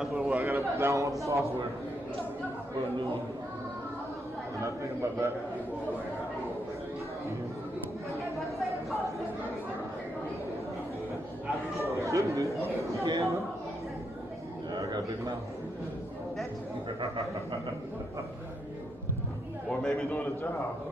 That's what I gotta download the software for a new one. I'm not thinking about that. It shouldn't be. You can, huh? Yeah, I got a big mouth. Or maybe doing a job.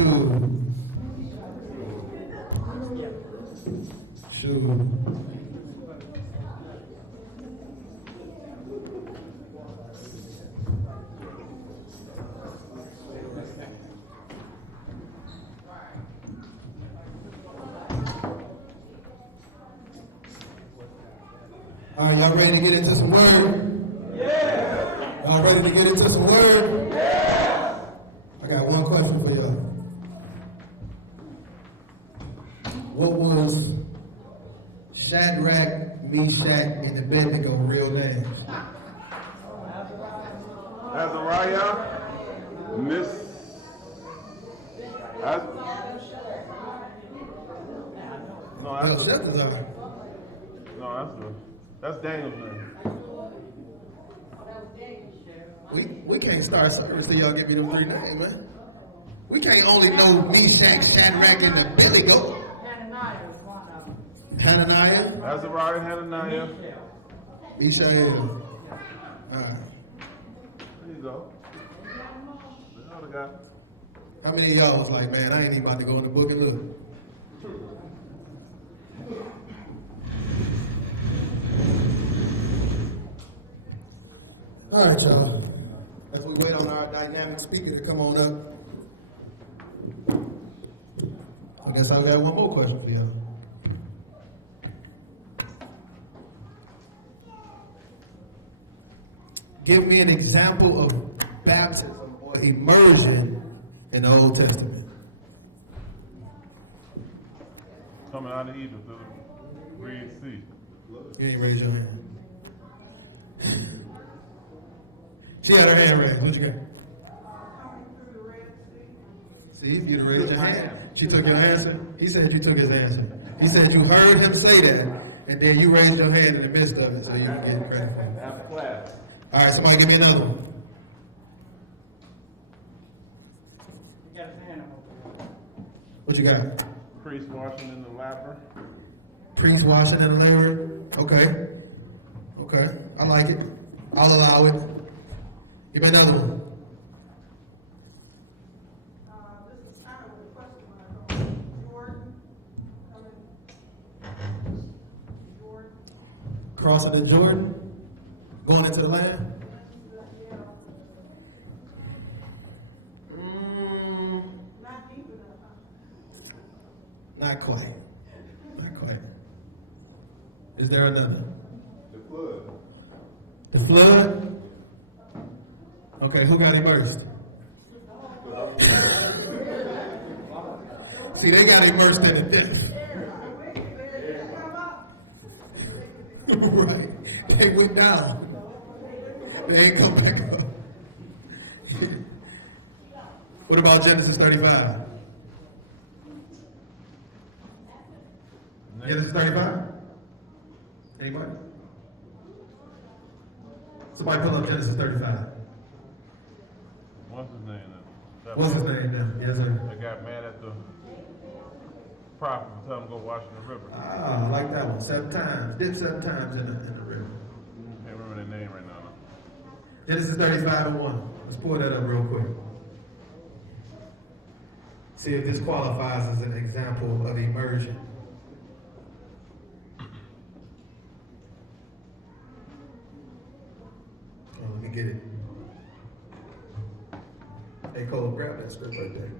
All right, y'all ready to get into some word? Yeah. Y'all ready to get into some word? Yeah. I got one question for y'all. What was Shadrach, Meshach, and Abednego real names? Azariah, that's Daniel's name. We can't start service till y'all give me them three names, man. We can't only know Meshach, Shadrach, and Abednego. Hananiah was one of them. Hananiah? Azariah, Hananiah. Mishael. All right. There you go. The other guy. How many of y'all was like, man, I ain't even about to go in the book and look? All right, y'all. As we wait on our dynamic speaker to come on up, I guess I've got one more question for y'all. Give me an example of baptism or immersion in the Old Testament. Coming out of Egypt to the Red Sea. You ain't raise your hand. She had her hand raised. What you got? See, if you'd raised your hand, she took your answer. He said you took his answer. He said you heard him say that, and then you raised your hand in the midst of it, so you can get credit for it. After class. All right, somebody give me another one. He got his hand up. What you got? Priest washing in the laver. Priest washing in the laver. Okay. Okay. I like it. I'll allow it. Give me another one. This is kind of a question mark. Jordan. Crossing the Jordan. Going into the land. Not deep enough. Not quite. Not quite. Is there another? The flood. The flood? Okay, who got immersed? See, they got immersed in the death. Right. They went down. They ain't come back up. What about Genesis 35? Genesis 35? Anybody? Somebody pull up Genesis 35. What's his name then? What's his name now? Yes, sir. They got mad at the prophet and tell him to go wash in the river. Ah, I like that one. 7 times. Dip 7 times in the river. Can't remember their name right now. Genesis 35:1. Let's pull that up real quick. See if this qualifies as an example of immersion. Oh, let me get it. Hey, Cole, grab that script right there.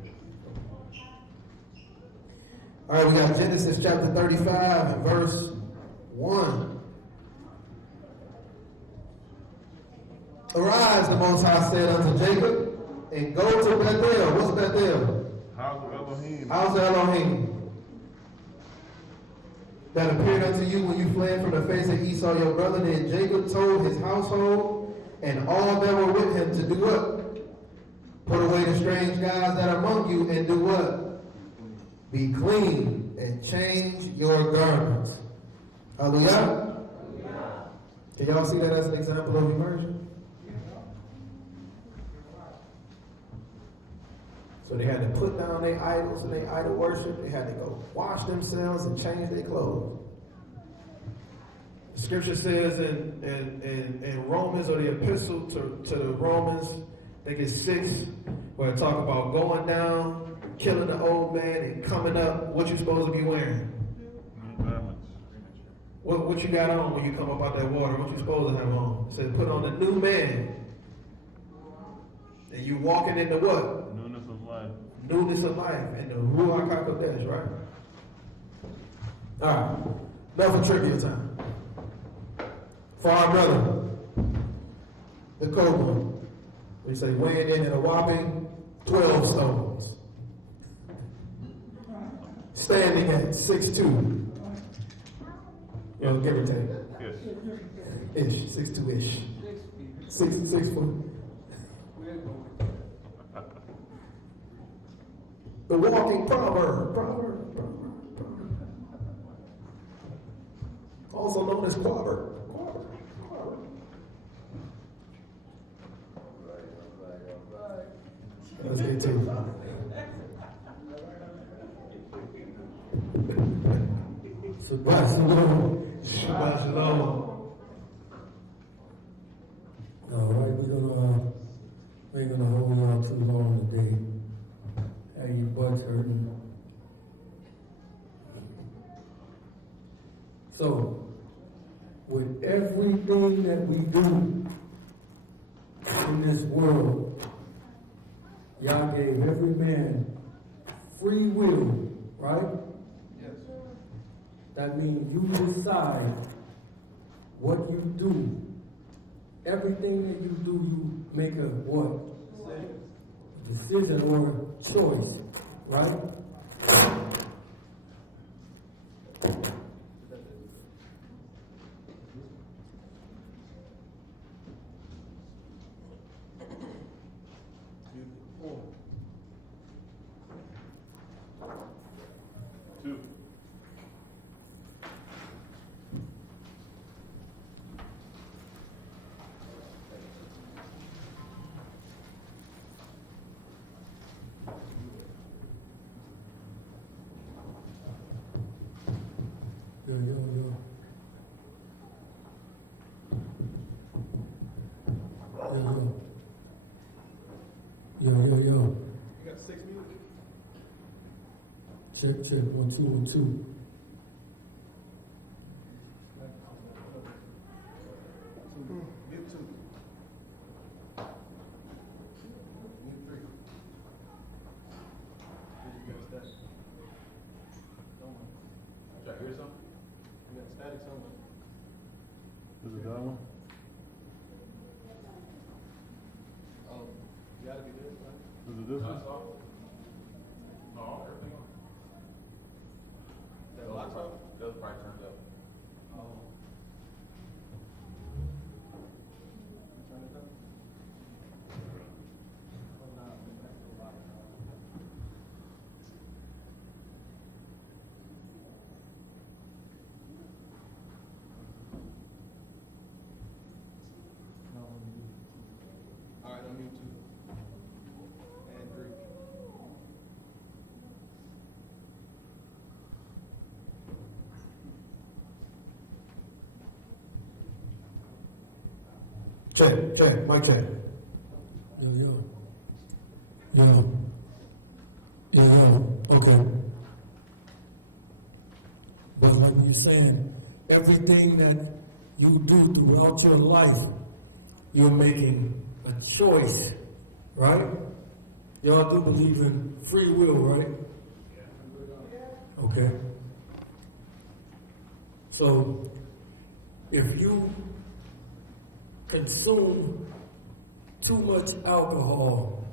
All right, we got Genesis chapter 35 and verse 1. Arise, the Most High said unto Jacob, and go to Bethel. What's Bethel? House of Elohim. House of Elohim. That appeared unto you when you fled from the face of Esau your brother. Then Jacob told his household and all that were with him to do what? Put away the strange gods that are among you and do what? Be clean and change your garments. Hallelujah. Can y'all see that as an example of immersion? So they had to put down their idols and their idol worship. They had to go wash themselves and change their clothes. The scripture says in Romans, or the epistle to the Romans, I think it's 6, where it talk about going down, killing the old man, and coming up. What you supposed to be wearing? New garments. What you got on when you come up out that water? What you supposed to have on? It says, put on the new man. And you walking into what? Newness of life. Newness of life. And the Ruach HaKodesh, right? Alright. Enough of trivia time. For our brother, the Kobo, we say weighing in at a whopping 12 stones. Standing at 6'2". You know, give or take. Yes. Ish, 6'2"-ish. 6 foot. The walking proverb. Also known as Quabber. Let's get to it. Shabbat shalom. Shabbat shalom. All right, we're gonna hold you out too long today. Have your butts hurting. So, with everything that we do in this world, Yah gave every man free will, right? Yes. That means you decide what you do. Everything that you do, you make a what? Decision or choice, right? Two. Yo. You got 6 minutes? Check, 1, 2, 1, 2. Get 2. Get 3. You got static. Try to hear something? You got static somewhere? Is it that one? Oh, you gotta be this, right? Is it this one? No, everything on. That lights off? Those probably turned up. Oh. Turn it up. Oh, no, back to the light. No, all right, on mute too. And Greek. Check, mic check. Yo. Okay. But when you're saying everything that you do throughout your life, you're making a choice, right? Y'all do believe in free will, right? Okay. So, if you consume too much alcohol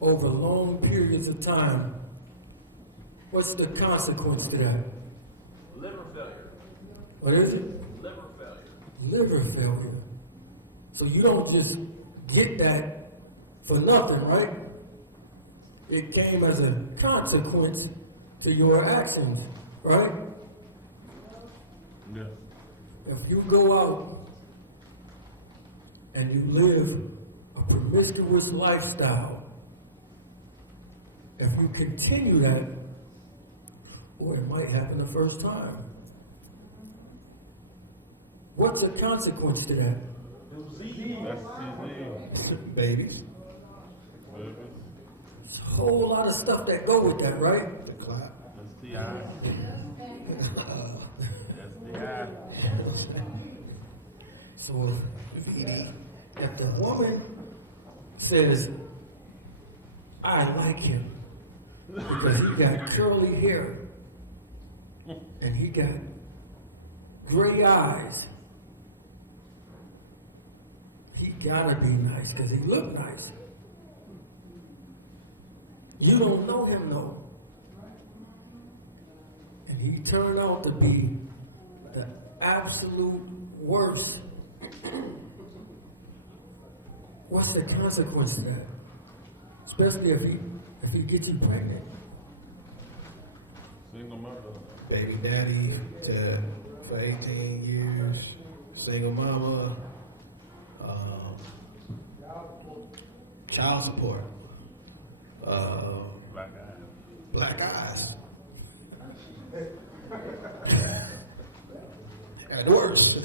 over long periods of time, what's the consequence to that? Liver failure. What is it? Liver failure. Liver failure. So you don't just get that for nothing, right? It came as a consequence to your actions, right? Yeah. If you go out and you live a promiscuous lifestyle, if you continue that, or it might happen the first time. What's the consequence to that? That's disease. babies. Babies. There's a whole lot of stuff that go with that, right? The clap. STI. STI. So if the woman says, I like him because he got curly hair and he got gray eyes, he gotta be nice because he look nice. You don't know him though. And he turned out to be the absolute worst. What's the consequence to that? Especially if he gets you pregnant. Single mother. Baby daddy for 18 years. Single mama. Child support. Black eyes. Black eyes. And worse.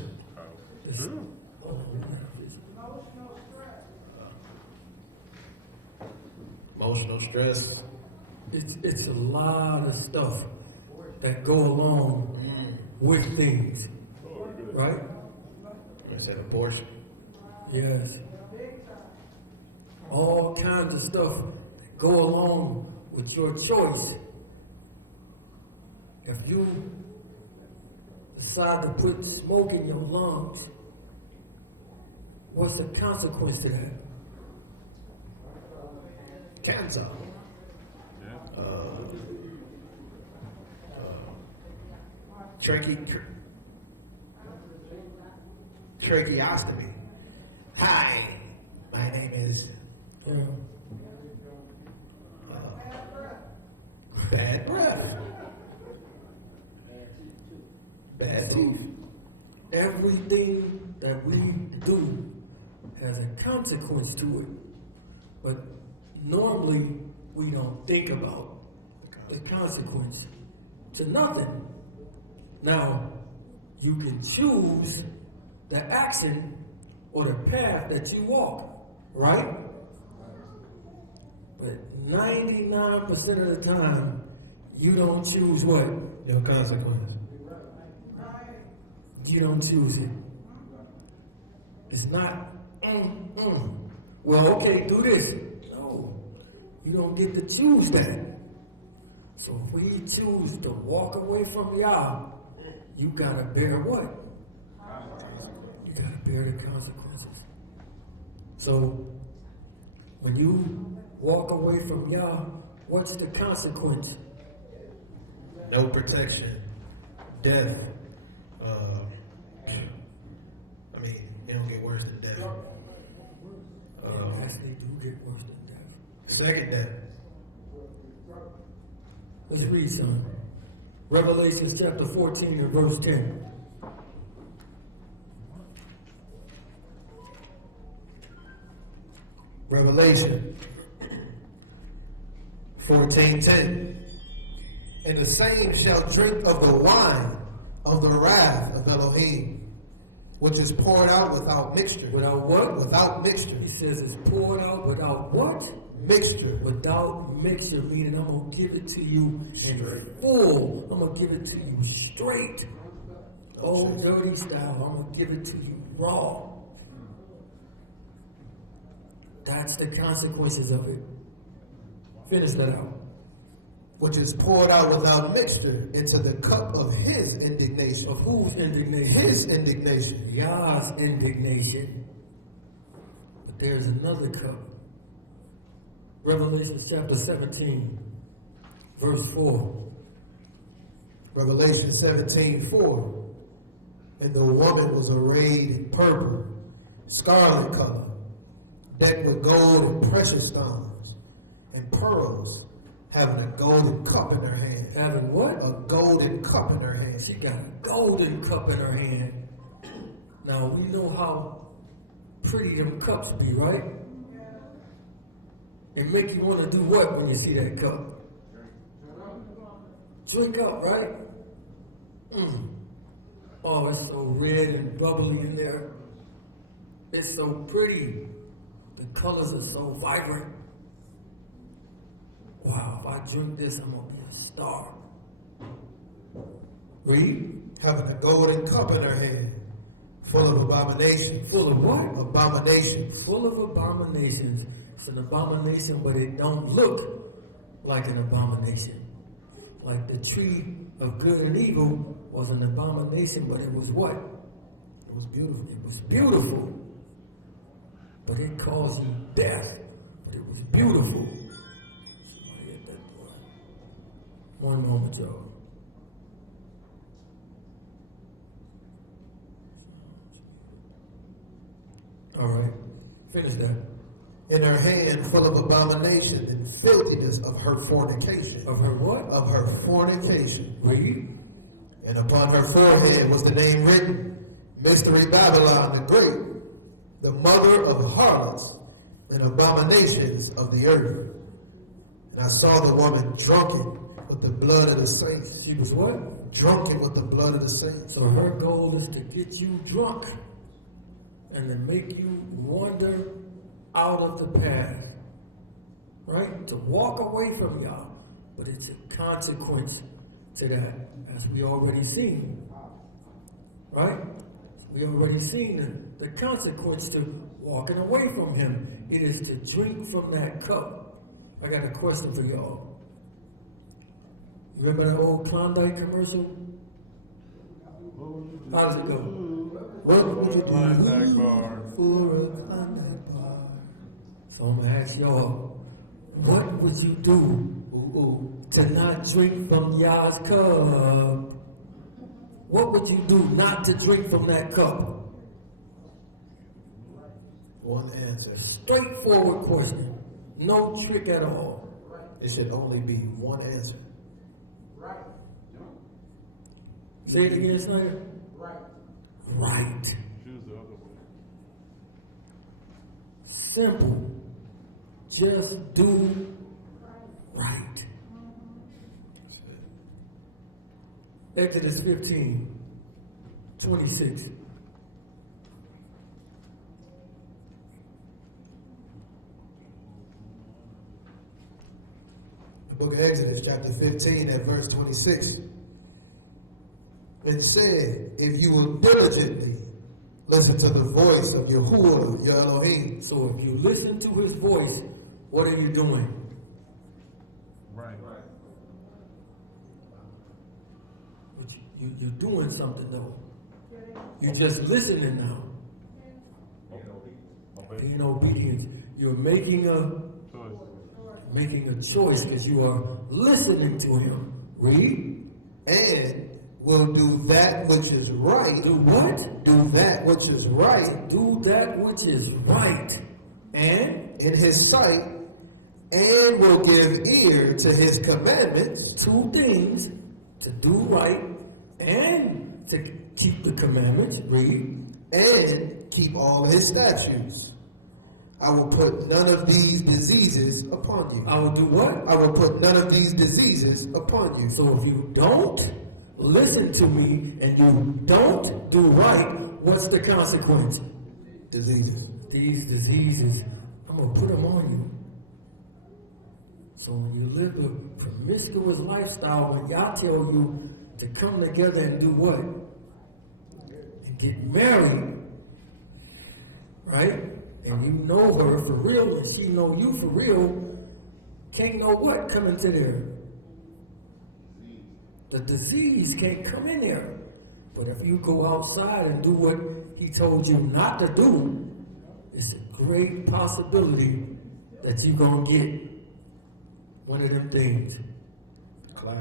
True. Emotional stress. It's a lot of stuff that go along with things, right? I said abortion. Yes. All kinds of stuff that go along with your choice. If you decide to put smoke in your lungs, what's the consequence to that? Cancer. Yeah. Tracheostomy. Hi, my name is Yeah. Bad Breath. Bad teeth. Everything that we do has a consequence to it. But normally we don't think about the consequence to nothing. Now, you can choose the action or the path that you walk, right? But 99% of the time, you don't choose what? No consequence. You don't choose it. It's not, well, okay, do this. No, you don't get to choose that. So if we choose to walk away from Yah, you gotta bear what? You gotta bear the consequences. So when you walk away from Yah, what's the consequence? No protection. Death. I mean, it don't get worse than death. Yes, they do get worse than death. Second death. Let's read some. Revelation chapter 14 and verse 10. Revelation 14:10. And the same shall drink of the wine of the wrath of Elohim, which is poured out without mixture. Without what? Without mixture. He says it's poured out without what? Mixture. Without mixture, meaning I'm going to give it to you Straight. in full. I'm going to give it to you straight. Old dirty style. I'm going to give it to you raw. That's the consequences of it. Finish that out. Which is poured out without mixture into the cup of his indignation. Of whose indignation? His indignation. Yah's indignation. But there's another cup. Revelation chapter 17, verse 4. Revelation 17:4. And the woman was arrayed in purple, scarlet color, decked with gold and precious stones, and pearls, having a golden cup in her hand. Having what? A golden cup in her hand. She got a golden cup in her hand. Now, we know how pretty them cups be, right? It make you want to do what when you see that cup? Drink up, right? Oh, it's so red and bubbly in there. It's so pretty. The colors are so vibrant. Wow, if I drink this, I'm going to be a star. Read. Having a golden cup in her hand, full of abominations. Full of what? Abominations. Full of abominations. It's an abomination, but it don't look like an abomination. Like the tree of good and evil was an abomination, but it was what? It was beautiful. It was beautiful. But it caused you death. But it was beautiful. Somebody hit that boy. One moment, y'all. All right. Finish that. In her hand, full of abomination and filthiness of her fornication. Of her what? Of her fornication. Read. And upon her forehead was the name written, Mystery Babylon the Great, the mother of harlots and abominations of the earth. And I saw the woman drunken with the blood of the saints. She was what? Drunken with the blood of the saints. So her goal is to get you drunk and to make you wander out of the path. Right? To walk away from y'all. But it's a consequence to that, as we already seen. Right? We already seen the consequence to walking away from him. It is to drink from that cup. I got a question for y'all. Remember that old Klondike commercial? How does it go? What would you do Klondike bar. for a Klondike bar? So I'm gonna ask y'all, what would you do to not drink from y'all's cup? What would you do not to drink from that cup? One answer. Straightforward question. No trick at all. It should only be one answer. Say it again, Snyder. Right. Choose the other way. Simple. Just do right. Exodus 15:26. The book of Exodus, chapter 15, at verse 26. It said, if you will diligently listen to the voice of Yahuwah, your Elohim. So if you listen to his voice, what are you doing? Right. You're doing something though. You're just listening now. Being obedience. You're making a choice because you are listening to him. Read. And will do that which is right. Do what? Do that which is right. Do that which is right. And In his sight. And will give ear to his commandments. two things: to do right and to keep the commandments. Read. And keep all his statutes. I will put none of these diseases upon you. I will do what? I will put none of these diseases upon you. So if you don't listen to me and you don't do right, what's the consequence? Diseases. These diseases, I'm going to put them on you. So when you live a promiscuous lifestyle, when y'all tell you to come together and do what? And get married, right? And you know her for real and she know you for real, can't know what come into there. The disease can't come in there. But if you go outside and do what he told you not to do, it's a great possibility that you're going to get one of them things. Clap.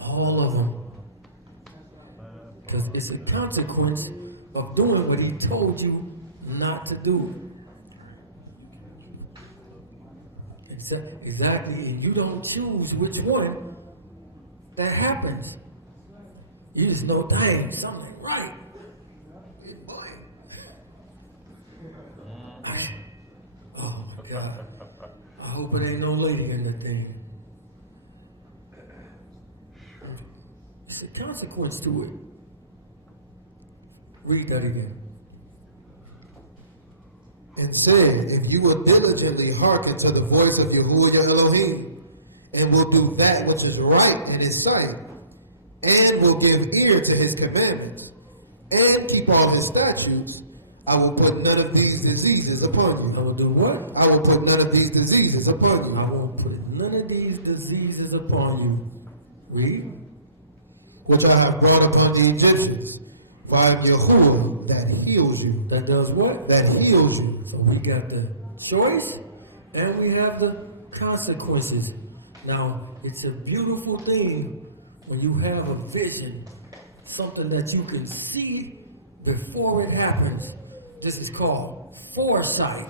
All of them. Because it's a consequence of doing what he told you not to do. Exactly, and you don't choose which one, that happens. You just know, dang, something right. Oh my God. I hope it ain't no lady in the thing. It's a consequence to it. Read that again. and said, if you will diligently hearken to the voice of Yahuwah your Elohim, and will do that which is right in his sight, and will give ear to his commandments, and keep all his statutes, I will put none of these diseases upon you. I will do what? I will put none of these diseases upon you. I will put none of these diseases upon you. Read. Which I have brought upon the Egyptians. For I am Yahuwah that heals you. That does what? That heals you. So we got the choice and we have the consequences. Now, it's a beautiful thing when you have a vision, something that you can see before it happens. This is called foresight,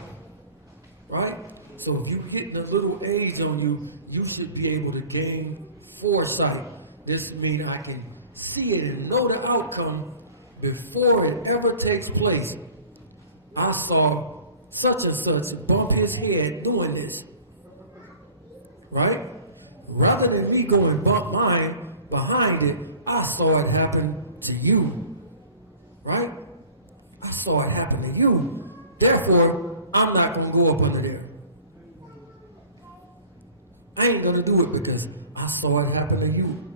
right? So if you get a little age on you, you should be able to gain foresight. This means I can see it and know the outcome before it ever takes place. I saw such and such bump his head doing this, right? Rather than me go and bump mine behind it, I saw it happen to you, right? I saw it happen to you. Therefore, I'm not going to go up under there. I ain't going to do it because I saw it happen to you.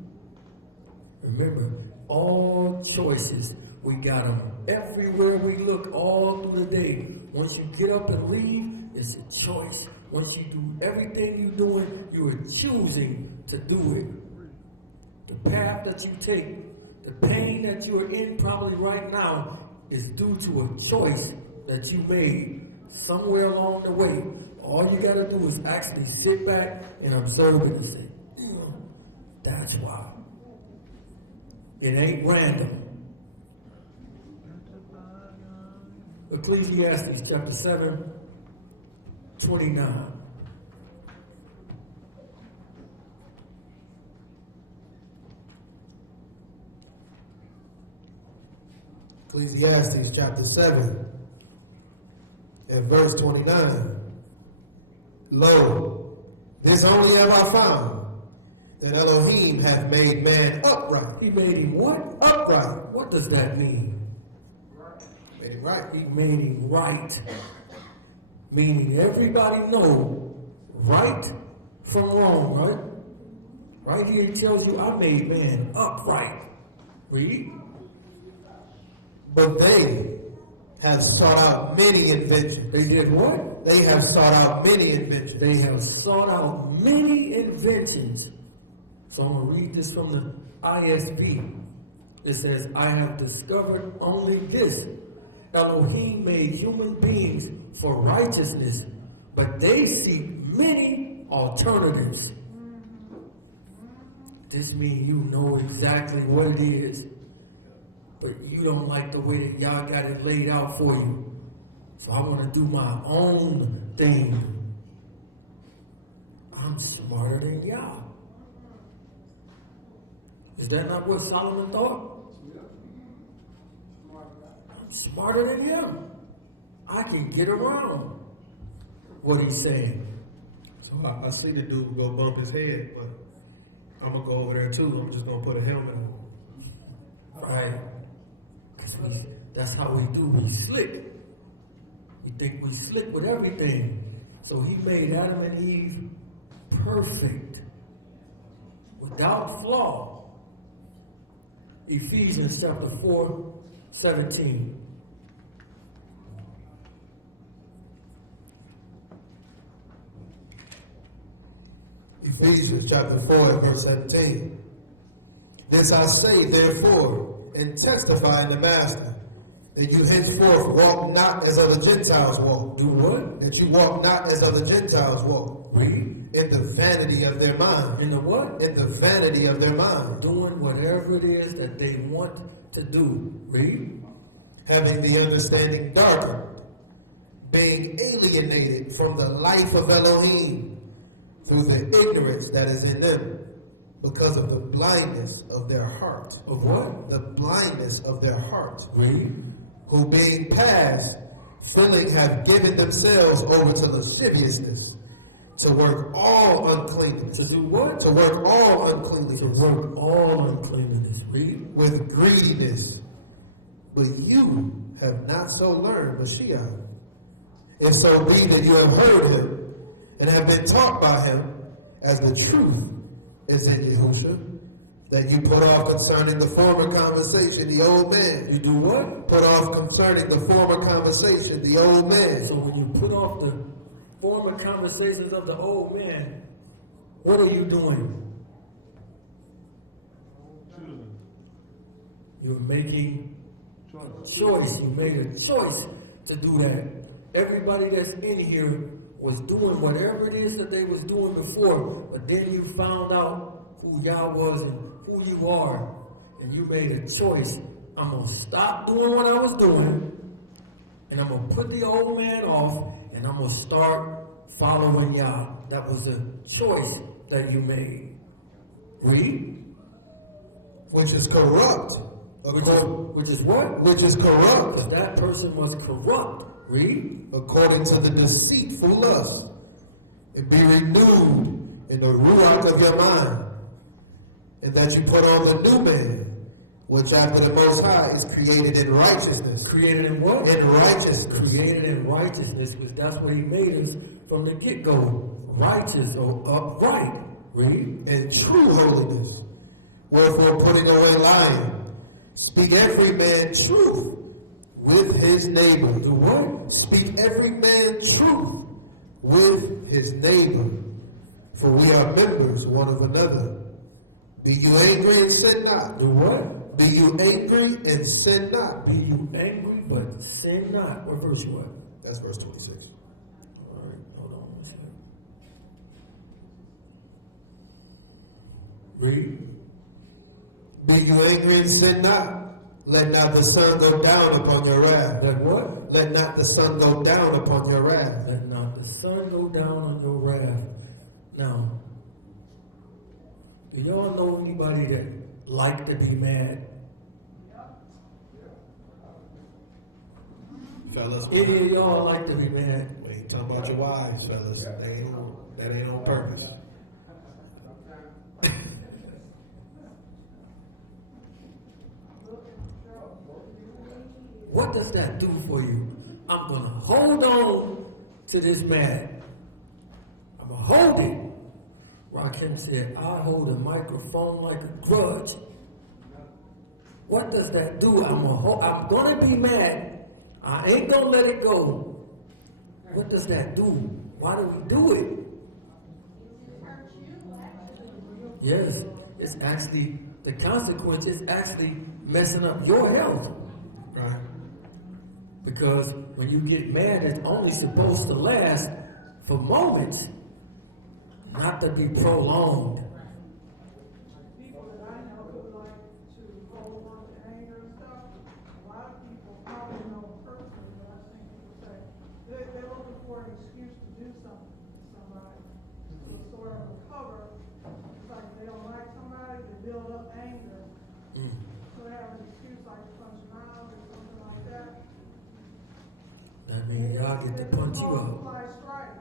Remember, all choices, we got them everywhere we look all through the day. Once you get up and leave, it's a choice. Once you do everything you're doing, you are choosing to do it. The path that you take, the pain that you are in probably right now is due to a choice that you made somewhere along the way. All you got to do is actually sit back and observe it and say, that's why. It ain't random. Ecclesiastes chapter 7, 29. Ecclesiastes chapter 7 and verse 29. Lo, this only have I found, that Elohim hath made man upright. He made him what? Upright. What does that mean? Made him right. He made him right. Meaning everybody know right from wrong, right? Right here he tells you, I made man upright. Read. But they have sought out many inventions. They did what? They have sought out many inventions. They have sought out many inventions. So I'm going to read this from the ISV. It says, I have discovered only this. Elohim made human beings for righteousness, but they seek many alternatives. This means you know exactly what it is, but you don't like the way that y'all got it laid out for you. So I want to do my own thing. I'm smarter than y'all. Is that not what Solomon thought? I'm smarter than him. I can get around what he's saying. So I see the dude go bump his head, but I'm going to go over there too. I'm just going to put a helmet on. Right. Because that's how we do. We slick. We think we slick with everything. So he made Adam and Eve perfect, without flaw. Ephesians chapter 4, 17. Ephesians chapter 4 and verse 17. This I say therefore, and testify in the Master, that you henceforth walk not as other Gentiles walk. Do what? That you walk not as other Gentiles walk. Read. In the vanity of their mind. In the what? In the vanity of their mind. Doing whatever it is that they want to do. Read. Having the understanding darkened, being alienated from the life of Elohim through the ignorance that is in them, because of the blindness of their heart. Of what? The blindness of their heart. Read. Who being past, filling have given themselves over to lasciviousness, to work all uncleanness. To do what? To work all uncleanness. To work all uncleanness. Read. With greediness. But you have not so learned Mashiach. If so be that you have heard him and have been taught by him, as the truth is in Yahushua, that you put off concerning the former conversation, the old man. You do what? Put off concerning the former conversation, the old man. So when you put off the former conversations of the old man, what are you doing? Choosing. You're making Choice. a choice. You made a choice to do that. Everybody that's in here was doing whatever it is that they was doing before, but then you found out who Yah was and who you are, and you made a choice. I'm going to stop doing what I was doing, and I'm going to put the old man off, and I'm going to start following Yah. That was a choice that you made. Read. Which is corrupt. Which is what? Which is corrupt. Because that person was corrupt. Read. According to the deceitful lust. And be renewed in the ruach of your mind. And that you put on the new man, which after the Most High is created in righteousness. Created in what? In righteousness. Created in righteousness, because that's what he made us from the get-go. Righteous or upright. Read. And true holiness. Wherefore putting away lying, speak every man truth with his neighbor. Do what? Speak every man truth with his neighbor. For we are members one of another. Be you angry and sin not. Do what? Be you angry and sin not. Be you angry, but sin not. What verse you at? That's verse 26. All right, hold on one second. Read. Be you angry and sin not. Let not the sun go down upon your wrath. That what? Let not the sun go down upon your wrath. Let not the sun go down on your wrath. Now, do y'all know anybody that like to be mad? Fellas, Any of y'all like to be mad? we ain't talking about your wives, fellas. That ain't on purpose. What does that do for you? I'm going to hold on to this man. I'm going to hold it. Rakim said, I hold a microphone like a grudge. What does that do? I'm going to be mad. I ain't going to let it go. What does that do? Why do we do it? Yes, it's actually, the consequence is actually messing up your health. Right. Because when you get mad, it's only supposed to last for moments, not to be prolonged. People that I know who like to hold on to anger and stuff, a lot of people probably know them personally, but I've seen people say, they're looking for an excuse to do something to somebody, to sort of recover. It's like they don't like somebody, they build up anger, so they have an excuse like punch them out or something like that. That means y'all get to punch you out. Multiply strike,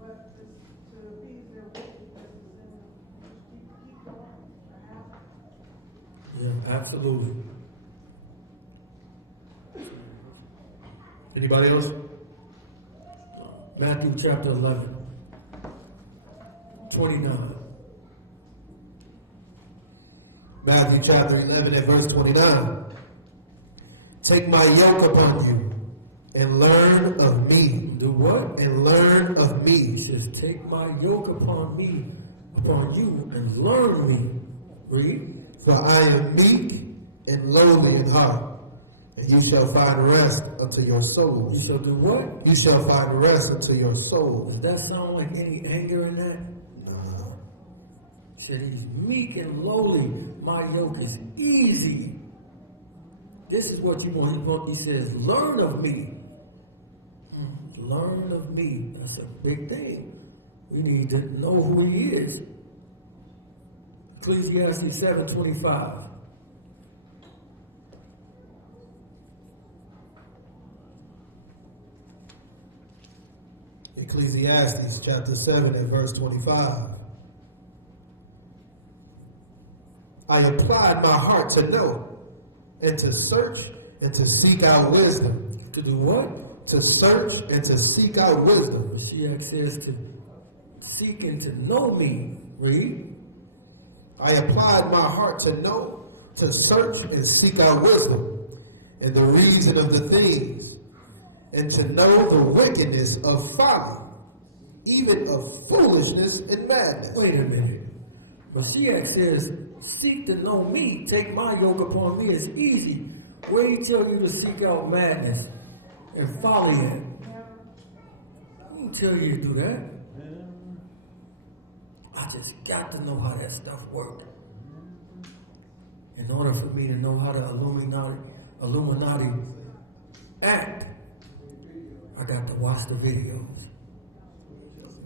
but it's to appease their wickedness and just keep going. Yeah, absolutely. Anybody else? Matthew chapter 11, 29. Matthew chapter 11 and verse 29. Take my yoke upon you and learn of me. Do what? And learn of He me. says, take my yoke upon me, upon you, and learn me. Read. For I am meek and lowly in heart, and you shall find rest unto your You souls. shall do what? You shall find rest unto your souls. Does that sound like any anger in that? No. He said he's meek and lowly. My yoke is easy. This is what you want. He says, learn of me. Learn of me. That's a big thing. We need to know who he is. Ecclesiastes 7:25. Ecclesiastes chapter 7 and verse 25. I applied my heart to know and to search and to seek out wisdom. To do what? to search and to seek out wisdom. Mashiach says to seek and to know me. Read. I applied my heart to know, to search and seek out wisdom, and the reason of the things, and to know the wickedness of folly, even of foolishness and madness. Wait a minute. Mashiach says, seek to know me, take my yoke upon me. It's easy. Where he tell you to seek out madness and folly at? He didn't tell you to do that. I just got to know how that stuff worked. In order for me to know how the Illuminati act, I got to watch the videos.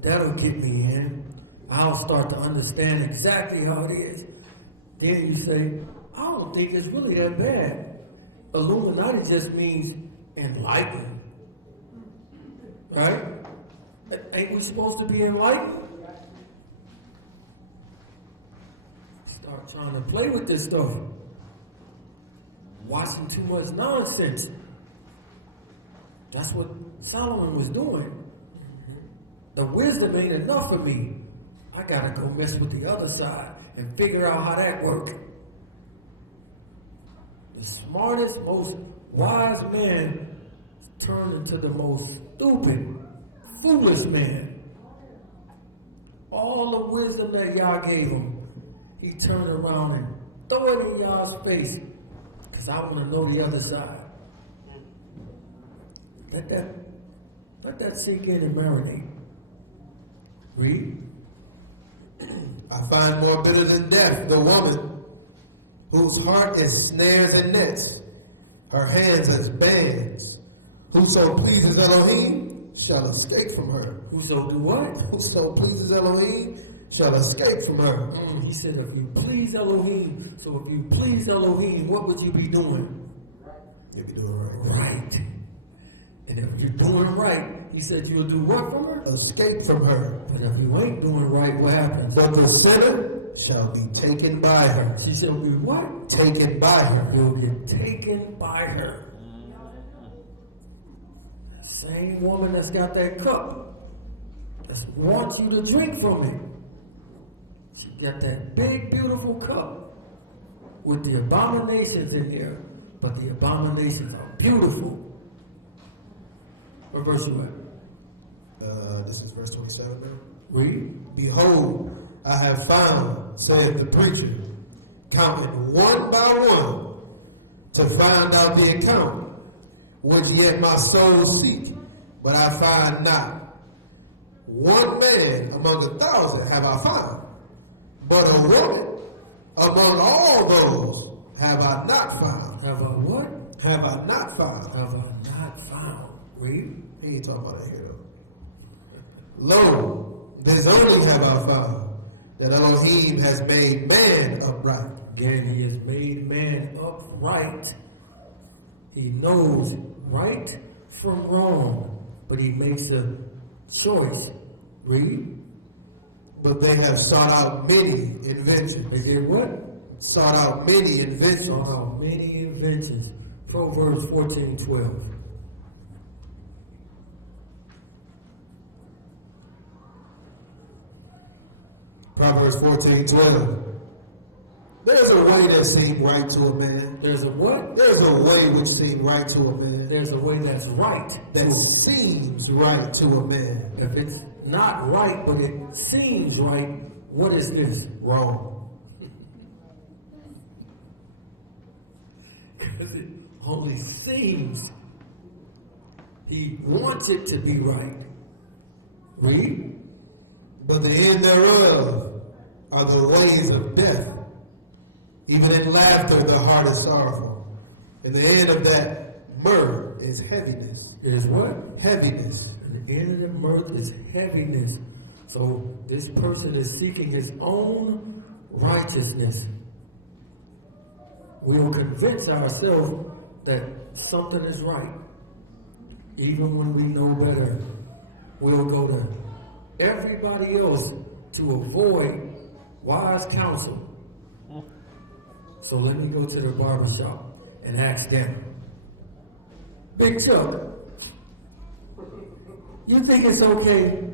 That'll get me in. I'll start to understand exactly how it is. Then you say, I don't think it's really that bad. Illuminati just means enlightened. Right? Ain't we supposed to be enlightened? Start trying to play with this stuff. Watching too much nonsense. That's what Solomon was doing. The wisdom ain't enough for me. I gotta go mess with the other side and figure out how that works. The smartest, most wise man turned into the most stupid, foolish man. All the wisdom that y'all gave him, he turned around and threw it in y'all's face. Because I want to know the other side. Let that sink in and marinate. Read. I find more bitter than death the woman whose heart is snares and nets, her hands as bands. Whoso pleases Elohim shall escape from her. Whoso do what? Whoso pleases Elohim shall escape from her. He said, if you please Elohim, so if you please Elohim, what would you be doing? You'll be doing right. Right. And if you're doing right, he said you'll do what from her? Escape from her. But if you ain't doing right, what happens? But the sinner shall be taken by her. She shall be what? Taken by her. You'll get taken by her. Same woman that's got that cup that wants you to drink from it. She got that big, beautiful cup with the abominations in there, but the abominations are beautiful. What verse you at? This is verse 27 now. Read. Behold, I have found, saith the preacher, counting one by one, to find out the account, which yet my soul seek, but I find not. One man among 1,000 have I found, but a woman among all those have I not found. Have I what? Have I not found. Have I not found. Read. He ain't talking about that here though. Lo, this only have I found, that Elohim has made man upright. Again, he has made man upright. He knows right from wrong, but he makes a choice. Read. But they have sought out many inventions. They did what? Sought out many inventions. Sought out many inventions. Proverbs 14:12. Proverbs 14:12. There's a way that seems right to a man. There's a what? There's a way which seems right to a man. There's a way that's right. That seems right to a man. If it's not right, but it seems right, what is this? Wrong. Because it only seems. He wants it to be right. Read. But the end thereof are the ways of death. Even in laughter the heart is sorrowful. And the end of that mirth is heaviness. It is what? Heaviness. And the end of the mirth is heaviness. So this person is seeking his own righteousness. We'll convince ourselves that something is right. Even when we know better, we'll go to everybody else to avoid wise counsel. So let me go to the barbershop and ask them, Big Chuck, You think it's okay?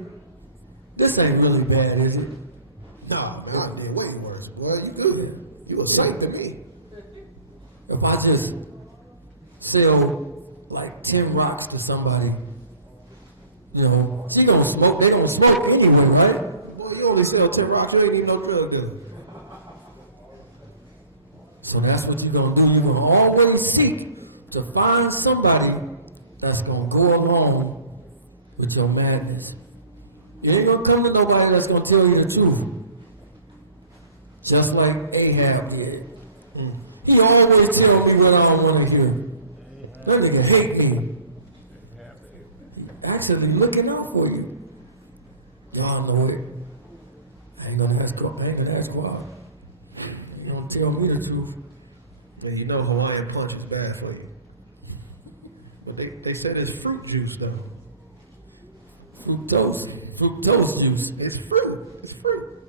This ain't really bad, is it? No, man, I did way worse, boy. You good. You a saint to me. If I just sell like 10 rocks to somebody, you know, she don't smoke, they don't smoke anyway, right? Boy, you only sell 10 rocks, you ain't even no drug dealer. So that's what you're going to do. You're going to always seek to find somebody that's going to go along with your madness. You ain't going to come to nobody that's going to tell you the truth. Just like Ahab did. He always tell me what I don't want to hear. That nigga hate me. He actually looking out for you. Y'all know it. I ain't gonna ask why. You don't tell me the truth. And you know Hawaiian punch is bad for you. But they said it's fruit juice though. Fructose juice. It's fruit. It's fruit.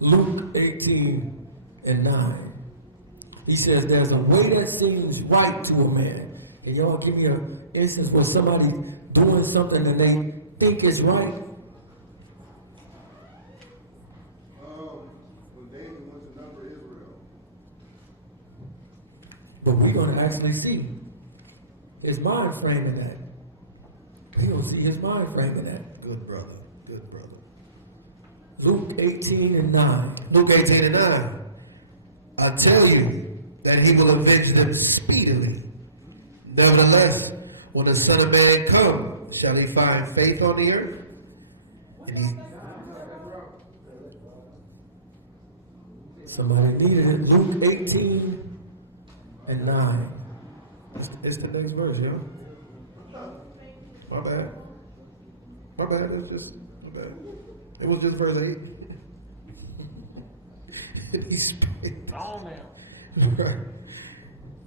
Luke 18:9. He says there's a way that seems right to a man. Can y'all give me an instance where somebody doing something and they think it's right? When David went to number Israel. But we're going to actually see his mind frame in that. We're going to see his mind frame in that. Good brother. Good brother. Luke 18:9. Luke 18:9. I tell you that he will avenge them speedily. Nevertheless, when the Son of Man come, shall he find faith on the earth? And Somebody needed it. Luke 18:9. it's the next verse, yo. My bad. My bad. It's just my bad. It was just verse 8. And he spake. On now. Right.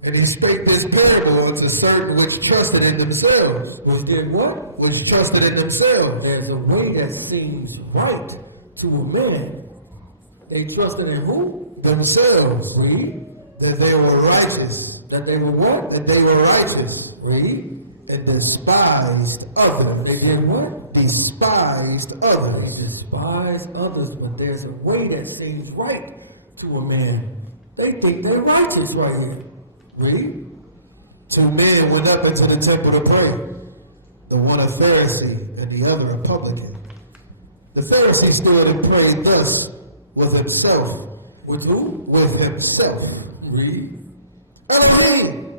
And he spake this parable unto certain which trusted in themselves. Which did what? Which trusted in themselves. There's a way that seems right to a man. They trusted in who? Themselves. Read. That they were righteous. That they were what? That they were righteous. Read. And despised others. They did what? Despised They others. despise others, but there's a way that seems right to a man. They think they're righteous right here. Read. 2 men went up into the temple to pray. The one a Pharisee and the other a publican. The Pharisee stood and prayed thus with himself. With who? With himself. Read. Elohim,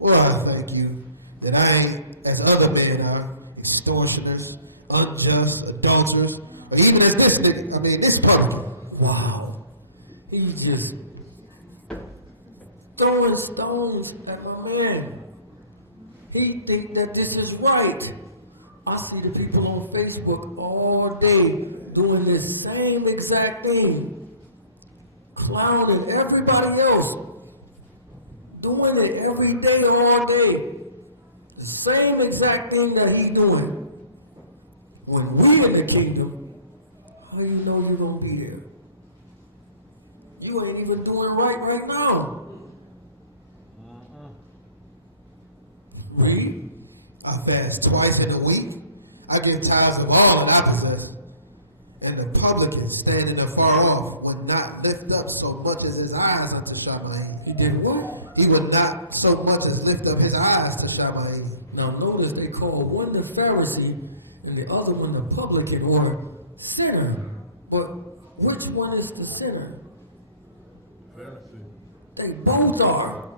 well, I thank you that I ain't as other men are, extortioners, unjust, adulterers, or even as this nigga, this publican. Wow. He's just throwing stones at my man. He think that this is right. I see the people on Facebook all day doing this same exact thing. Clowning everybody else. Doing it every day, all day. The same exact thing that he's doing. When we in the kingdom, how do you know you're going to be there? You ain't even doing right now. Read. I fast twice in a week. I give tithes of all that I possess. And the publican standing afar off would not lift up so much as his eyes unto Shammai. He did what? He would not so much as lift up his eyes to Shammai. Now notice they call one the Pharisee and the other one the publican or sinner. But which one is the sinner? Pharisee. They both are.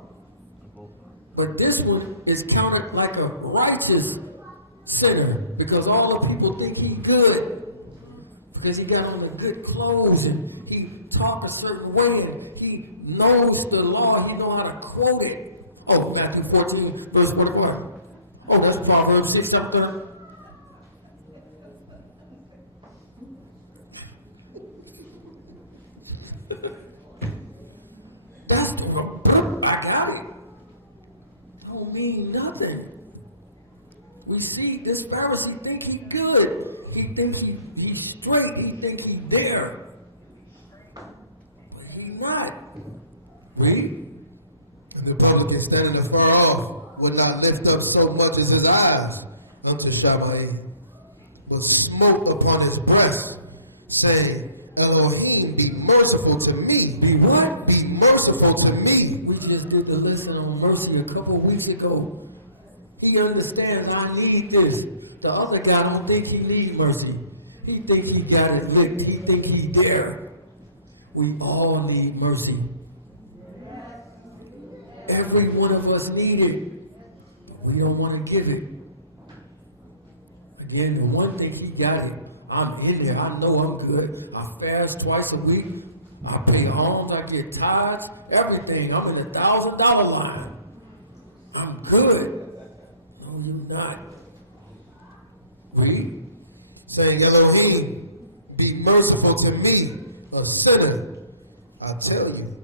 But this one is counted like a righteous sinner because all the people think he good. Because he got on the good clothes and he talk a certain way and he knows the law. He know how to quote it. Oh, Matthew 14, verse 44. Oh, that's Proverbs 6 something. That's the report. I got it. Don't mean nothing. We see this Pharisee think he good. He thinks he's straight. He think he there. But he not. Read. And the publican standing afar off would not lift up so much as his eyes unto Shammai, but smote upon his breast, saying, Elohim, be merciful to me. Be what? Be merciful to me. We just did the lesson on mercy a couple of weeks ago. He understands I need this. The other guy don't think he needs mercy. He think he got it licked. He think he there. We all need mercy. Every one of us need it. But we don't want to give it. Again, the one thing he got it. I'm in there. I know I'm good. I fast twice a week. I pay alms. I get tithes. Everything. I'm in the $1,000 line. I'm good. No, you're not. Read. Saying, Elohim, be merciful to me, a sinner. I tell you,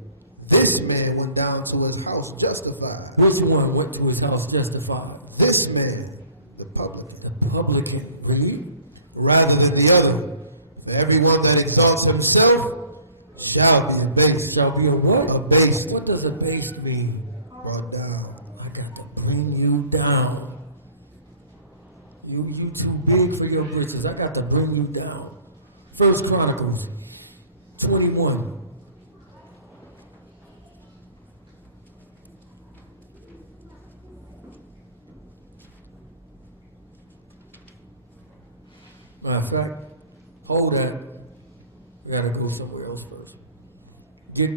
this man went down to his house justified. Which one went to his house justified? This man, the publican. The publican. Read. Rather than the other. For everyone that exalts himself shall be abased. Shall be a what? Abased. What does abased mean? Brought down. I got to bring you down. You too big for your britches. I got to bring you down. First Chronicles 21. Matter of fact, hold that. We gotta go somewhere else first. Get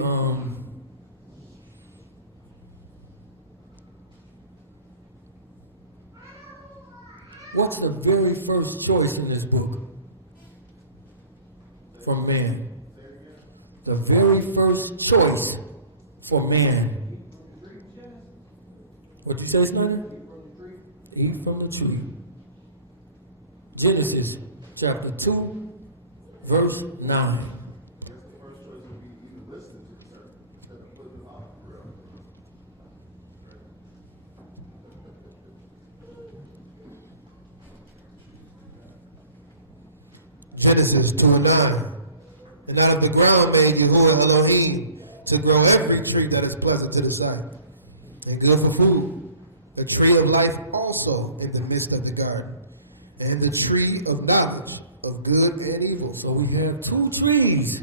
what's the very first choice in this book? From man. The very first choice for man. What'd you say, Spencer? Eat from the tree. Genesis chapter 2, verse 9. That's the first choice would be even listening to the sermon instead of putting it off for real. Genesis 2 and 9. And out of the ground made Yahuwah Elohim to grow every tree that is pleasant to the sight and good for food, the tree of life also in the midst of the garden, and the tree of knowledge of good and evil. So we have two trees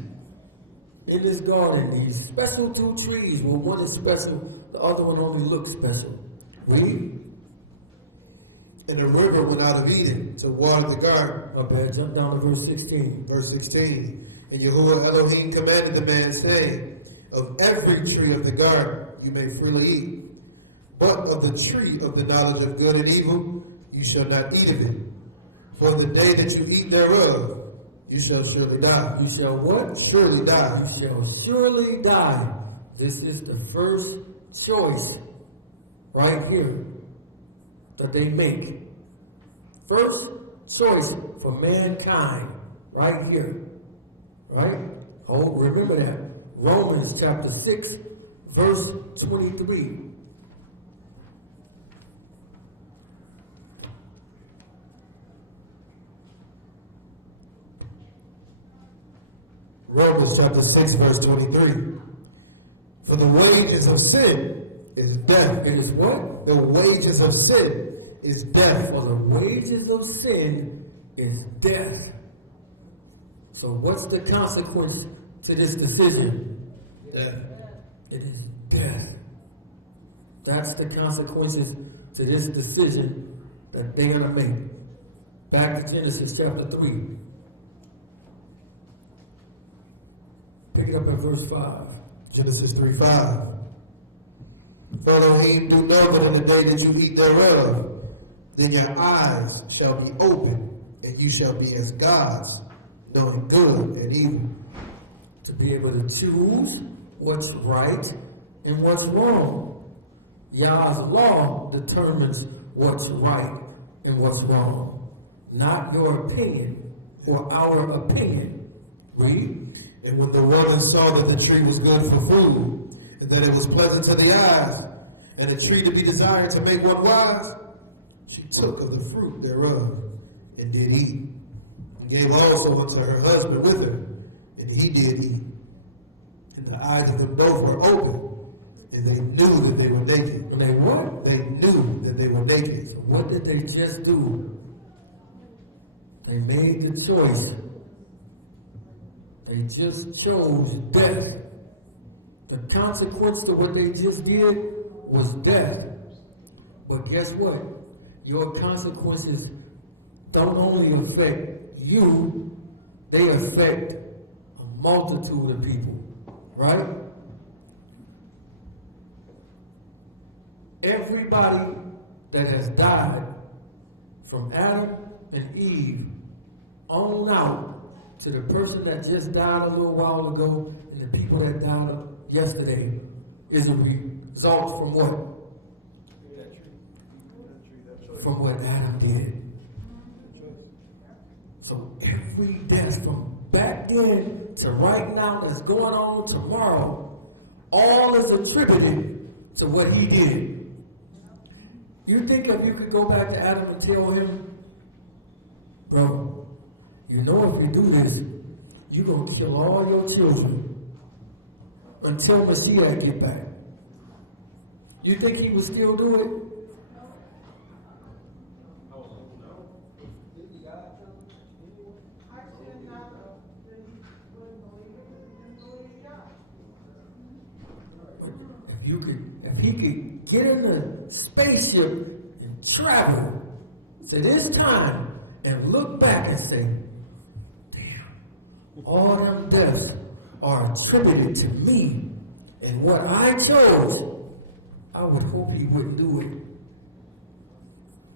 in this garden, these special two trees. Well, one is special, the other one only looks special. Read. And the river went out of Eden to water the garden. My bad, jump down to verse 16. Verse 16. And Yahuwah Elohim commanded the man, saying, of every tree of the garden you may freely eat, but of the tree of the knowledge of good and evil you shall not eat of it. For the day that you eat thereof, you shall surely die. You shall what? Surely die. You shall surely die. This is the first choice right here that they make. First choice for mankind right here. Right? Oh, remember that. Romans chapter 6, verse 23. Romans chapter 6, verse 23. For the wages of sin is death. It is what? The wages of sin is death. For the wages of sin is death. So what's the consequence to this decision? Death. It is death. That's the consequences to this decision that they're going to make. Back to Genesis chapter 3. Pick it up at verse 5. Genesis 3:5. For Elohim do know that in the day that you eat thereof, then your eyes shall be open, and you shall be as gods, knowing good and evil. To be able to choose what's right and what's wrong. Yah's law determines what's right and what's wrong. Not your opinion or our opinion. Read. And when the woman saw that the tree was good for food, and that it was pleasant to the eyes, and a tree to be desired to make one wise, she took of the fruit thereof, and did eat. And gave also unto her husband with her, and he did eat. And the eyes of them both were open, and they knew that they were naked. And they what? They knew what did they just do? They made the choice. They just chose death. The consequence to what they just did was death. But guess what? Your consequences don't only affect you, they affect a multitude of people, right? Everybody that has died from Adam and Eve on out to the person that just died a little while ago and the people that died yesterday is a result from what? From what Adam did. So every death from back then to right now that's going on tomorrow, all is attributed to what he did. You think if you could go back to Adam and tell him, bro, you know if you do this, you're going to kill all your children until Messiah get back. You think he would still do it? I said not that he wouldn't believe it, and believe God. If he could get in a spaceship and travel to this time and look back and say, damn, all them deaths are attributed to me and what I chose, I would hope he wouldn't do it.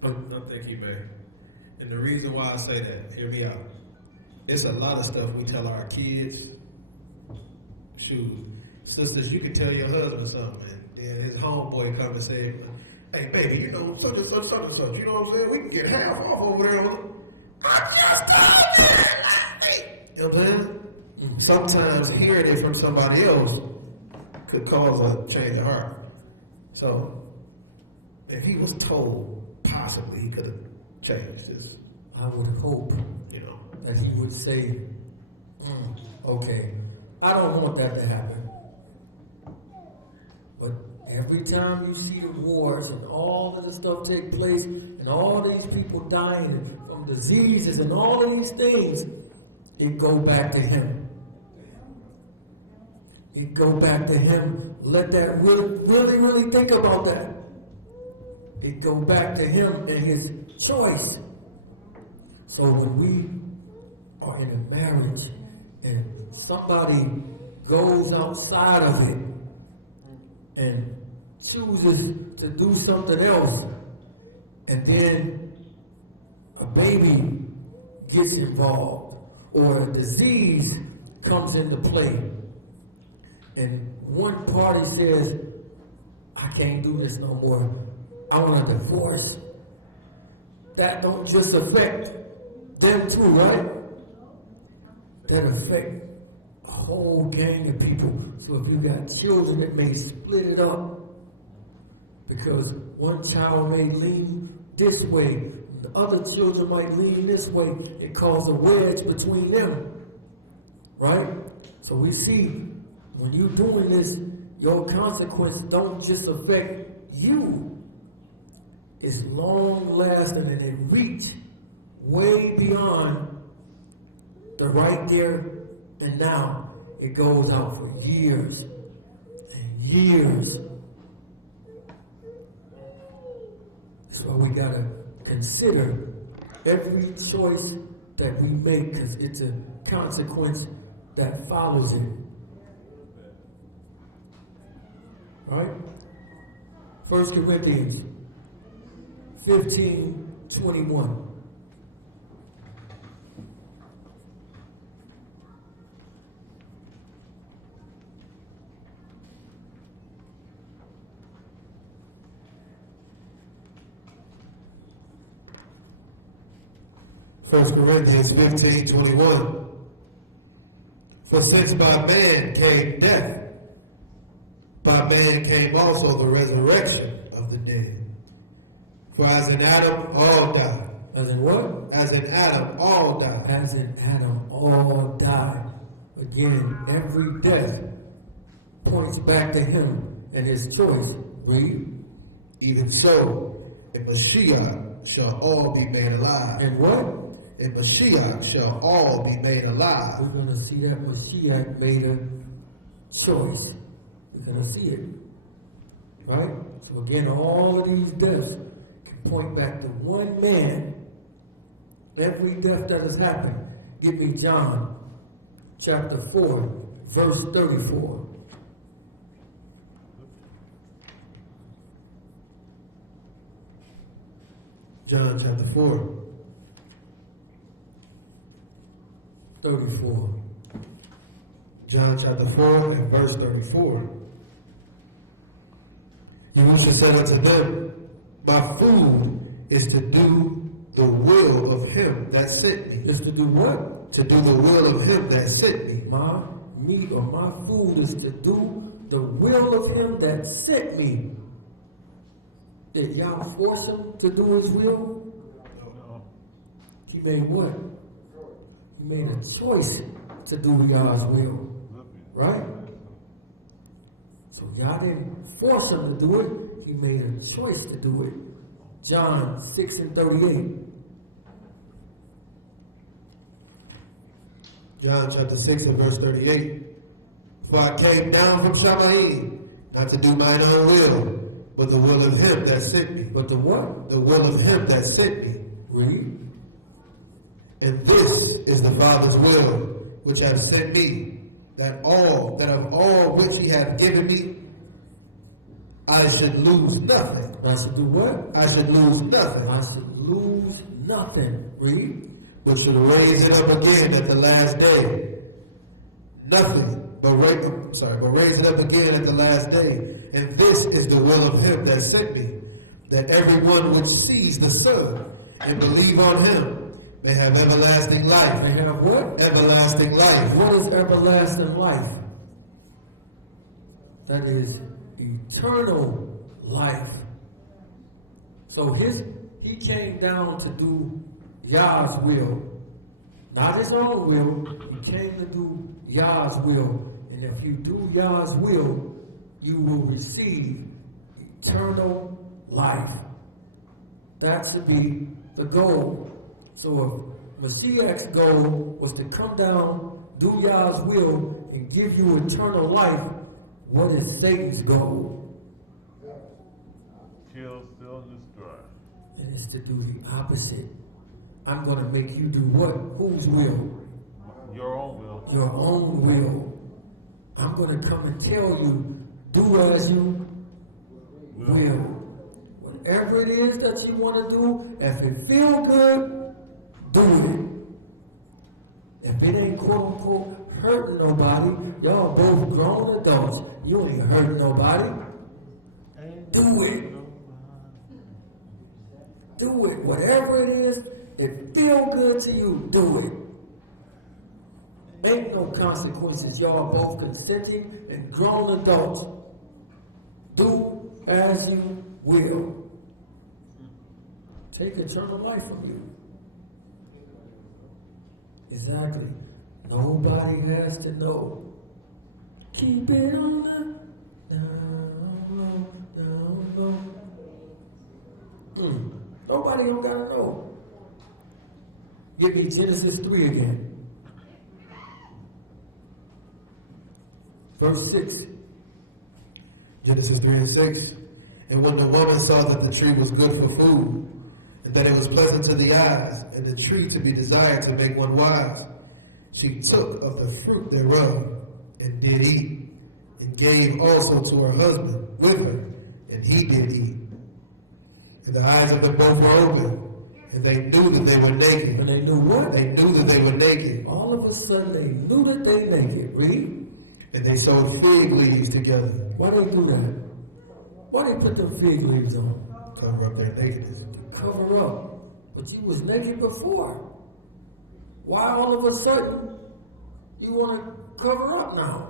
I think he may. And the reason why I say that, hear me out. It's a lot of stuff we tell our kids. Shoot, sisters, you can tell your husband something, and then his homeboy come and say, hey, baby, you know, such and such, such and such, you know what I'm saying? We can get half off over there. I just told you. You know what I'm saying? Sometimes hearing it from somebody else could cause a change of heart. So, if he was told, possibly he could have changed his. I would hope, You know, that he would say, okay, I don't want that to happen. But every time you see the wars and all of the stuff take place and all these people dying from diseases and all of these things, it go back to him. It go back to him. Let that really think about that. It go back to him and his choice. So when we are in a marriage and somebody goes outside of it and chooses to do something else, and then a baby gets involved or a disease comes into play, and one party says, I can't do this no more, I want a divorce, that don't just affect them too, right? That affect a whole gang of people. So if you got children, it may split it up because one child may lean this way, the other children might lean this way. It causes a wedge between them, right? So we see when you're doing this, your consequence don't just affect you. It's long lasting and it reach way beyond the right there and now. It goes out for years and years. That's why we gotta consider every choice that we make, because it's a consequence that follows it. All right? 1 Corinthians 15:21. First Corinthians 15:21. For since by man came death, by man came also the resurrection of the dead. For as in Adam all die. As in what? As in Adam all die. As in Adam all die. Again, every death points back to him and his choice. Read. Even so, and Mashiach shall all be made alive. And what? And Mashiach shall all be made alive. We're going to see that Mashiach made a choice. We're going to see it. Right? So again, all of these deaths can point back to one man. Every death that has happened. Give me John chapter 4, verse 34. John chapter 4. 34. John chapter 4 and verse 34. Yahushua said unto them, my food is to do the will of him that sent me. Is to do what? To do the will of him that sent me. My meat or my food is to do the will of him that sent me. Did y'all force him to do his will? No. He made what? He made a choice to do Yah's will. Right? So y'all didn't force him to do it. He made a choice to do it. John 6 and 38. John chapter 6 and verse 38. For I came down from Shammai, not to do mine own will, but the will of him that sent me. But the what? The will of him that sent me. Read. And this is the Father's will, which hath sent me, that of all which he hath given me, I should lose nothing. I should do what? I should lose nothing. I should lose nothing. Read. But should raise it up again at the last day. Nothing, but raise it up again at the last day. And this is the will of him that sent me, that everyone which sees the Son and believe on him may have everlasting life. They have what? Everlasting life. What is everlasting life? That is eternal life. So he came down to do Yah's will, not his own will. He came to do Yah's will. And if you do Yah's will, you will receive eternal life. That should be the goal. So if Mashiach's goal was to come down, do Yah's will, and give you eternal life, what is Satan's goal? Kill, steal, and destroy. It is to do the opposite. I'm going to make you do what? Whose will? Your own will. Your own will. I'm going to come and tell you, do as you will. Whatever it is that you want to do, if it feel good, do it. If it ain't quote unquote hurting nobody, y'all both grown adults. You ain't hurting nobody. Do it. Do it. Whatever it is, it feel good to you, do it. Ain't no consequences. Y'all both consenting and grown adults. Do as you will. Take eternal life from you. Exactly. Nobody has to know. Keep it on the down low. Nobody don't gotta know. Give me Genesis 3 again. Verse 6. Genesis 3 and 6. And when the woman saw that the tree was good for food, and that it was pleasant to the eyes, and the tree to be desired to make one wise, she took of the fruit thereof, and did eat, and gave also to her husband with her, and he did eat. And the eyes of them both were open, and they knew that they were naked. And they knew what? They knew that they were naked. All of a sudden they knew that they naked. Read. And they sewed fig leaves together. Why they do that? Why they put them fig leaves on? Cover up their nakedness. Cover up. But you was naked before. Why all of a sudden you want to cover up now?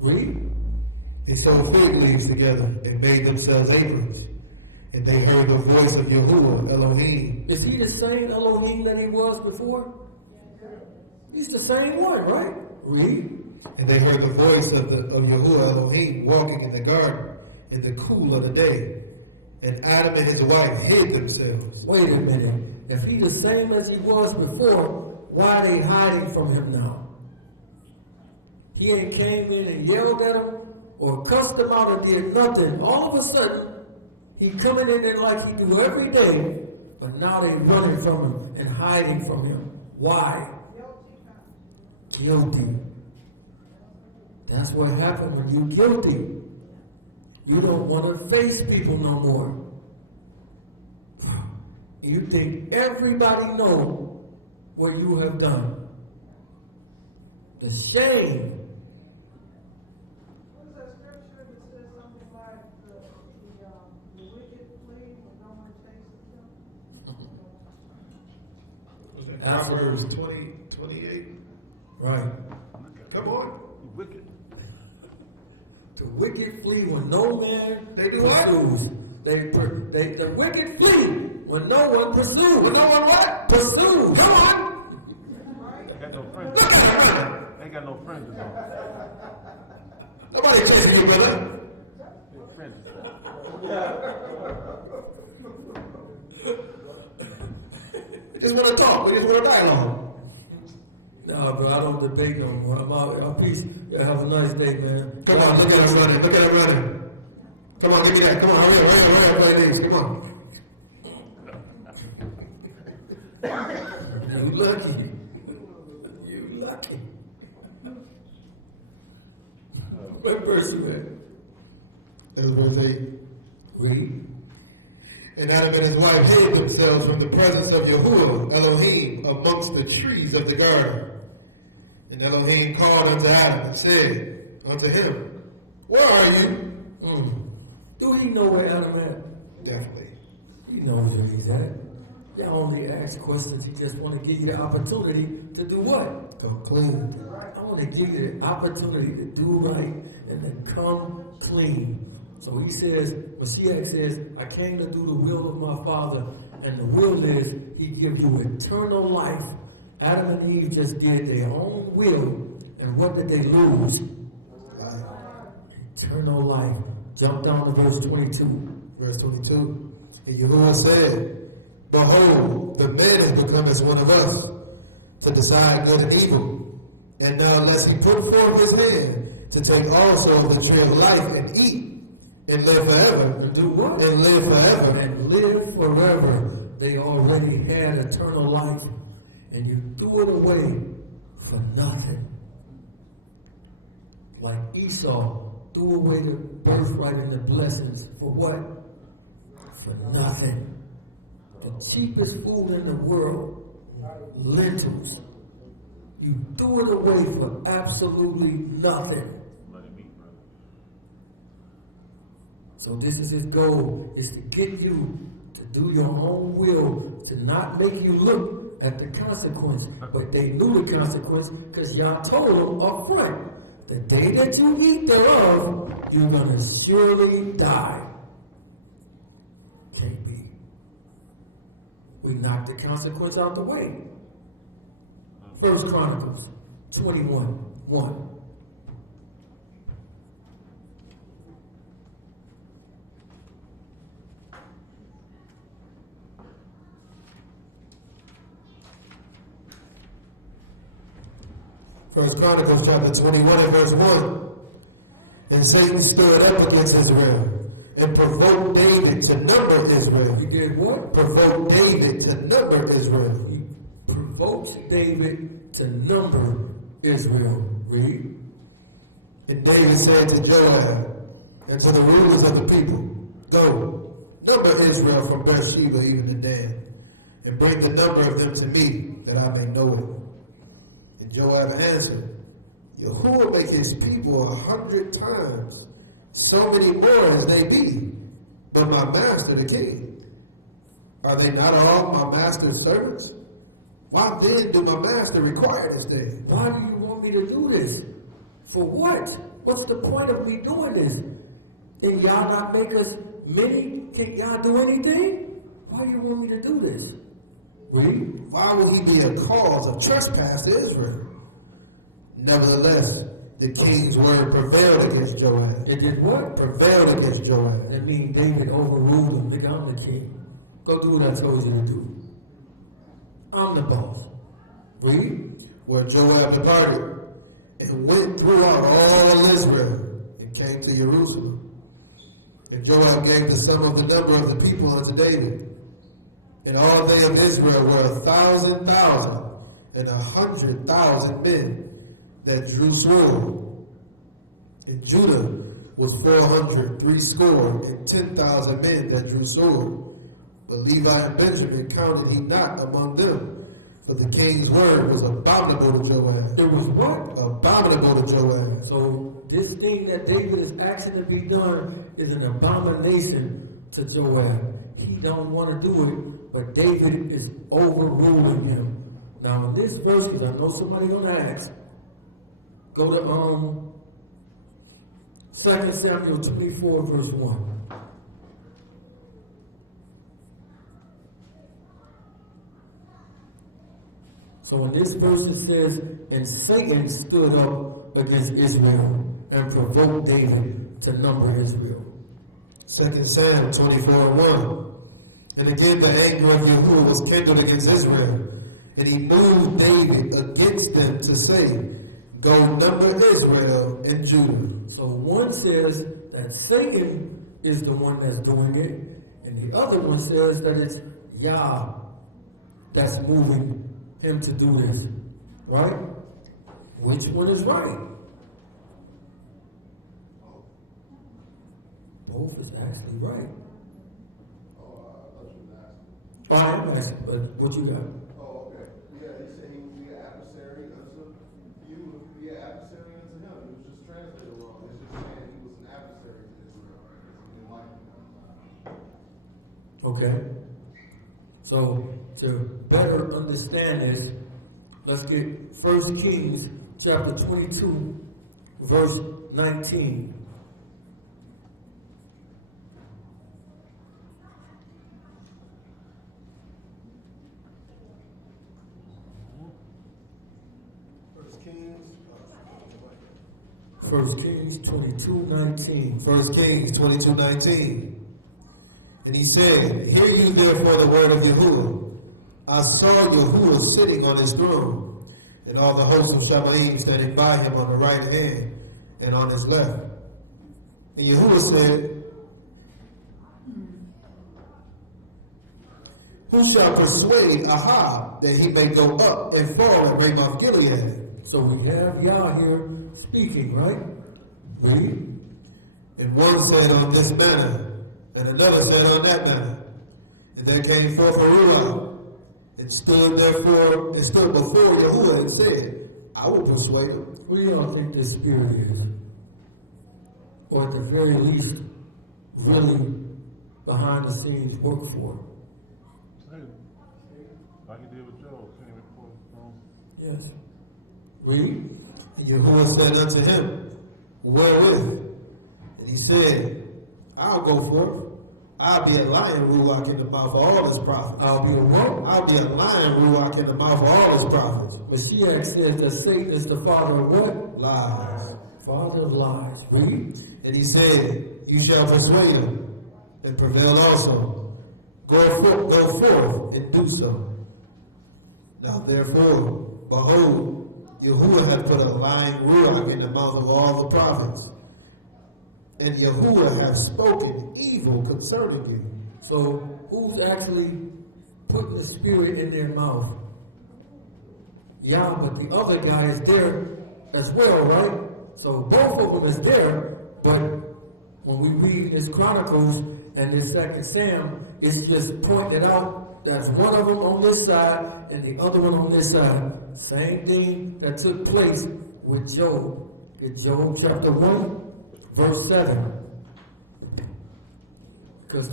Read. They sewed fig leaves together and made themselves aprons. And they heard the voice of Yahuwah, Elohim. Is he the same Elohim that he was before? He's the same one, right? Read. And they heard the voice of Yahuwah, Elohim, walking in the garden in the cool of the day. And Adam and his wife hid themselves. Wait a minute. If he the same as he was before, why are they hiding from him now? He ain't came in and yelled at them or cussed them out or did nothing. All of a sudden, he coming in there like he do every day, but now they running from him and hiding from him. Why? Guilty. That's what happened when you're guilty. You don't want to face people no more. You think everybody know what you have done. The shame. What is that scripture that says something like the wicked flee when no one chases them? Proverbs 20:28. Right. Come on. Wicked. The wicked flee when no man They do what? pursues. The wicked flee when no one pursues. When no one what? Pursues. Come on. Ain't got no friends. Ain't got no friends. Nobody chasing you, brother. Friends. We just want to talk. We just want to dialogue. No, bro, I don't debate no more. I'm out. Peace. Yeah, have a nice day, man. Come on, look at him running. Look at him running. Come on, look at that. Come on, hurry up, play this. Come on. You lucky. You lucky. What verse you at? That's verse 8. Read. And Adam and his wife hid themselves from the presence of Yahuwah, Elohim, amongst the trees of the garden. And Elohim called unto Adam and said unto him, where are you? Do he know where Adam at? Definitely. He knows where he's at. Y'all only ask questions. He just want to give you the opportunity to do what? Come clean. I want to give you the opportunity to do right and to come clean. So he says, Mashiach says, I came to do the will of my Father, and the will is he gives you eternal life. Adam and Eve just did their own will, and what did they lose? Eternal life. Jump down to verse 22. Verse 22. And Yahuwah said, behold, the man has become as one of us, to decide good and evil. And now lest he put forth his hand to take also of the tree of life and eat, and live forever. To do what? And live forever. And live forever. They already had eternal life, and you threw it away for nothing. Like Esau threw away the birthright and the blessings for what? For nothing. The cheapest food in the world, lentils. You threw it away for absolutely nothing. So this is his goal, is to get you to do your own will, to not make you look at the consequence. But they knew the consequence because y'all told them up front, the day that you eat thereof, you're going to surely die. Can't be. We knocked the consequence out the way. 1 Chronicles 21:1. First Chronicles chapter 21 and verse 1. And Satan stood up against Israel and provoked David to number Israel. He did what? Provoked David to number Israel. He provoked David to number Israel. Read. And David said to Joab and to the rulers of the people, go, number Israel from Bathsheba even to Dan, and bring the number of them to me, that I may know it. And Joab answered, Yahuwah make his people 100 times so many more as they be, but my master the king. Are they not all my master's servants? Why then do my master require this thing? Why do you want me to do this? For what? What's the point of me doing this? Can y'all not make us many? Can y'all do anything? Why do you want me to do this? Read. Why will he be a cause of trespass to Israel? Nevertheless, the king's word prevailed against Joab. It did what? Prevailed against Joab. That means David overruled him. Nigga, I'm the king. Go do what I told you to do. I'm the boss. Read. Where Joab departed and went throughout all Israel and came to Jerusalem. And Joab gave the sum of the number of the people unto David. And all they of Israel were 1,000,000 and 100,000 men that drew sword. And Judah was 460 men that drew sword. But Levi and Benjamin counted he not among them. For the king's word was abominable to Joab. It was what? Abominable to Joab. So this thing that David is asking to be done is an abomination to Joab. He don't want to do it, but David is overruling him. Now in this verse, because I know somebody gonna ask, go to 2 Samuel 24, verse 1. So in this verse it says, and Satan stood up against Israel and provoked David to number Israel. 2 Samuel 24:1. And again the anger of Yahuwah was kindled against Israel, and he moved David against them to say, go number Israel and Judah. So one says that Satan is the one that's doing it, and the other one says that it's Yah that's moving him to do this. Right? Which one is right? Both is actually right. Oh, I thought you were asking. Well, I'm asking, but what you got? Oh, okay. Yeah, he said he would be an adversary unto you, would be an adversary unto him. He was just translated wrong. It's just saying he was an adversary to Israel, right? Because he didn't like him. Okay. So to better understand this, let's get 1 Kings chapter 22, verse 19. First Kings 22:19. 1 Kings 22:19. And he said, hear you therefore the word of Yahuwah. I saw Yahuwah sitting on his throne, and all the hosts of Shamaim standing by him on the right hand and on his left. And Yahuwah said, who shall persuade Ahab that he may go up and fall in Ramoth Gilead? So we have Yah here speaking, right? Read. And one said on this manner, and another said on that manner. And there came forth a ruler, and stood before Yahuwah and said, I will persuade him. Who do y'all think this spirit is? Or at the very least, really behind the scenes work for? Like he did with Job, came before the throne. Yes. Read. And Yahuwah said unto him, wherewith? And he said, I'll go forth. I'll be a lion ruach in the mouth of all his prophets. I'll be a what? I'll be a lion ruach in the mouth of all his prophets. Mashiach says that Satan is the father of what? Lies. Father of lies. Read. And he said, you shall persuade him and prevail also. Go forth and do so. Now therefore, behold, Yahuwah hath put a lying ruach in the mouth of all the prophets. And Yahuwah hath spoken evil concerning you. So who's actually putting the spirit in their mouth? Yeah, but the other guy is there as well, right? So both of them is there, but when we read this Chronicles and this 2 Sam, it's just pointed out that's one of them on this side and the other one on this side. Same thing that took place with Job. In Job chapter 1, verse 7. Because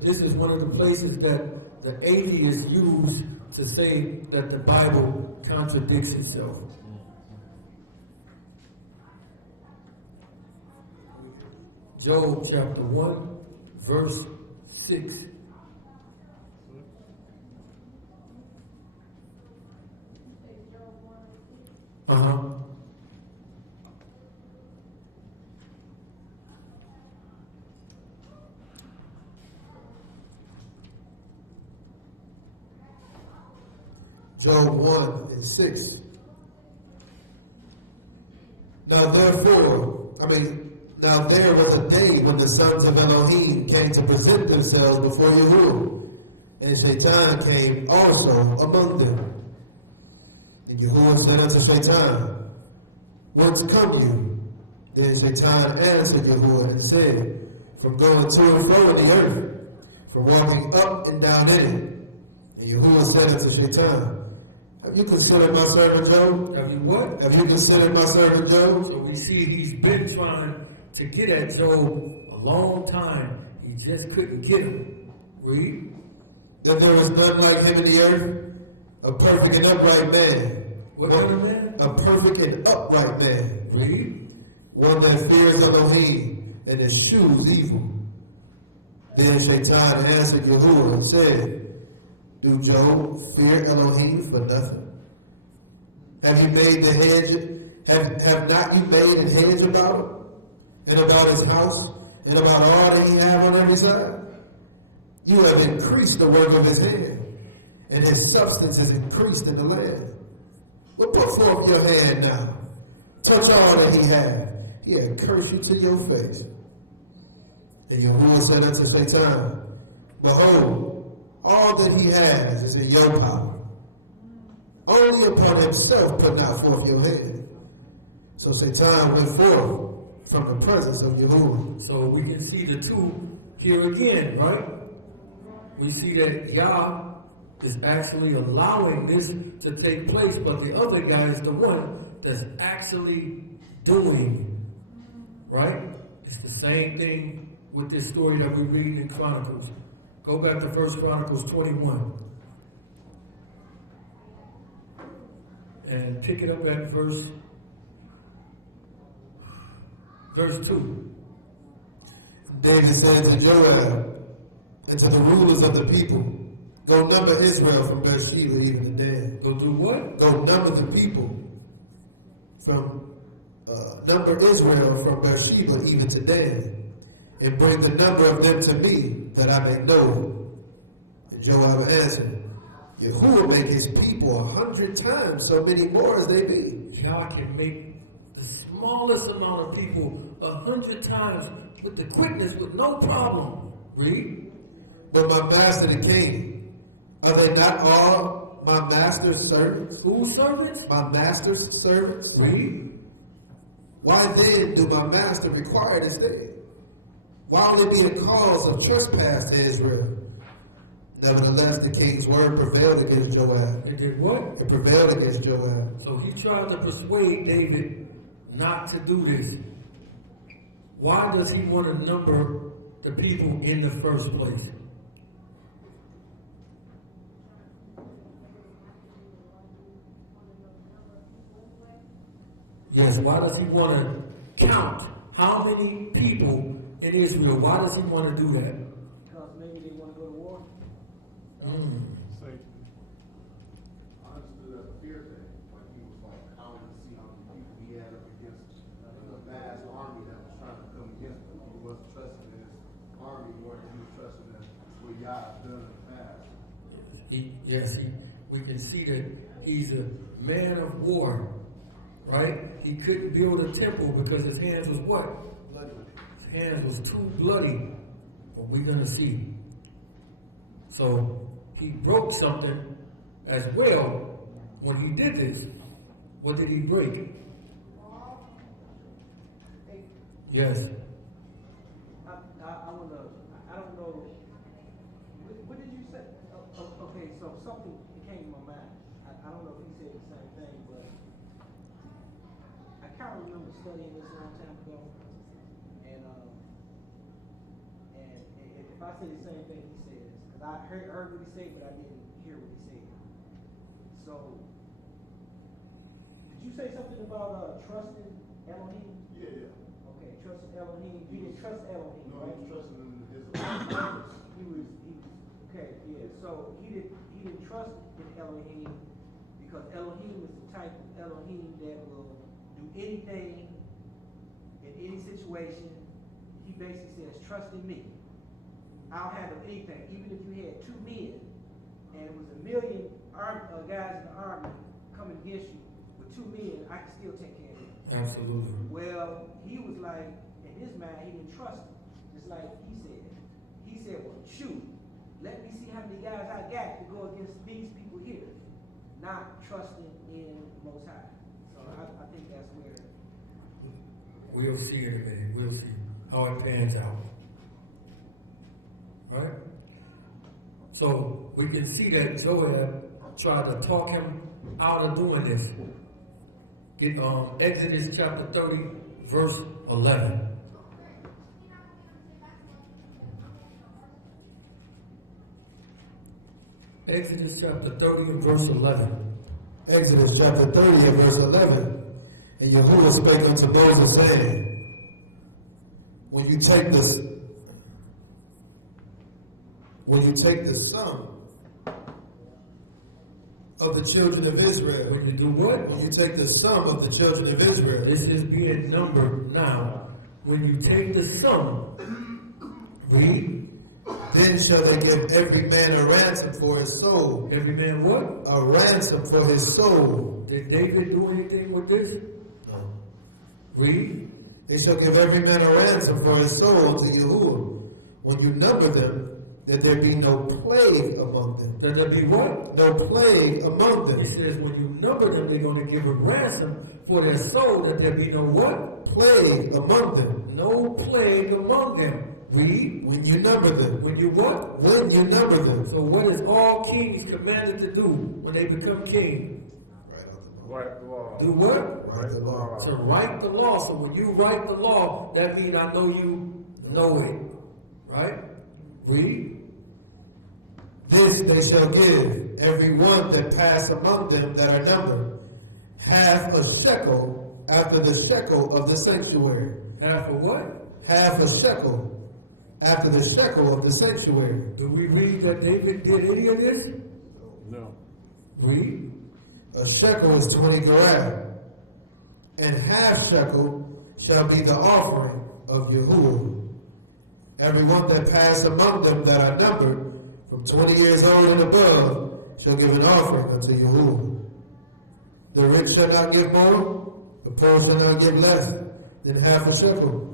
this is one of the places that the atheists use to say that the Bible contradicts itself. Job chapter 1, verse 6. Job 1 and 6. Now there was a day when the sons of Elohim came to present themselves before Yahuwah, and Shaitan came also among them. And Yahuwah said unto Shaitan, Whence come you? Then Shaitan answered Yahuwah and said, From going to and fro in the earth, from walking up and down in it. And Yahuwah said unto Shaitan, Have you considered my servant Job? Have you what? Have you considered my servant Job? So we see he's been trying to get at Job a long time. He just couldn't get him. Read. That there is none like him in the earth, a perfect and upright man. What kind of man? A perfect and upright man. Read. One that fears Elohim and eschews evil. Then Shaitan answered Yahuwah and said, Do Job fear Elohim for nothing? Have you made the hedge? Have not you made a hedge about him? And about his house? And about all that he have on every side? You have increased the work of his hand, and his substance is increased in the land. Well, put forth your hand now. Touch all that he hath. He had cursed you to your face. And Yahuwah said unto Shaitan, Behold, all that he has is in your power. Only upon himself put not forth your hand. So Shaitan went forth from the presence of Yahuwah. So we can see the two here again, right? We see that Yah is actually allowing this to take place, but the other guy is the one that's actually doing, right? It's the same thing with this story that we read in Chronicles. Go back to 1 Chronicles 21. And pick it up at verse 2. David said to Joab and to the rulers of the people, Go number Israel from Bathsheba even to Dan. Go do what? Go number the people from number Israel from Bathsheba even to Dan, and bring the number of them to me, that I may know. And Joab answered, Yahuwah make his people 100 times so many more as they be. Yah can make the smallest amount of people 100 times with the quickness, with no problem. Read. But my master the king, are they not all my master's servants? Whose servants? My master's servants? Read. Why then do my master require this thing? Why will it be a cause of trespass to Israel? Nevertheless, the king's word prevailed against Joab. It did what? It prevailed against Joab. So he tried to persuade David not to do this. Why does he want to number the people in the first place? Yes, why does he want to count how many people in Israel? Why does he want to do that? Because maybe they want to go to war. Safety. I understood as a fear thing. Like he was like counting to see how many people he had up against the vast army that was trying to come against him. He wasn't trusting in his army more than he was trusting in what Yah had done in the past. We can see that he's a man of war, right? He couldn't build a temple because his hands was what? Bloody. His hands was too bloody. But we're going to see. So he broke something as well when he did this. What did he break? Yes. I want to, I don't know, what did you say? Okay, so something came to my mind. I don't know if he said the same thing, but I can't remember studying this a long time ago. And if I say the same thing he says, because I heard what he said, but I didn't hear what he said. So, did you say something about trusting Elohim? Yeah. Okay, trusting Elohim. You didn't trust Elohim, No, right? he was trusting in his purpose. He was okay, yeah. So he didn't trust in Elohim because Elohim is the type of Elohim that will do anything in any situation. He basically says, trust in me. I'll handle anything. Even if you had 2 men and it was $1 million guys in the army coming against you with 2 men, I can still take care of them. Absolutely. Well, he was like, in his mind, he didn't trust him. Just like he said. He said, well, shoot, let me see how many guys I got to go against these people here. Not trusting in the Most High. So I think that's where. We'll see in a minute. We'll see how it pans out. Right? So we can see that Joab tried to talk him out of doing this. Get Exodus chapter 30, verse 11. Exodus chapter 30 and verse 11. Exodus chapter 30 and verse 11. And Yahuwah spake unto Moses, saying, when you take the sum of the children of Israel. When you do what? When you take the sum of the children of Israel. This is being numbered now. When you take the sum, read. Then shall they give every man a ransom for his soul. Every man what? A ransom for his soul. Did David do anything with this? No. Read. They shall give every man a ransom for his soul unto Yahuwah. When you number them, that there be no plague among them. That there be what? No plague among them. He says when you number them, they're going to give a ransom for their soul, that there be no what? Plague among them. No plague among them. Read. When you number them. When you what? When you number them. So what is all kings commanded to do when they become king? Write the law. Do what? Write the law. To write the law. So when you write the law, that means I know you know it. Right? Read. This they shall give every one that pass among them that are numbered, half a shekel after the shekel of the sanctuary. Half of what? Half a shekel after the shekel of the sanctuary. Do we read that David did any of this? No. Read. A shekel is 20 gerah, and half shekel shall be the offering of Yahuwah. Every one that pass among them that are numbered, from 20 years old and above, shall give an offering unto Yahuwah. The rich shall not give more, the poor shall not give less than half a shekel,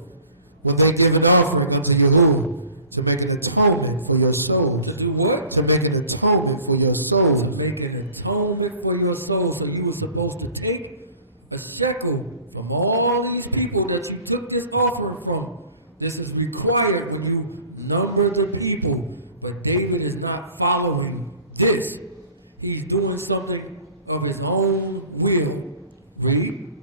when they give an offering unto Yahuwah, to make an atonement for your soul. To do what? To make an atonement for your soul. To make an atonement for your soul. So you were supposed to take a shekel from all these people that you took this offering from. This is required when you number the people. But David is not following this. He's doing something of his own will. Read.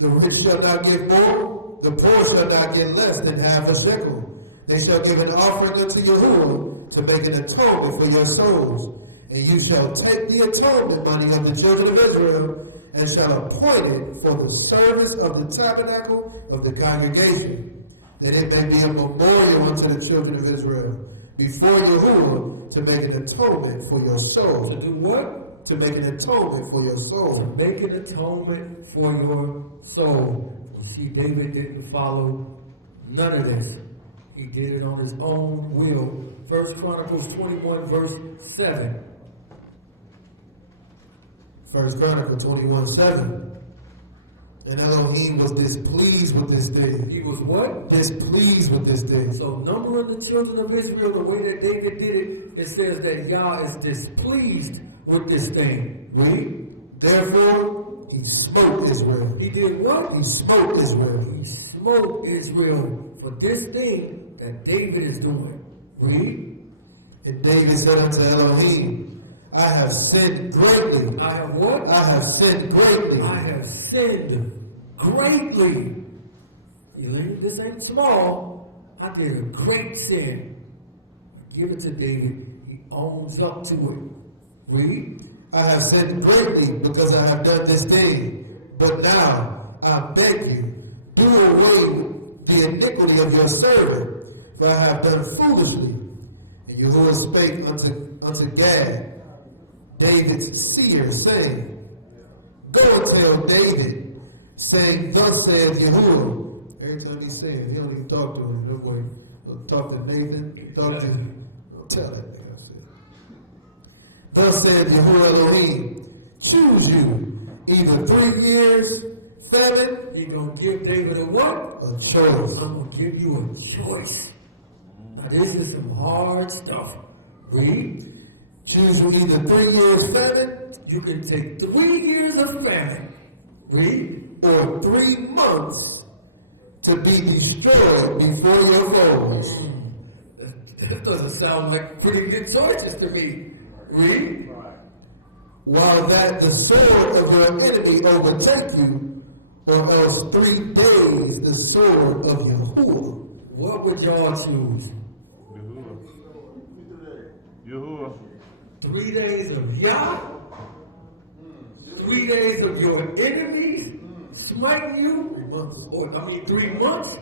The rich shall not give more, the poor shall not give less than half a shekel. They shall give an offering unto Yahuwah to make an atonement for your souls. And you shall take the atonement money of the children of Israel, and shall appoint it for the service of the tabernacle of the congregation, that it may be a memorial unto the children of Israel before Yahuwah, to make an atonement for your soul. To do what? To make an atonement for your soul. To make an atonement for your soul. You see, David didn't follow none of this. He did it on his own will. 1 Chronicles 21 verse 7. 1 Chronicles 21:7. And Elohim was displeased with this thing. He was what? Displeased with this thing. So numbering the children of Israel the way that David did it, it says that Yah is displeased with this thing. Read. Therefore, he smote Israel. He did what? He smote Israel. He smote Israel for this thing that David is doing. Read. And David said unto Elohim, I have sinned greatly. I have what? I have sinned greatly. I have sinned greatly. This ain't small. I did a great sin. Give it to David. He owns up to it. Read. I have sinned greatly because I have done this thing. But now, I beg you, do away the iniquity of your servant, for I have done foolishly. And Yahuwah spake unto Gad, David's seer, saying, Go and tell David, saying, Thus saith Yahuwah. Every time he says, he don't even talk to him. No way. He'll talk to Nathan. Don't tell that nigga. Thus said Yahuwah Elohim, choose you either 3 years famine. He gonna give David a what? A choice. I'm gonna give you a choice. Now this is some hard stuff. Read. Choose you either 3 years famine You can take 3 years of famine. Read. or 3 months to be destroyed before your foes. That doesn't sound like pretty good choices to me. Read. While that the sword of your enemy overtake you, or else 3 days the sword of Yahuwah. What would y'all choose? Yahuwah. 3 days of Yah? 3 days of your enemies smiting you? 3 months. Or 3 months?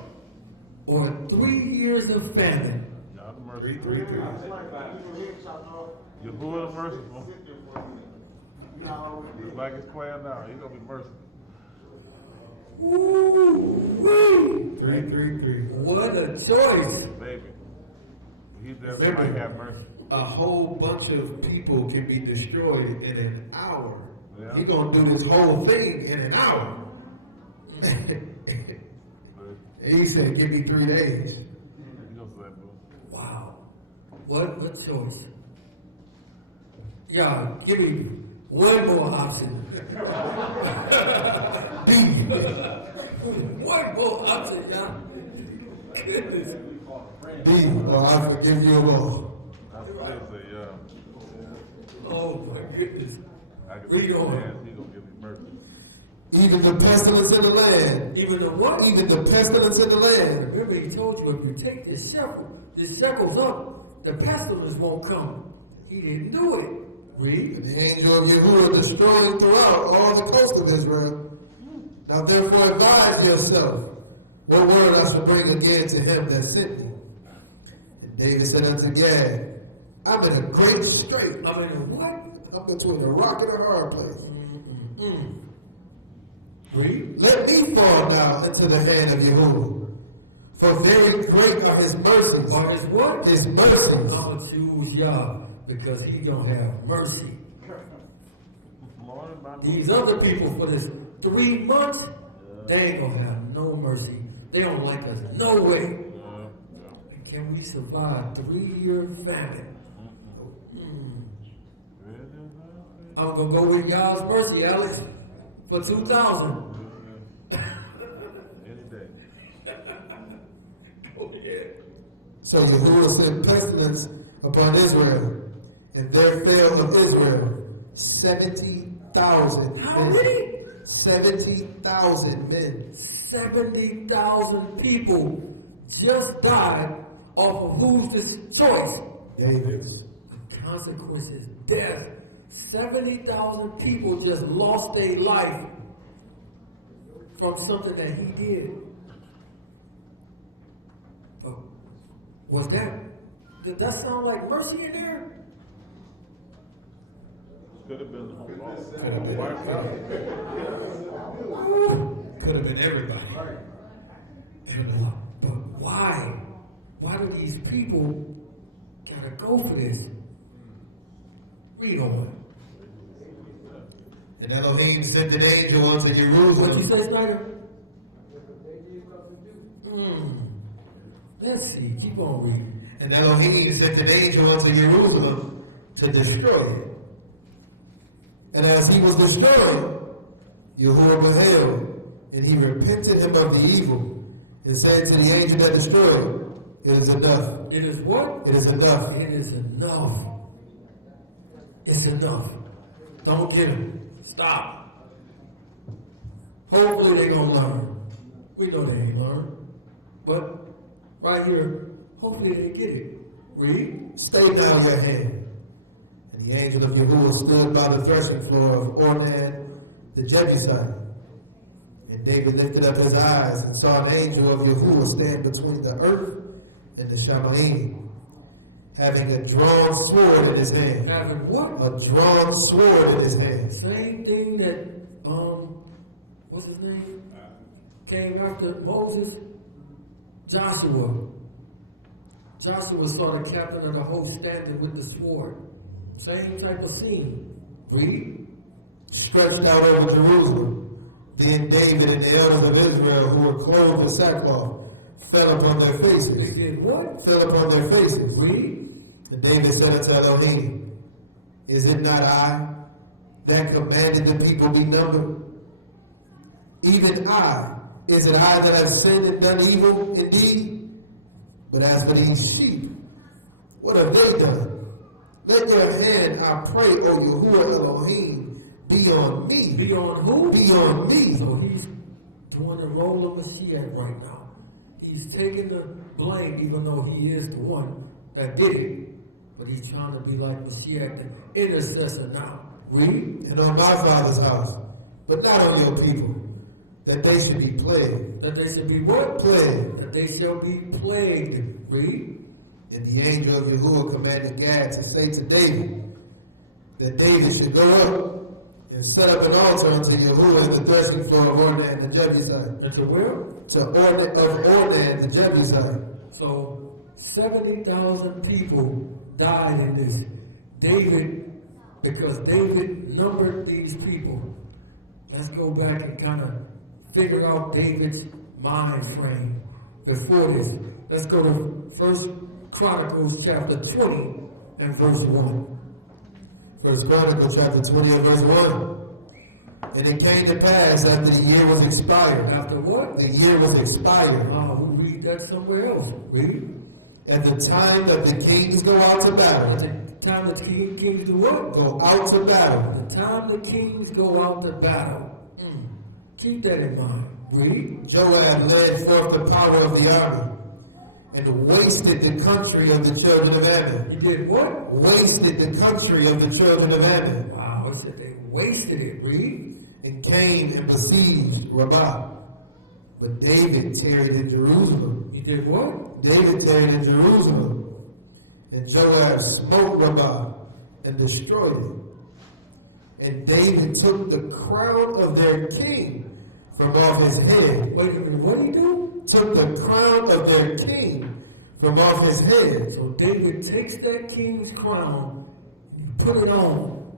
Or 3 years of famine? God the mercy. Yahuwah the merciful. It's like it's playing now. He's gonna be merciful. Ooh, 3. what a choice! Baby. He's there to Remember, have mercy. a whole bunch of people can be destroyed in an hour. Yeah. He gonna do his whole thing in an hour. And he said, give me 3 days. He gonna say, boo. Wow, what a choice! Yeah, give me one more option. D. One more option, yeah. Goodness. D. Or I forgive you all. I still say, yeah. Oh my goodness. I can Read see on. He's gonna give me mercy. Even the pestilence in the land. Even the what? Even the pestilence in the land. Remember, he told you if you take this shekels up, the pestilence won't come. He didn't do it. Read. The angel of Yahuwah destroying throughout all the coast of Israel. Now therefore advise yourself what word I shall bring again to him that sent me. And David said unto Gad, I'm in a great strait. I'm in a what? I'm between a rock and a hard place. Read. Let me fall now into the hand of Yahuwah. For very great are his mercies. Or his what? His mercies. I'm going to choose Yah because he going to have mercy. Lord, my These other people for this 3 months, they ain't going to have no mercy. They don't like us no way. And can we survive 3-year famine? I'm going to go with Yah's mercy, Alex, for 2,000. Any day. Oh, yeah. So Yahuwah sent pestilence upon Israel, and there fell of Israel 70,000 How men. many? 70,000 men. 70,000 people just died off of who's this choice? David's. The consequences, death. 70,000 people just lost their life from something that he did. Was that? Did that sound like mercy in there? Could have been Wiped out. Could have been everybody. But why? Why do these people gotta go for this? Read on. And Elohim sent an angel unto What you Jerusalem. say, Snyder? Let's see. Keep on reading. And Elohim sent an angel unto Jerusalem to destroy it. And as he was destroyed, Yahuwah beheld, and he repented him of the evil, and said to the angel that destroyed, it is enough. It is what? It is enough. It is enough. It's enough. Don't kill him. Stop. Hopefully they gonna learn. We know they ain't learn. But right here, hopefully they get it. Read. Stay down your hand. And the angel of Yahuwah stood by the threshing floor of Ornan the Jebusite. And David lifted up his eyes and saw an angel of Yahuwah stand between the earth and the Shamaim, having a drawn sword in his hand. Having what? A drawn sword in his hand. Same thing that, what's his name? Came after Moses? Joshua. Joshua saw the captain of the host standing with the sword. Same type of scene. Read. Stretched out over Jerusalem, being David and the elders of Israel who were clothed with sackcloth, fell upon their They faces. did what? Fell upon their faces. Read. And David said unto Elohim, is it not I that commanded the people be numbered? Even I, is it I that have sinned and done evil indeed? But as for these sheep, what have they done? Let your hand, I pray, O Yahuwah Elohim, be on me. Be on who? Be on me. So he's doing the role of Mashiach right now. He's taking the blame, even though he is the one that did it. But he's trying to be like Mashiach, the intercessor now. Read. And on my father's house, but not on your people, that they should be plagued. That they should be what? Plagued. That they shall be plagued. Read. And the angel of Yahuwah commanded Gad to say to David, that David should go up and set up an altar unto Yahuwah in the threshing floor of Ornan the Jebusite. And to where? To Ornan the Jebusite. So 70,000 people died in this. David, because David numbered these people. Let's go back and kind of figure out David's mind frame before this. Let's go to 1 Chronicles chapter 20 and verse 1. 1 Chronicles chapter 20 and verse 1. And it came to pass after the year was expired. After what? The year was expired. We read that somewhere else. Read. At the time that the kings go out to battle. The time the kings do what? Go out to battle. The time the kings go out to battle. Keep that in mind. Read. Joab led forth the power of the army and wasted the country of the children of Ammon. He did what? Wasted the country of the children of Ammon. Wow, it said they wasted it. Read. And came and besieged Rabbah. But David tarried in Jerusalem. He did what? David tarried in Jerusalem. And Joab smote Rabbah and destroyed it. And David took the crown of their king from off his head. Wait a minute, what did he do? Took the crown of their king from off his head. So David takes that king's crown, and put it on.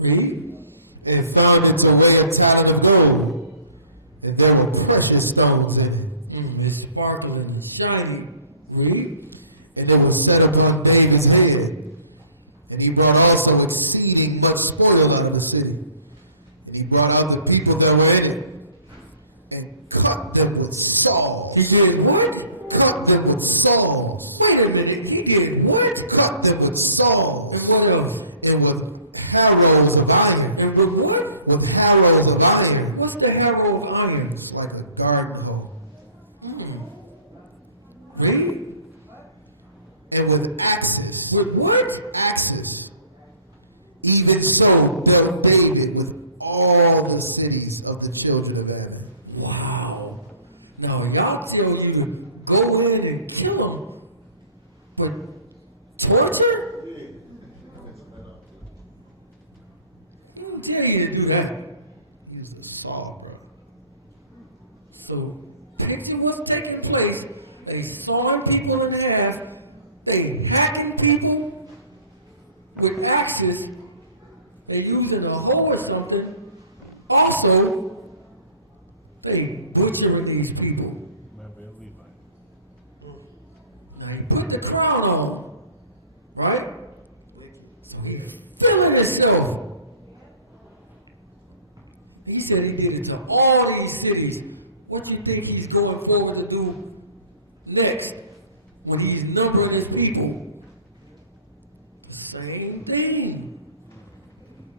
Read. And found it to weigh a talent of gold. And there were precious stones in it. It's sparkling and shiny. Read. And it was set upon David's head. And he brought also exceeding much spoil out of the city. And he brought out the people that were in it. And cut them with saws. He did what? Cut them with saws. Wait a minute, he did what? Cut them with saws. And what else? And with harrows of iron. And with what? With harrows of iron. What's the harrow of iron? It's like a garden hoe. Read. And with axes. With what? Axes. Even so dealt David with all the cities of the children of Ammon. Wow. Now y'all tell you to go in and kill them, but torture? He didn't tell you to do that. He was a saw, bro. So picture what's taking place. They sawing people in half. They hacking people with axes. They using a hoe or something. Also, they butchering these people. Now he put the crown on, right? So he's feeling himself. He said he did it to all these cities. What do you think he's going forward to do next when he's numbering his people? The same thing.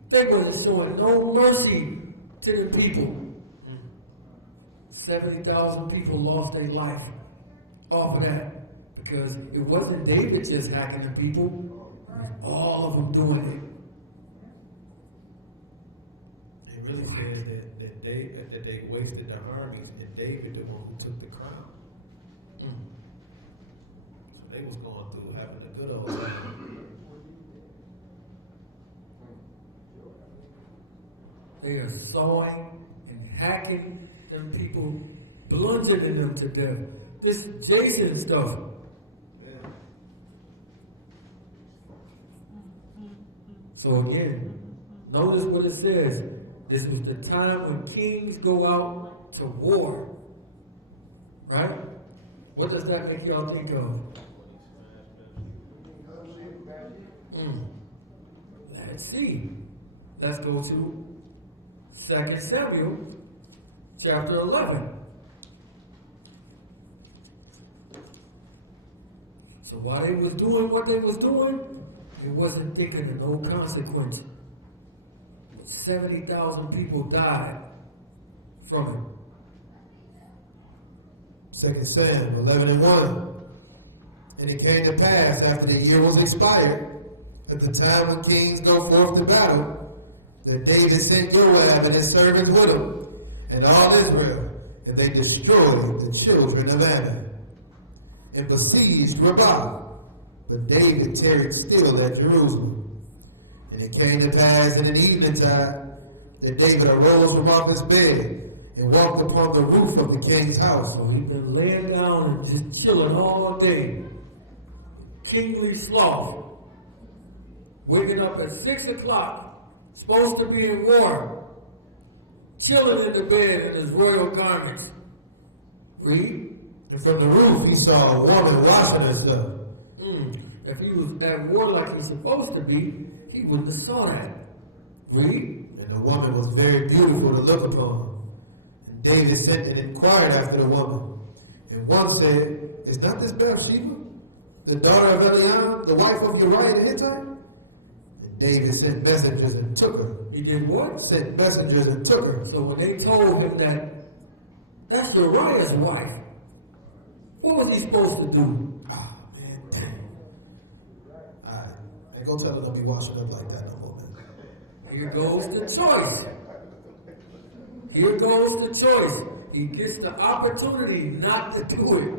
They wasn't showing no mercy to the people. 70,000 people lost their life off of that. Because it wasn't David just hacking the people. It was all of them doing it. It really says that they wasted the armies and David the one who took the crown. So they was going through having a good old time. They are sawing and hacking them people, bludgeoning them to death. This Jason stuff. So again, notice what it says. This was the time when kings go out to war. Right? What does that make y'all think of? Let's see. Let's go to 2 Samuel chapter 11. So while they was doing what they was doing, it wasn't thinking of no consequence. 70,000 people died from it. 2 Samuel 11:1. And it came to pass after the year was expired, at the time when kings go forth to battle, that David sent Joab and his servants with him, and all Israel, and they destroyed the children of Ammon, and besieged Rabbah. But David tarried still at Jerusalem. And it came to pass in an eventide that David arose from off his bed and walked upon the roof of the king's house. So he'd been laying down and just chilling all day. Kingly sloth. Waking up at 6 o'clock, supposed to be in war, chilling in the bed in his royal garments. Read. And from the roof he saw a woman washing herself. If he was at war like he's supposed to be, he wouldn't have saw that. Read. And the woman was very beautiful to look upon. And David sent and inquired after the woman. And one said, Is not this Bathsheba, the daughter of Eliam, the wife of Uriah the Hittite? And David sent messengers and took her. He did what? Sent messengers and took her. So when they told him that that's Uriah's wife, what was he supposed to do? Ah, man, dang. Alright, ain't gonna tell her to be washing up like that no more, man. Here goes the choice. Here goes the choice. He gets the opportunity not to do it.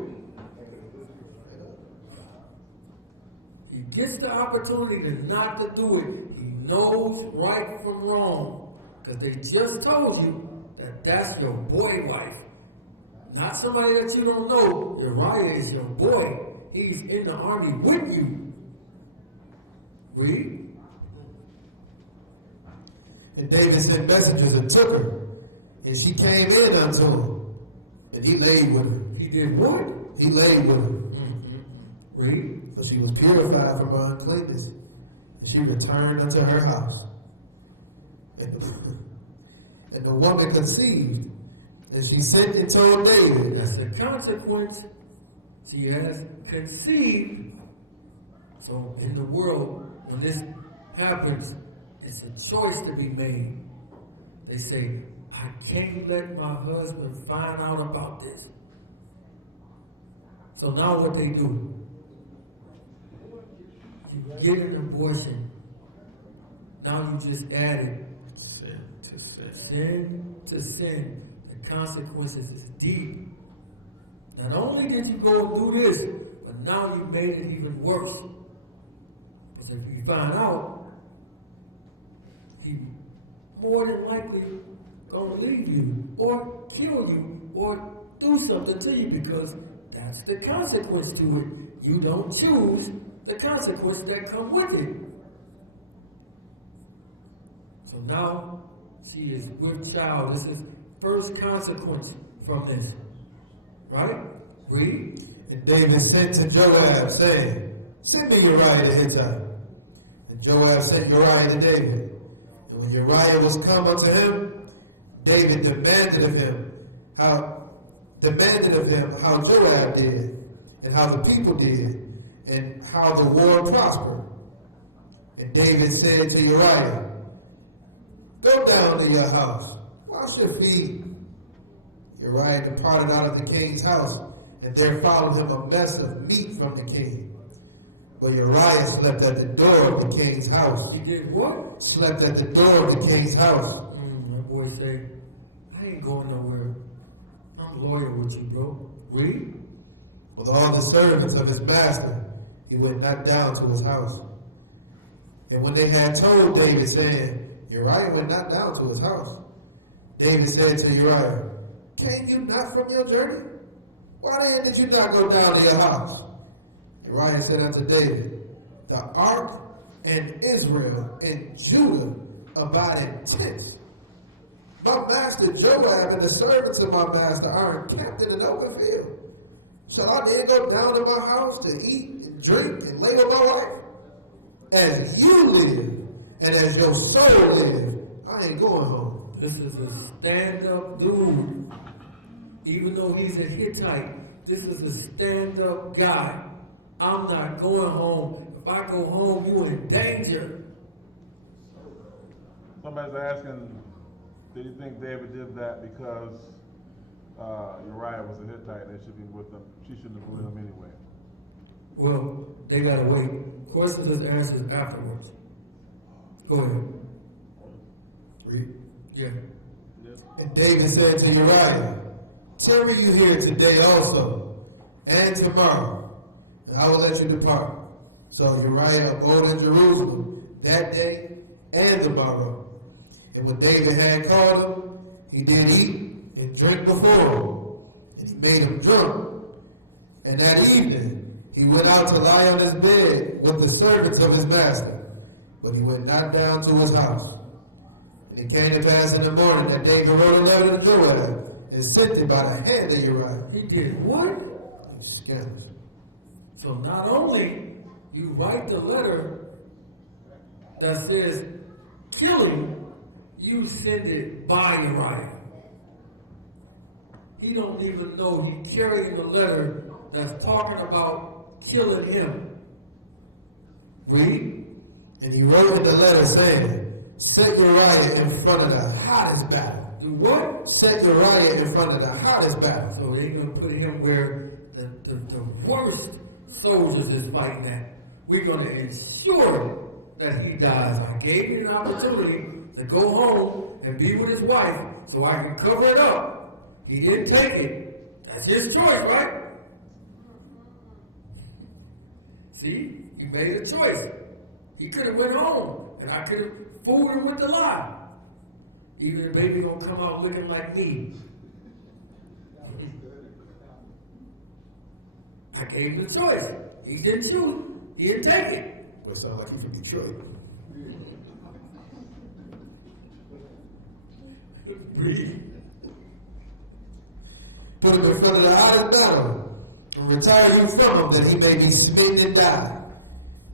He gets the opportunity to not to do it. He knows right from wrong. Because they just told you that that's your boy wife. Not somebody that you don't know. Uriah is your boy. He's in the army with you. Read. And David sent messengers and took her. And she came in unto him. And he laid with her. He did what? He laid with her. Read. So she was purified from her uncleanness. And she returned unto her house. And the woman conceived. And she sent and told David. That's the consequence. She has conceived. So in the world, when this happens, it's a choice to be made. They say, I can't let my husband find out about this. So now what they do? You get an abortion. Now you just added Sin to sin. sin to sin. The consequences is deep. Not only did you go and do this, but now you made it even worse. Because if you find out, he more than likely gonna leave you, or kill you, or do something to you, because that's the consequence to it. You don't choose the consequences that come with it. So now she is with child. This is first consequence from this. Right? Read. And David sent to Joab, saying, Send me Uriah the Hittite. And Joab sent Uriah to David. And when Uriah was come unto him, David demanded of him how Joab did, and how the people did, and how the war prospered. And David said to Uriah, Go down to your house, wash your feet. Uriah departed out of the king's house, and there followed him a mess of meat from the king. But Uriah slept at the door of the king's house. He did what? Slept at the door of the king's house. My boy say, I ain't going nowhere. I'm loyal with you, bro. Read. With all the servants of his master, he went not down to his house. And when they had told David, saying, Uriah went not down to his house, David said to Uriah, Came you not from your journey? Why then did you not go down to your house? Uriah said unto David, The ark and Israel and Judah abide in tents. My master Joab and the servants of my master are encamped in an open field. Shall I then go down to my house to eat and drink and lay with my wife? As you live and as your soul live, I ain't going home. This is a stand-up dude. Even though he's a Hittite, this is a stand-up guy. I'm not going home. If I go home, you in danger. Somebody's asking, do you think David did that because Uriah was a Hittite and they should be with them? She shouldn't have with him anyway. Well, they gotta wait. Questions and answers afterwards. Go ahead. Read. Yeah. And David said to Uriah, tarry you here today also, and tomorrow, and I will let you depart. So Uriah abode in Jerusalem that day and tomorrow. And when David had called him, he did eat and drink before him, and he made him drunk. And that evening he went out to lie on his bed with the servants of his master, but he went not down to his house. And it came to pass in the morning that David wrote a letter to Joab and sent it by the hand of Uriah. He did what? You scoundrel. So not only you write the letter that says killing, you send it by Uriah. He don't even know he carrying the letter that's talking about killing him. Read. And he wrote in the letter saying, set Uriah in front of the hottest battle. Do what? Set Uriah in front of the hottest battle. So they're going to put him where the worst soldiers is fighting at. We're going to ensure that he dies. I gave him an opportunity to go home and be with his wife so I can cover it up. He didn't take it. That's his choice, right? See? He made a choice. He could have went home and I could have fooled him with the lie. Even the baby gonna come out looking like me. I gave him the choice. He didn't choose. He didn't take it. That sounds like he's from Detroit. Read. Put him in front of the hottest battle and retire him from him that he may be smitten and die.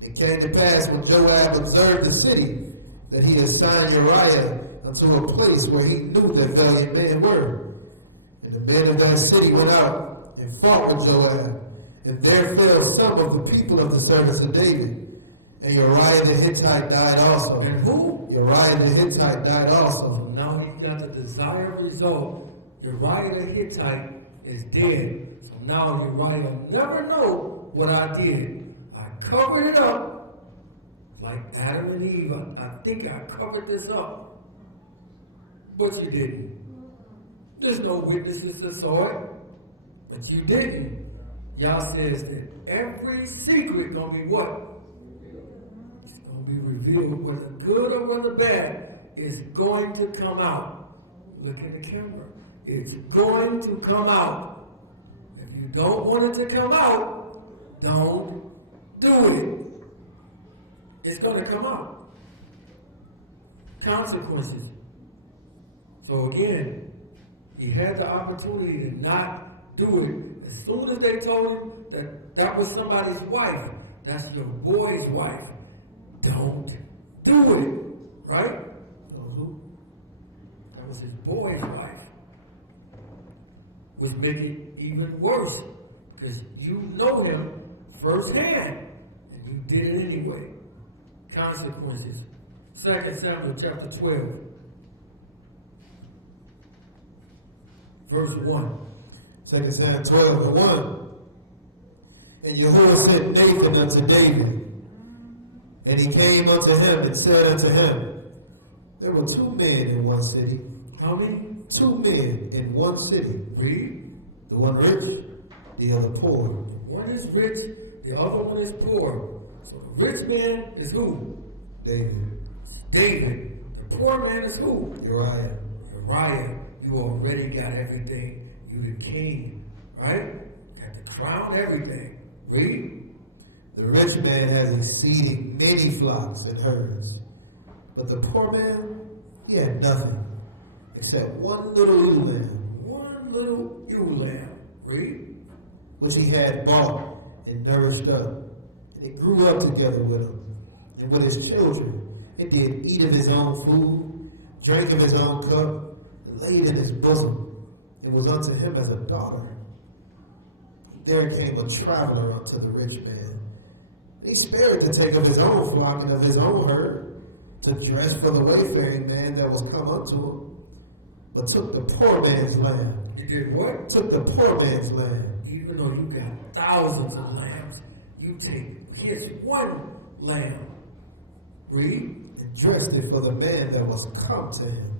It came to pass when Joab observed the city that he assigned Uriah unto a place where he knew that valiant men were. And the men of that city went out and fought with Joab. And there fell some of the people of the servants of David. And Uriah the Hittite died also. And who? Uriah the Hittite died also. So now he got the desired result. Uriah the Hittite is dead. So now Uriah never know what I did. I covered it up like Adam and Eve. I think I covered this up. But you didn't. There's no witnesses that saw it. But you didn't. Y'all says that every secret gonna be what? It's gonna be revealed, whether good or whether bad, is going to come out. Look at the camera. It's going to come out. If you don't want it to come out, don't do it. It's gonna come out. Consequences. So again, he had the opportunity to not do it. As soon as they told him that that was somebody's wife, that's your boy's wife, don't do it, right? That was his boy's wife. Which make it even worse, because you know him firsthand, and you did it anyway. Consequences. 2 Samuel chapter 12, verse 1. 2 Samuel 12 and 1. And Yahuwah sent Nathan unto David. And he came unto him and said unto him, there were 2 men in one city. How many? 2 men in one city. Read. The one rich, the other poor. One is rich, the other one is poor. So the rich man is who? David. David. The poor man is who? Uriah. Uriah. You already got everything. You the king, right? Got the crown, everything. Read. The rich man has exceeding many flocks and herds, but the poor man, he had nothing except one little ewe lamb. One little ewe lamb. Read. Which he had bought and nourished up. And it grew up together with him and with his children. It did eat of his own food, drank of his own cup, and laid in his bosom, and was unto him as a daughter. There came a traveler unto the rich man. He spared to take of his own flock and of his own herd, to dress for the wayfaring man that was come unto him, but took the poor man's lamb. He did what? Took the poor man's lamb. Even though you got thousands of lambs, you take his one lamb. Read. And dressed it for the man that was come to him.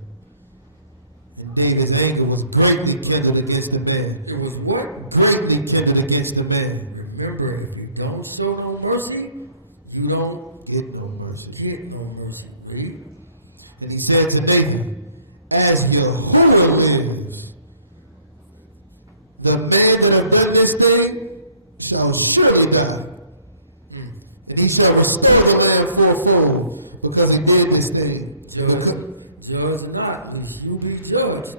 And David's anger was greatly kindled against the man. It was what? Greatly kindled against the man. Remember, if you don't show no mercy, you don't Get no mercy. get no mercy. Read. And he said to David, as Yahuwah lives, the man that have done this thing shall surely die. And he shall restore the man fourfold, because he did this thing. Judge not, lest you be judged.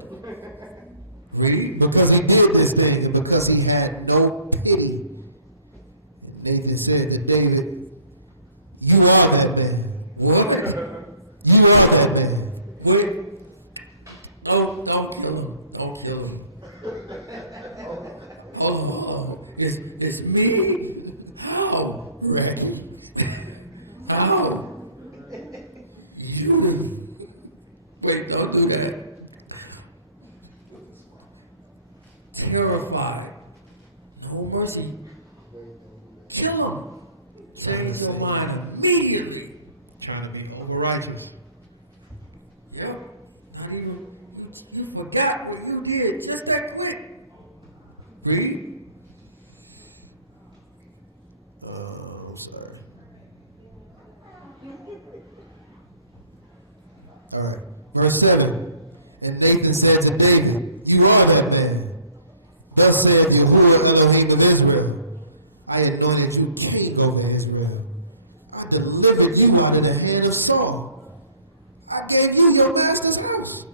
Read. Because he did this thing, and because he had no pity. And David said to David, you are that man. What? You are that man. Wait. Don't kill him. Don't kill him. Oh, it's me. How? Ready? How? You. Wait, don't do that. Terrified. No mercy. Kill him. Change your mind immediately. Trying to be over righteous. Yep. Not even, you forgot what you did just that quick. Read. I'm sorry. All right. Verse 7. And Nathan said to David, you are that man. Thus saith Yahuwah Elohim of Israel, I anointed you king over Israel. I delivered you out of the hand of Saul. I gave you your master's house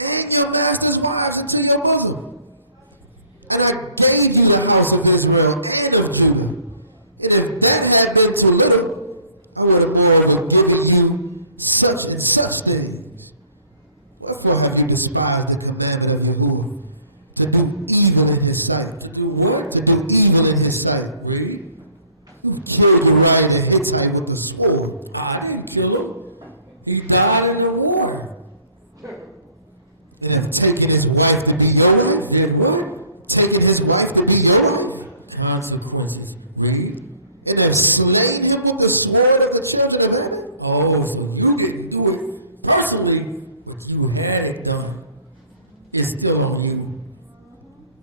and your master's wives into your bosom. And I gave you the house of Israel and of Judah. And if that had been too little, I would have moreover given you such and such things. Wherefore have you despised the commandment of Yahuwah, to do evil in his sight? To do what? To do evil in his sight. Read. You killed Uriah the Hittite with the sword. I didn't kill him. He died in the war. And have taken his wife to be your wife. Did what? Taken his wife to be your wife. Consequences. Read. And have slain him with the sword of the children of Ammon. Oh, so you didn't do it personally, but you had it done. It's still on you.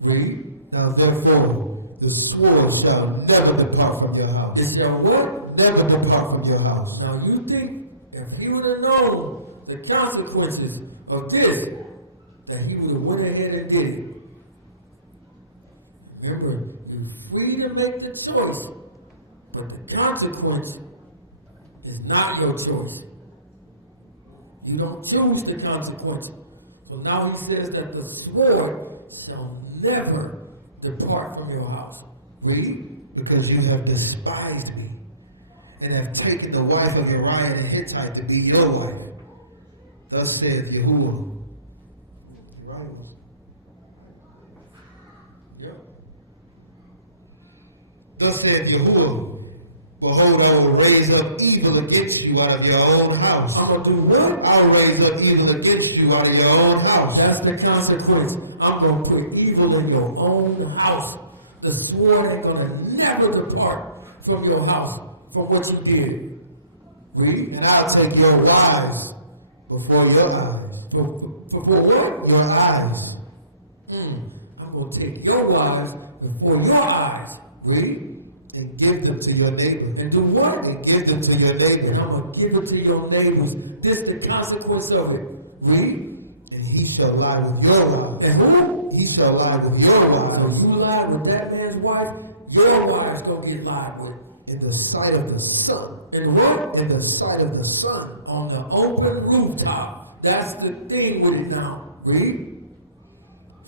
Read. Now therefore, the sword shall never depart from your house. It shall what? Never depart from your house. Now you think if he would have known the consequences of this, that he would have went ahead and did it. Remember, you're free to make the choice, but the consequence is not your choice. You don't choose the consequence. So now he says that the sword shall never depart from your house. Read. Because you have despised me, and have taken the wife of Uriah the Hittite to be your wife. Thus saith Yahuwah. Uriah was. Yeah. Thus saith Yahuwah. Behold, I will raise up evil against you out of your own house. I'm going to do what? I'll raise up evil against you out of your own house. That's the consequence. I'm going to put evil in your own house. The sword ain't going to never depart from your house, from what you did. Read. And I'll take your wives before your eyes. Before what? Your eyes. I'm going to take your wives before your eyes. Read. And give them to your neighbor. And do what? And give them to your neighbor. And I'm going to give it to your neighbors. This is the consequence of it. Read. And he shall lie with your wives. And who? He shall lie with your So wives. you lie with that man's wife, your wife's going to get lied with. In the sight of the sun. And what? In the sight of the sun. On the open rooftop. That's the thing with it now. Read.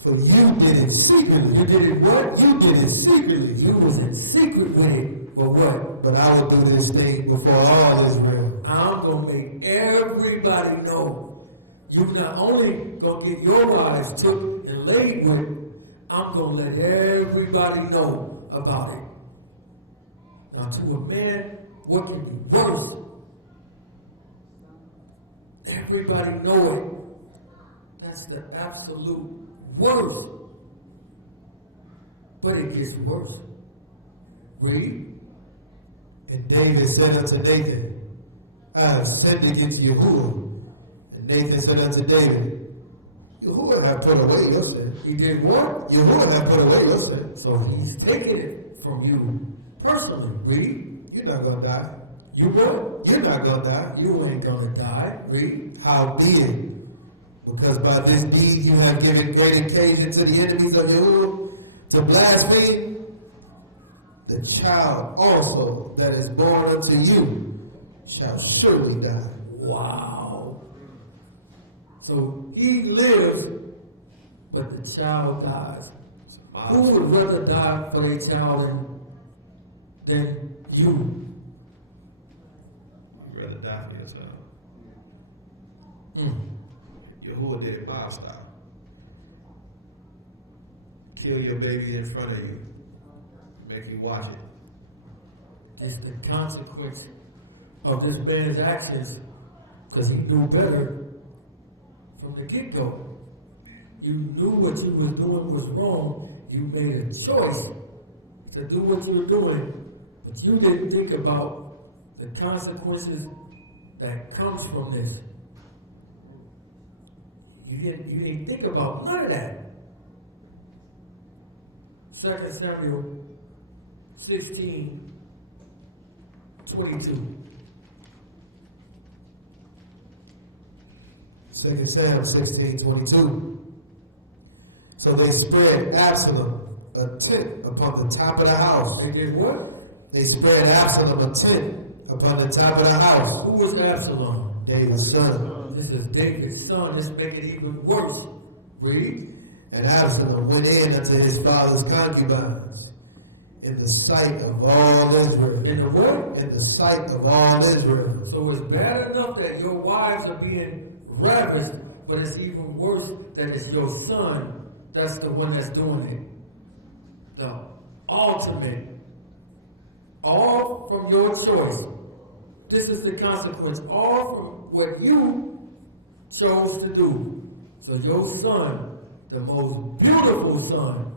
For you did it secretly. You did it what? You did it secretly. You was in secret with it. But what? But I will do this thing before all Israel. I'm going to make everybody know. You not only going to get your lives took and laid with, I'm going to let everybody know about it. Now, to a man, what can be worse? Everybody know it. That's the absolute worst. But it gets worse. Read. And David said unto Nathan, I have sinned against Yahuwah. And Nathan said unto David, Yahuwah have put away your sin. He did what? Yahuwah have put away your sin. So he's taking it from you personally. Read. You're not going to die. You what? You're not going to die. You ain't gonna die. Read. Howbeit, because by this deed you have given great occasion to the enemies of Yahuwah to blaspheme, the child also that is born unto you shall surely die. Wow. So he lives, but the child dies. Who would rather die for their child than you? You'd rather die for yourself. Mm. Yahuwah did it lifestyle. Kill your baby in front of you. Make you watch it. It's the consequence of this man's actions, because he knew better from the get-go. You knew what you were doing was wrong. You made a choice to do what you were doing, but you didn't think about the consequences that comes from this. You didn't think about none of that. 2 Samuel 16:22. Second Samuel 16:22. So they spared Absalom a tent upon the top of the house. They did what? They spared Absalom a tent upon the top of the house. Who was Absalom? David's son. This is David's son. This makes it even worse. Read. And Absalom went in unto his father's concubines in the sight of all Israel. In the what? In the sight of all Israel. So it's bad enough that your wives are being ravished, but it's even worse that it's your son that's the one that's doing it. The ultimate. All from your choice. This is the consequence. All from what you chose to do. So your son, the most beautiful son,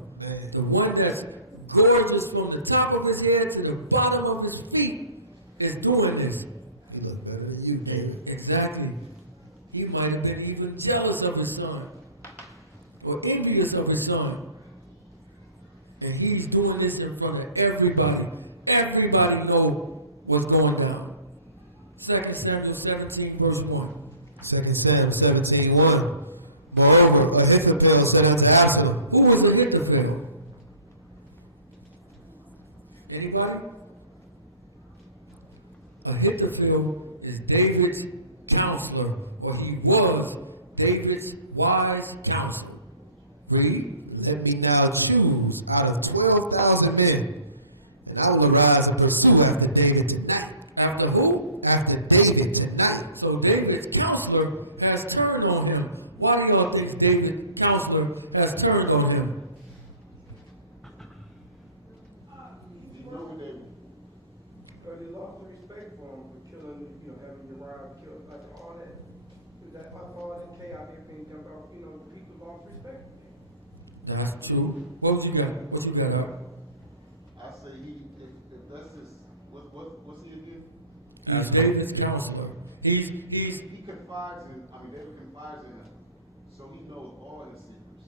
the one that's gorgeous from the top of his head to the bottom of his feet, is doing this. He looked better than you, David. Exactly. He might have been even jealous of his son or envious of his son. And he's doing this in front of everybody. Everybody know what's going down. 2 Samuel 17, verse 1. 2 Samuel 17:1. Moreover, Ahithophel said unto Absalom. Who was Ahithophel? Anybody? Ahithophel is David's counselor, or he was David's wise counselor. Read. Let me now choose out of 12,000 men, and I will arise and pursue after David tonight. After who? After David tonight. So David's counselor has turned on him. Why do y'all think David's counselor has turned on him? Because he lost the respect for him for killing, having Uriah killed, like all that. All that chaos, everything jumped out, the people lost respect. That's true. What you got? What you got, Art? I say if that's his, what's he again? He's David's counselor. He confides in, David confides in him, so he knows all his secrets.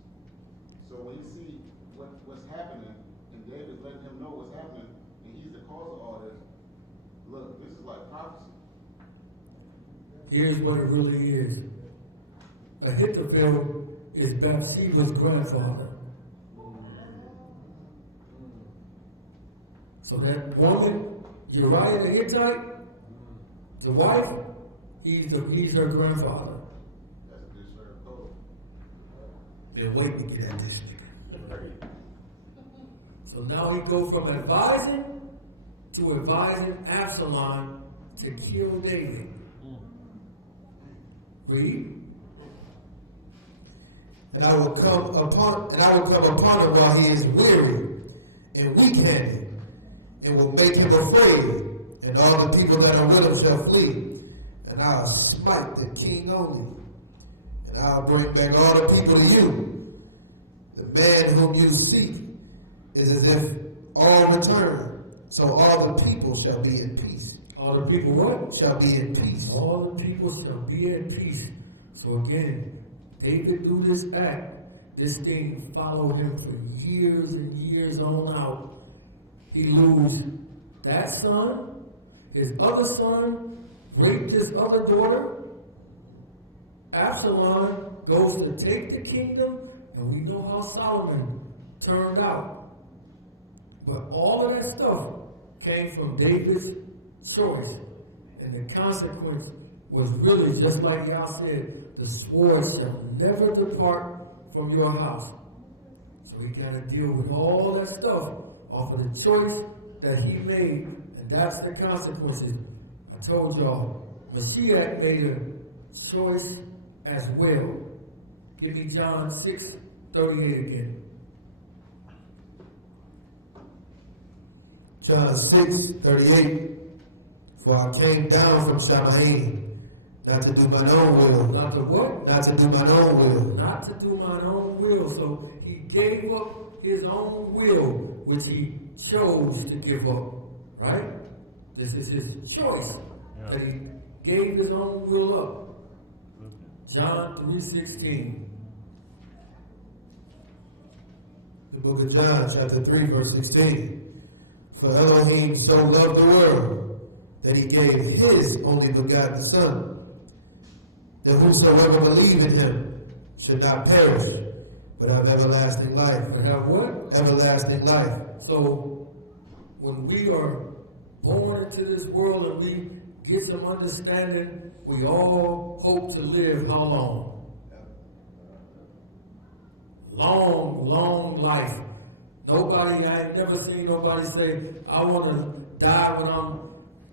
So when he see what's happening, and David letting him know what's happening, and he's the cause of all this, look, this is like prophecy. Here's what it really is. Ahithophel is Bathsheba's grandfather. So that woman Uriah the Hittite, the wife, he's her grandfather. That's a discerned code. They're waiting to get at this nigga. So now he goes from advising to advising Absalom to kill David. Read. And I will come upon him while he is weary and weak-handed, and will make him afraid, and all the people that are with him shall flee. And I'll smite the king only, and I'll bring back all the people to you. The man whom you seek is as if all return, so all the people shall be in peace. All the people what? Shall be in peace. All the people shall be at peace. So again, David do this act. This thing followed him for years and years on out. He lose that son, his other son, raped his other daughter. Absalom goes to take the kingdom, and we know how Solomon turned out. But all of that stuff came from David's choice. And the consequence was really just like y'all said, the sword shall never depart from your house. So we got to deal with all that stuff off of the choice that he made, and that's the consequences. I told y'all, Mashiach made a choice as well. Give me John 6:38 again. John 6:38. For I came down from Shamaim, not to do mine own will. Not to what? Not to do mine own will. Not to do mine own will. So he gave up his own will, which he chose to give up. Right? This is his choice. Yeah. That he gave his own will up. John 3:16. The book of John, chapter 3, verse 16. For Elohim so loved the world that he gave his only begotten Son, that whosoever believe in him should not perish, but have everlasting life. But have what? Everlasting life. So when we are born into this world and we get some understanding, we all hope to live how long? Long, long life. I ain't never seen nobody say, I want to die when I'm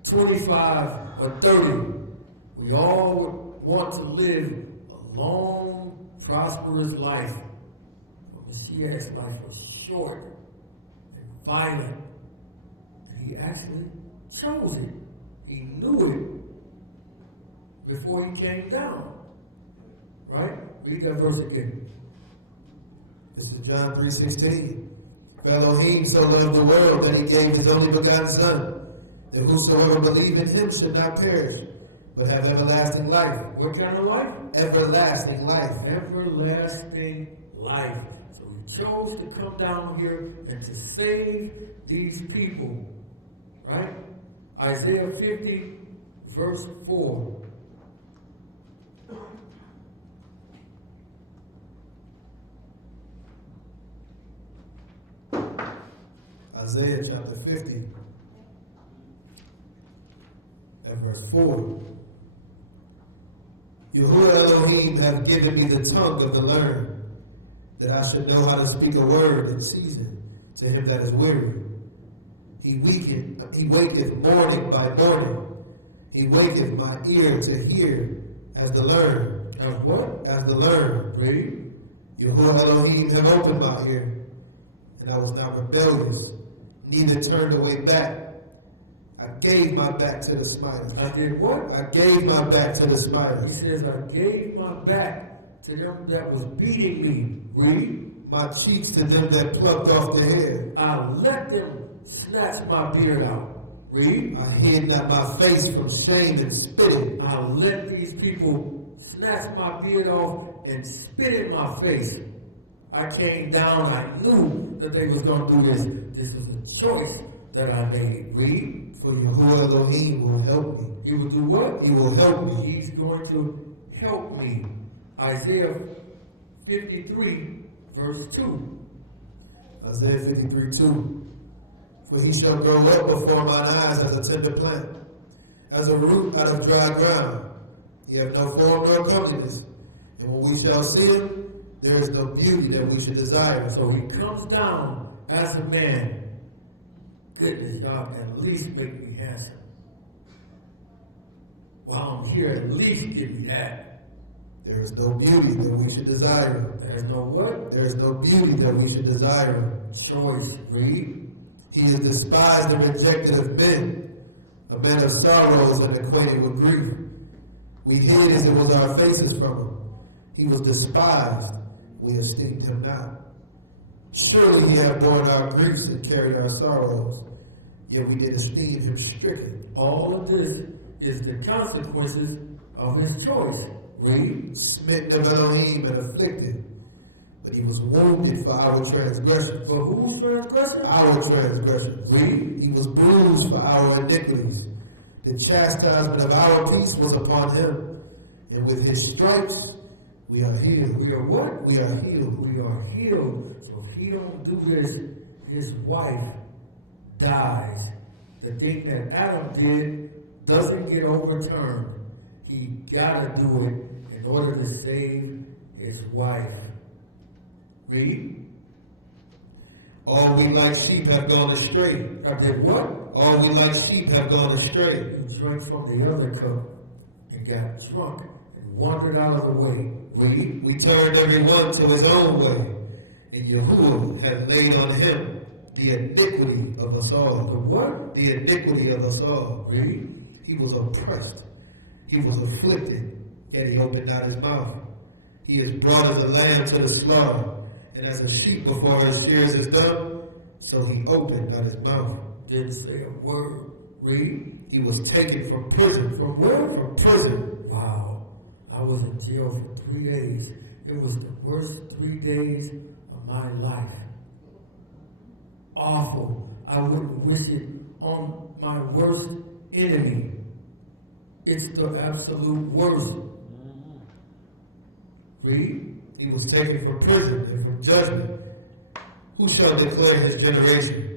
25 or 30. We all want to live a long, prosperous life. But Mashiach's life was short and violent. And he actually chose it. He knew it before he came down. Right? Read that verse again. This is John 3:16. For Elohim so loved the world that he gave his only begotten Son, that whosoever believe in him should not perish, but have everlasting life. What kind of life? Everlasting life. Everlasting life. So he chose to come down here and to save these people. Right? Isaiah 50, verse 4. Isaiah chapter 50 and verse 4. Yahuwah Elohim hath given me the tongue of the learned, that I should know how to speak a word in season to him that is weary. He waketh morning by morning. He waketh my ear to hear as the learned. As what? As the learned. Read. Yahuwah Elohim have opened my ear, and I was not rebellious, neither turned away back. I gave my back to the smiters. I did what? I gave my back to the He smiters. says, I gave my back to them that was beating me. Read. My cheeks to them that plucked off the hair. I let them snatch my beard out. Read. I hid not my face from shame and spit. I let these people snatch my beard off and spit in my face. I came down, I knew that they was going to do this. This was a choice that I made. Read. For Yahuwah Elohim will help me. He will do what? He will help me. He's going to help me. Isaiah 53, verse 2. Isaiah 53:2. For he shall grow up before mine eyes as a tender plant, as a root out of dry ground. He hath no form nor comeliness. And when we shall see him, there is no beauty that we should desire. So he comes down as a man. Goodness, God, at least make me handsome. While I'm here, at least give me that. There is no beauty that we should desire. There's no what? There is no beauty that we should desire. Choice, read. He is despised and rejected of men, a man of sorrows and acquainted with grief. We hid as it was our faces from him. He was despised, we esteemed him not. Surely he had borne our griefs and carried our sorrows, yet we did esteem him stricken. All of this is the consequences of his choice. Read. Smitten of Elohim and afflicted, but he was wounded for our transgressions. For whose transgression? Our transgressions. Read. He was bruised for our iniquities. The chastisement of our peace was upon him, and with his stripes we are healed. We are what? We are healed. We are healed. So if he don't do this, his wife dies. The thing that Adam did doesn't get overturned. He gotta do it in order to save his wife. Read. All we like sheep have gone astray. I did what? All we like sheep have gone astray. You drank from the other cup and got drunk and wandered out of the way. Read. We turned every one to his own way, and Yahuwah had laid on him the iniquity of us all. The what? The iniquity of us all. Read. He was oppressed. He was afflicted, yet he opened not his mouth. He is brought as a lamb to the slaughter, and as a sheep before her shears is dumb, so he opened not his mouth. Didn't say a word. Read. He was taken from prison. From where? From prison. Wow. I was in jail for 3 days. It was the worst 3 days of my life. Awful. I wouldn't wish it on my worst enemy. It's the absolute worst. Read. He was taken from prison and from judgment. Who shall declare his generation?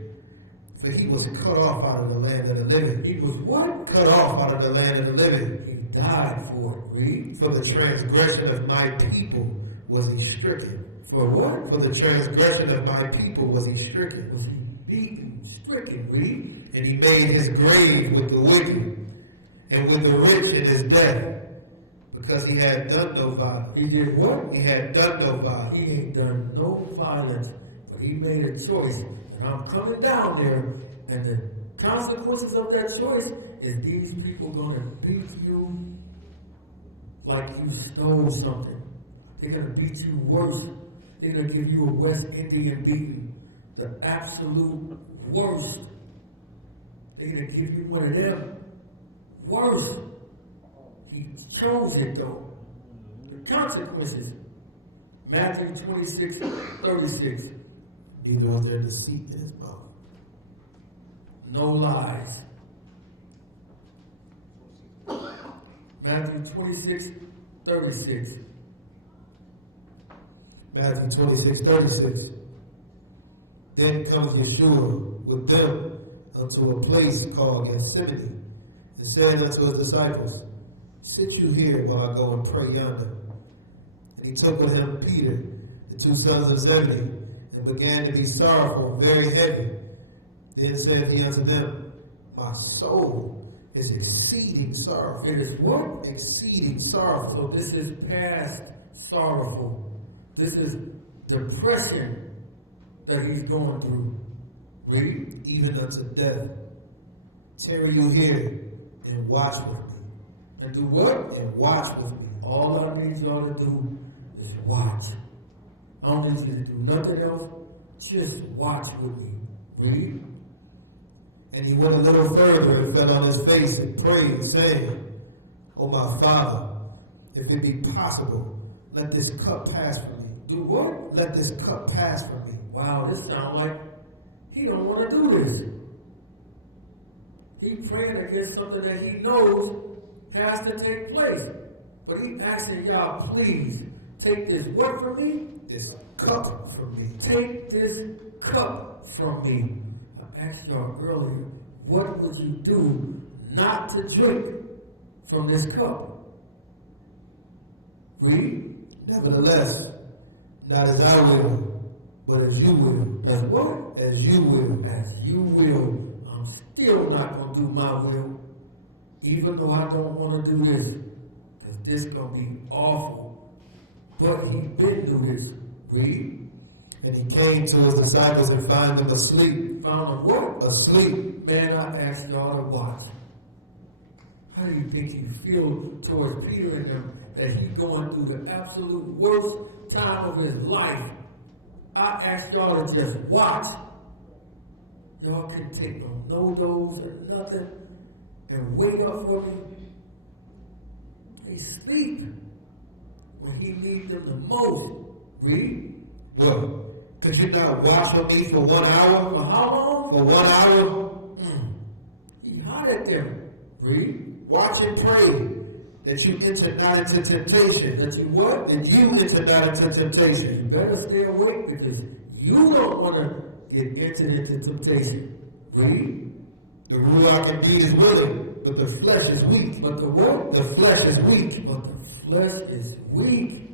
For he was cut off out of the land of the living. He was what? Cut off out of the land of the living. He died for it. Read. For the transgression of my people was he stricken. For what? For the transgression of my people was he stricken. Was he beaten, stricken? Read. And he made his grave with the wicked, and with the rich in his death, because he had done no violence. He did what? He had done no violence. He ain't done no violence, but he made a choice. And I'm coming down there, and the consequences of that choice is these people gonna beat you like you stole something. They're gonna beat you worse. They're gonna give you a West Indian beating, the absolute worst. They're gonna give you one of them. Worse. He chose it though. The consequences. Matthew 26:36. Neither was there deceit in his mouth. No lies. Matthew 26:36. Matthew 26:36. Then comes Yeshua with them unto a place called Gethsemane, and said unto his disciples, Sit you here while I go and pray yonder. And he took with him Peter, the two sons of Zebedee, and began to be sorrowful and very heavy. Then said he unto them, My soul is exceeding sorrowful. It is what? Exceeding sorrowful. So this is past sorrowful. This is depression that he's going through. Read. Even unto death. Tarry you here and watch with me. And do what? And watch with me. All I need y'all to do is watch. I don't need you to do nothing else. Just watch with me. Read. And he went a little further and fell on his face and prayed, saying, O my Father, if it be possible, let this cup pass from me. Do what? Let this cup pass from me. Wow, this sounds like he don't want to do this. He praying against something that he knows has to take place. But he asking y'all, please, take this what from me? This cup from me. Take this cup from me. asked y'all earlier, what would you do not to drink from this cup? Read. Nevertheless, not as I will, but as you will. As what? As you will. As you will. I'm still not going to do my will, even though I don't want to do this, because this going to be awful. But he been do this. Read. And he came to his disciples and found them asleep. Found them what? Asleep. Man, I asked y'all to watch. How do you think he feel towards Peter and them that he going through the absolute worst time of his life? I asked y'all to just watch. Y'all can take no dose or nothing and wake up for me. They sleep when he needs them the most. Read. What? Could you not watch on me for 1 hour? For how long? For 1 hour? He hot at them. Read. Watch and pray that you enter not into temptation. That you what? That you enter not into temptation. You better stay awake because you don't want to get entered into temptation. Read. The Ruach indeed is willing, but the flesh is weak. But the what? The flesh is weak. But the flesh is weak.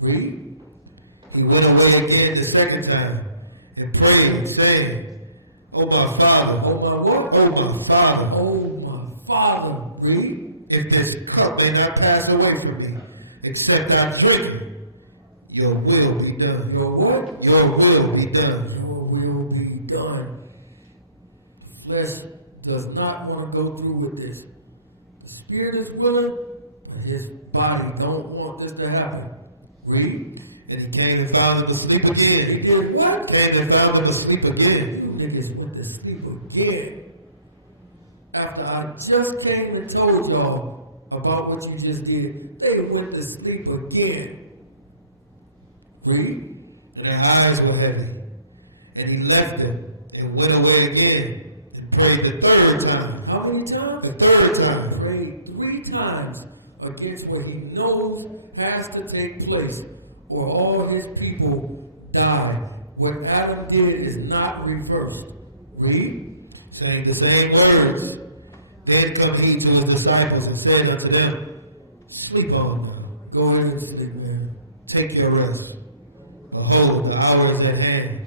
Read. He went away again the second time and prayed, saying, "Oh my Father, Oh my what? oh my Father, Oh my Father. Read. if this cup may not pass away from me, except I drink it, your will be done." Your what? Your will be done. Your will be done. The flesh does not want to go through with this. The spirit is willing, but his body don't want this to happen. Read. And he came and found them asleep He again. did what? Came and found them asleep again. You niggas went to sleep again. After I just came and told y'all about what you just did, they went to sleep again. Read. And their eyes were heavy. And he left them and went away again and prayed the third time. How many times? The third time. Prayed 3 times against what he knows has to take place, or all his people die. What Adam did is not reversed. Read. Saying the same words. Then come he to his disciples and said unto them, "Sleep on now. Go in and sleep, man. Take your rest. Behold, the hour is at hand.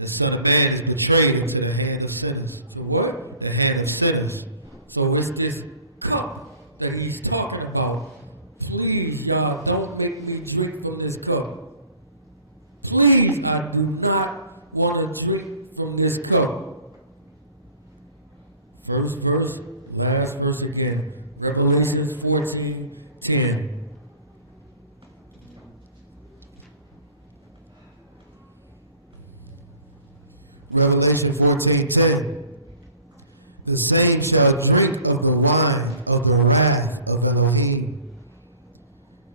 The Son of Man is betrayed into the hand of sinners." So what? The hand of sinners. So it's this cup that he's talking about. Please, y'all, don't make me drink from this cup. Please, I do not want to drink from this cup. First verse, last verse again. Revelation 14:10. Revelation 14:10. The saints shall drink of the wine of the wrath of Elohim,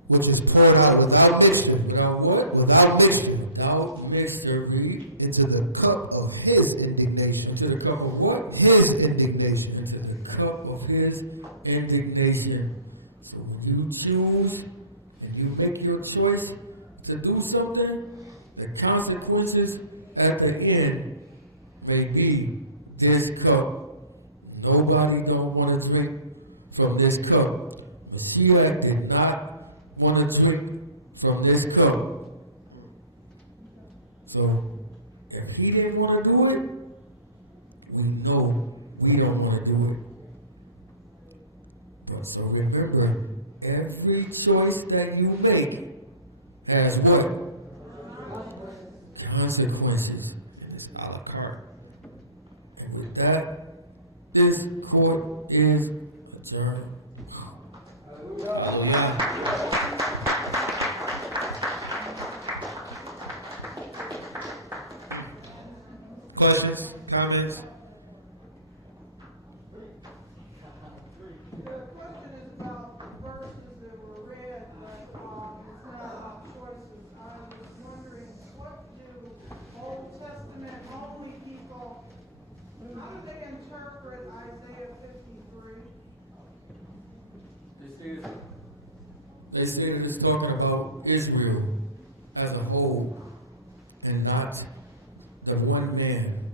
which is poured out without mixture. Without what? Without mixture. Without mixture, read. Into the cup of his indignation. Into the cup of what? His indignation. Into the cup of his indignation. So when you choose and you make your choice to do something, the consequences at the end may be this cup. Nobody don't want to drink from this cup. Mashiach did not want to drink from this cup. So if he didn't want to do it, we know we don't want to do it. But so remember, every choice that you make has what? Consequences. And it's a la carte. And with that, this court is adjourned. Hallelujah. Questions? Comments? The question is about the verses that were read, but it's not about choices. I was wondering, what do Old Testament only people, how do they interpret Isaiah 53? They say that it's talking about Israel as a whole and not the one man.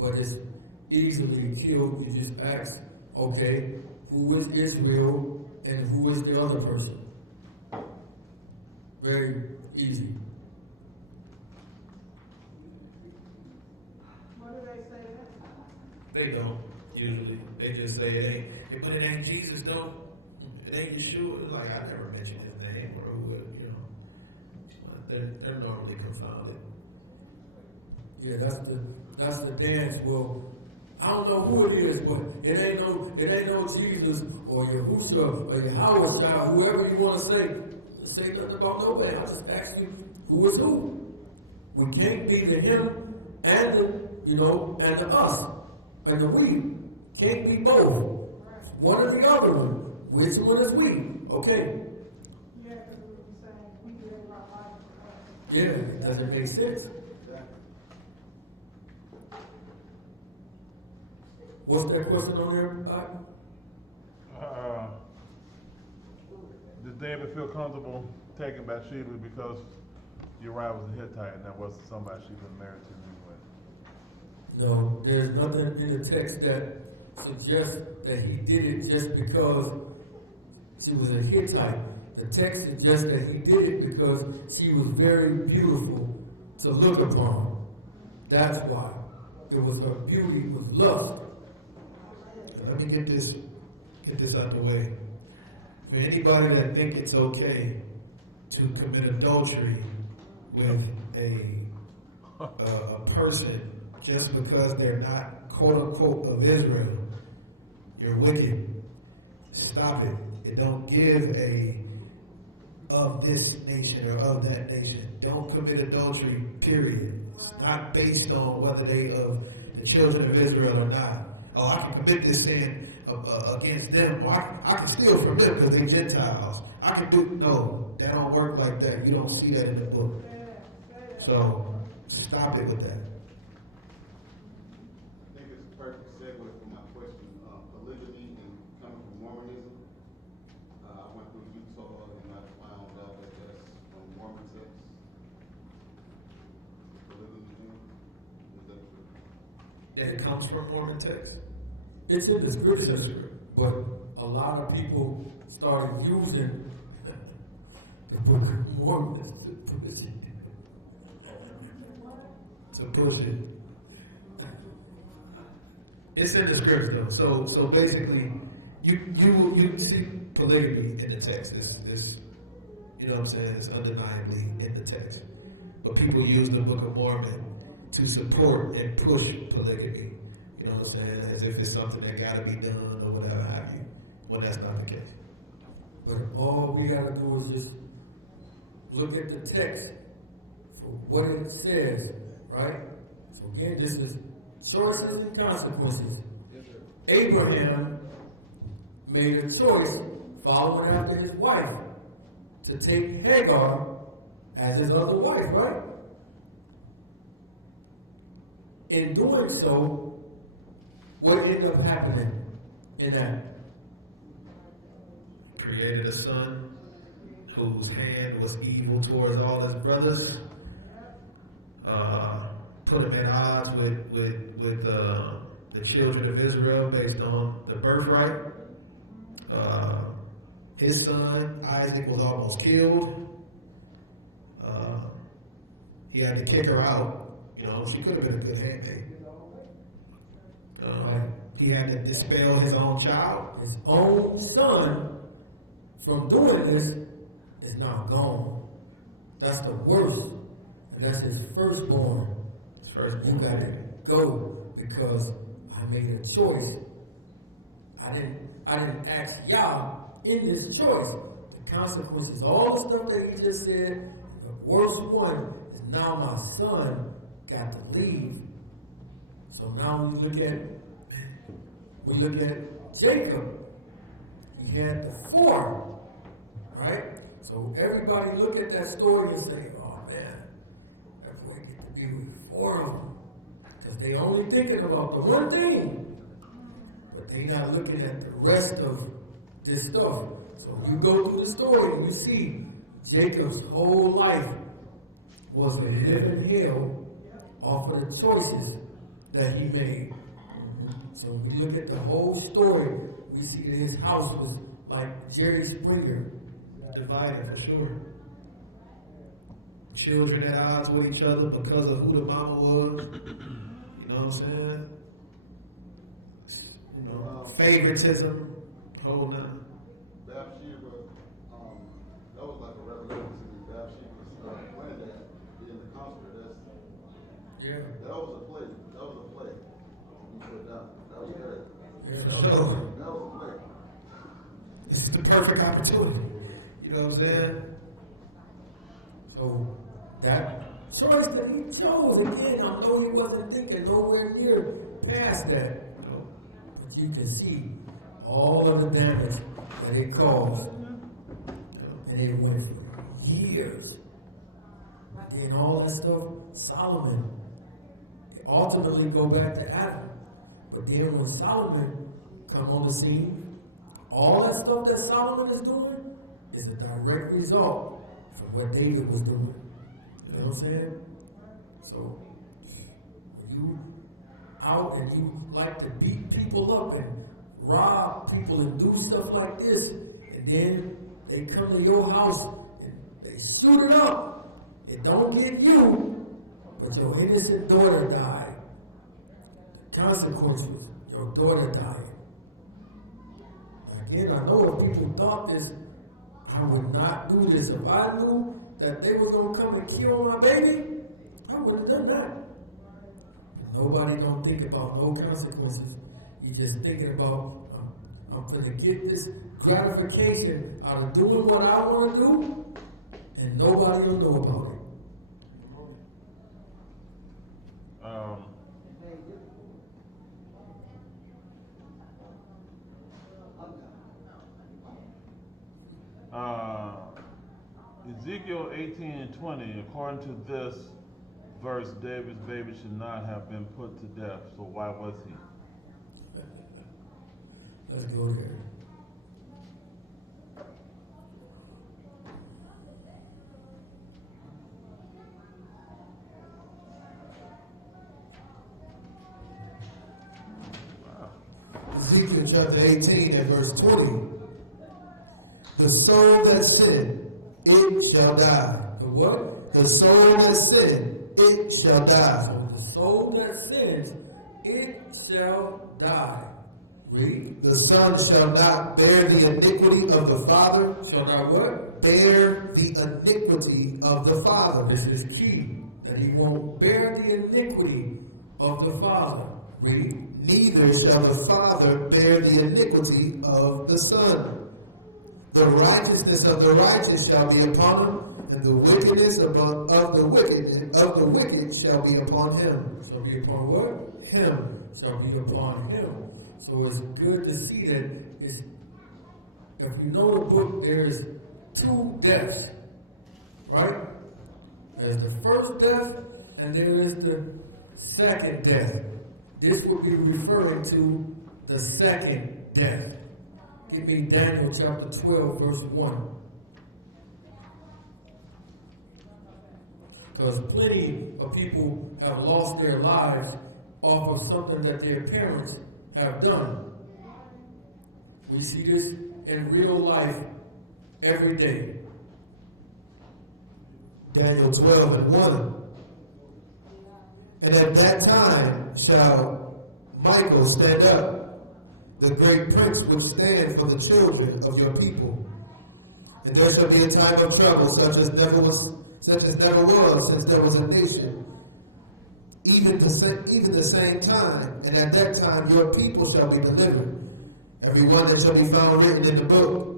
but it's easily killed. You just ask, okay, who is Israel and who is the other person? Very easy. What do they say next time? They don't, usually. They just say it ain't, but it ain't Jesus, though. It ain't Yeshua. It's like, I never mentioned his name or who, you know. They're normally confounded. Yeah, that's the dance. Well, I don't know who it is, but it ain't no Jesus or Yahushua or Yahweh, whoever you want to say nothing about nobody. I just ask you, who is who? We can't be the him and the, you know, and the us and the we. Can't be both. One or the other one. Which one is we? Okay. Yeah, because we were saying we live our life for us. Yeah, doesn't make sense. What's that question on there? Did David feel comfortable taking Bathsheba because Uriah was a Hittite and that wasn't somebody she'd been married to anyway? No, there's nothing in the text that suggests that he did it just because she was a Hittite. The text suggests that he did it because she was very beautiful to look upon. That's why. It was her beauty was lust. Let me get this out the way. For anybody that think it's okay to commit adultery with a person just because they're not quote unquote of Israel, you're wicked. Stop it. It don't give a of this nation or of that nation. Don't commit adultery, period. It's not based on whether they of the children of Israel or not. Oh, I can commit this sin against them. Or I can steal from them because they're Gentiles. I can do, no, that don't work like that. You don't see that in the book. So, stop it with that. I think it's a perfect segue for my question. Polygamy and coming from Mormonism. I went through Utah and I found out that that's from Mormon texts. Polygamy thing. Is that true? And it comes from Mormon text. It's in the scriptures, but a lot of people started using the Book of Mormon to push it. It's in the scripture though. So basically, you see polygamy in the text. It's you know what I'm saying. It's undeniably in the text. But people use the Book of Mormon to support and push polygamy. You know what I'm saying? As if it's something that got to be done or whatever have you. Well, that's not the case. But all we gotta do is just look at the text for what it says, right? So again, this is choices and consequences. Abraham made a choice following after his wife to take Hagar as his other wife, right? In doing so, what ended up happening in that? Created a son whose hand was evil towards all his brothers. Put him at odds with the children of Israel based on the birthright. His son Isaac was almost killed. He had to kick her out. You know, she could have been a good handmaid. He had to dispel his own child. His own son, from doing this, is now gone. That's the worst. And that's his firstborn. His first, You gotta go because I made a choice. I didn't ask y'all in this choice. The consequences, all the stuff that he just said, the worst one is now my son got to leave. So now we look at Jacob. He had the 4, right? So everybody look at that story and say, oh man, that boy get to be with 4 of them. Because they only thinking about the one thing. But they not looking at the rest of this stuff. So you go through the story and you see Jacob's whole life was a living hell off of the choices that he made. So when we look at the whole story, we see that his house was like Jerry Springer, divided for sure. Children at odds with each other because of who the mama was. You know what I'm saying? You know, favoritism, whole none. Bathsheba, that was like a revelation to me. Bathsheba playing that in the concert. That was a play. That was a play. You put it down. That was great. Yeah, for sure. That was a play. This is the perfect opportunity. You know what I'm saying? So that choice that he chose, again, I know he wasn't thinking nowhere near past that. You know? But you can see all of the damage that it caused. And it went for years. Again, all that stuff, Solomon, it ultimately go back to Adam. But then when Solomon come on the scene, all that stuff that Solomon is doing is a direct result from what David was doing. You know what I'm saying? So, when you out and you like to beat people up and rob people and do stuff like this, and then they come to your house and they shoot it up, it don't get you, but your innocent daughter died. The consequences, your daughter died. Again, I know if people thought this, I would not do this. If I knew that they were going to come and kill my baby, I would have done that. Nobody don't think about no consequences. You're just thinking about, I'm going to get this gratification out of doing what I want to do, and nobody will know about it. Ezekiel 18 and 20, according to this verse, David's baby should not have been put to death. So why was he? Let's go there. Ezekiel chapter 18 and verse 20. The soul that sinned, it shall die. The what? The soul that sinned, it shall die. So the soul that sins, it shall die. Read. The son shall not bear the iniquity of the father. Shall not what? Bear the iniquity of the father. This is key. That he won't bear the iniquity of the father. Read. Neither shall the father bear the iniquity of the son. The righteousness of the righteous shall be upon him, and the wickedness of the wicked shall be upon him. Shall be upon what? Him. Shall be upon him. So it's good to see that it's, if you know the book, there's two deaths, right? There's the first death, and there is the second death. This would be referring to the second death. Give me Daniel chapter 12, verse 1. Because plenty of people have lost their lives off of something that their parents have done. We see this in real life every day. Daniel 12 and 1. And at that time shall Michael stand up, the great prince will stand for the children of your people. And there shall be a time of trouble such as never was since there was a nation, even the same time. And at that time your people shall be delivered, every one that shall be found written in the book.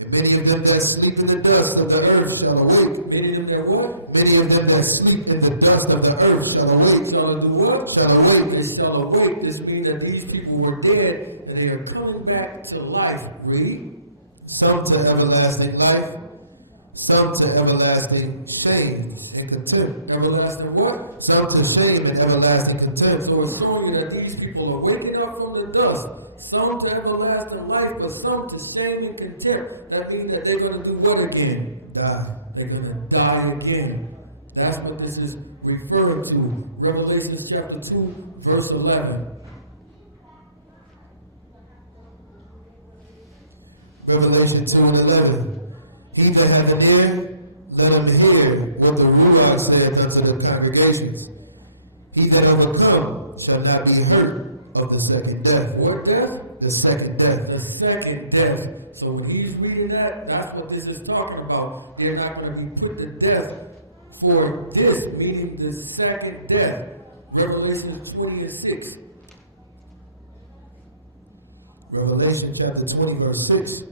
And many of them that sleep in the dust of the earth shall awake. Many of them that what? Many of them that sleep in the dust of the earth shall awake. Shall do what? Shall awake. They shall awake. This means that these people were dead and they are coming back to life. Read. Some to everlasting life, some to everlasting shame and contempt. Everlasting what? Some to shame and everlasting contempt. So it's showing you that these people are waking up from the dust. Some to everlasting life, but some to shame and contempt. That means that they're going to do what again? Die. They're going to die again. That's what this is referring to. Revelation chapter 2, verse 11. Revelation 2 and 11. He that hath an ear, let him hear what the Ruach saith unto the congregations. He that overcome shall not be hurt of the second death. What death? The second death. The second death. So when he's reading that, that's what this is talking about. They're not going to be put to death for this, meaning the second death. Revelation 20 and 6. Revelation chapter 20, verse 6.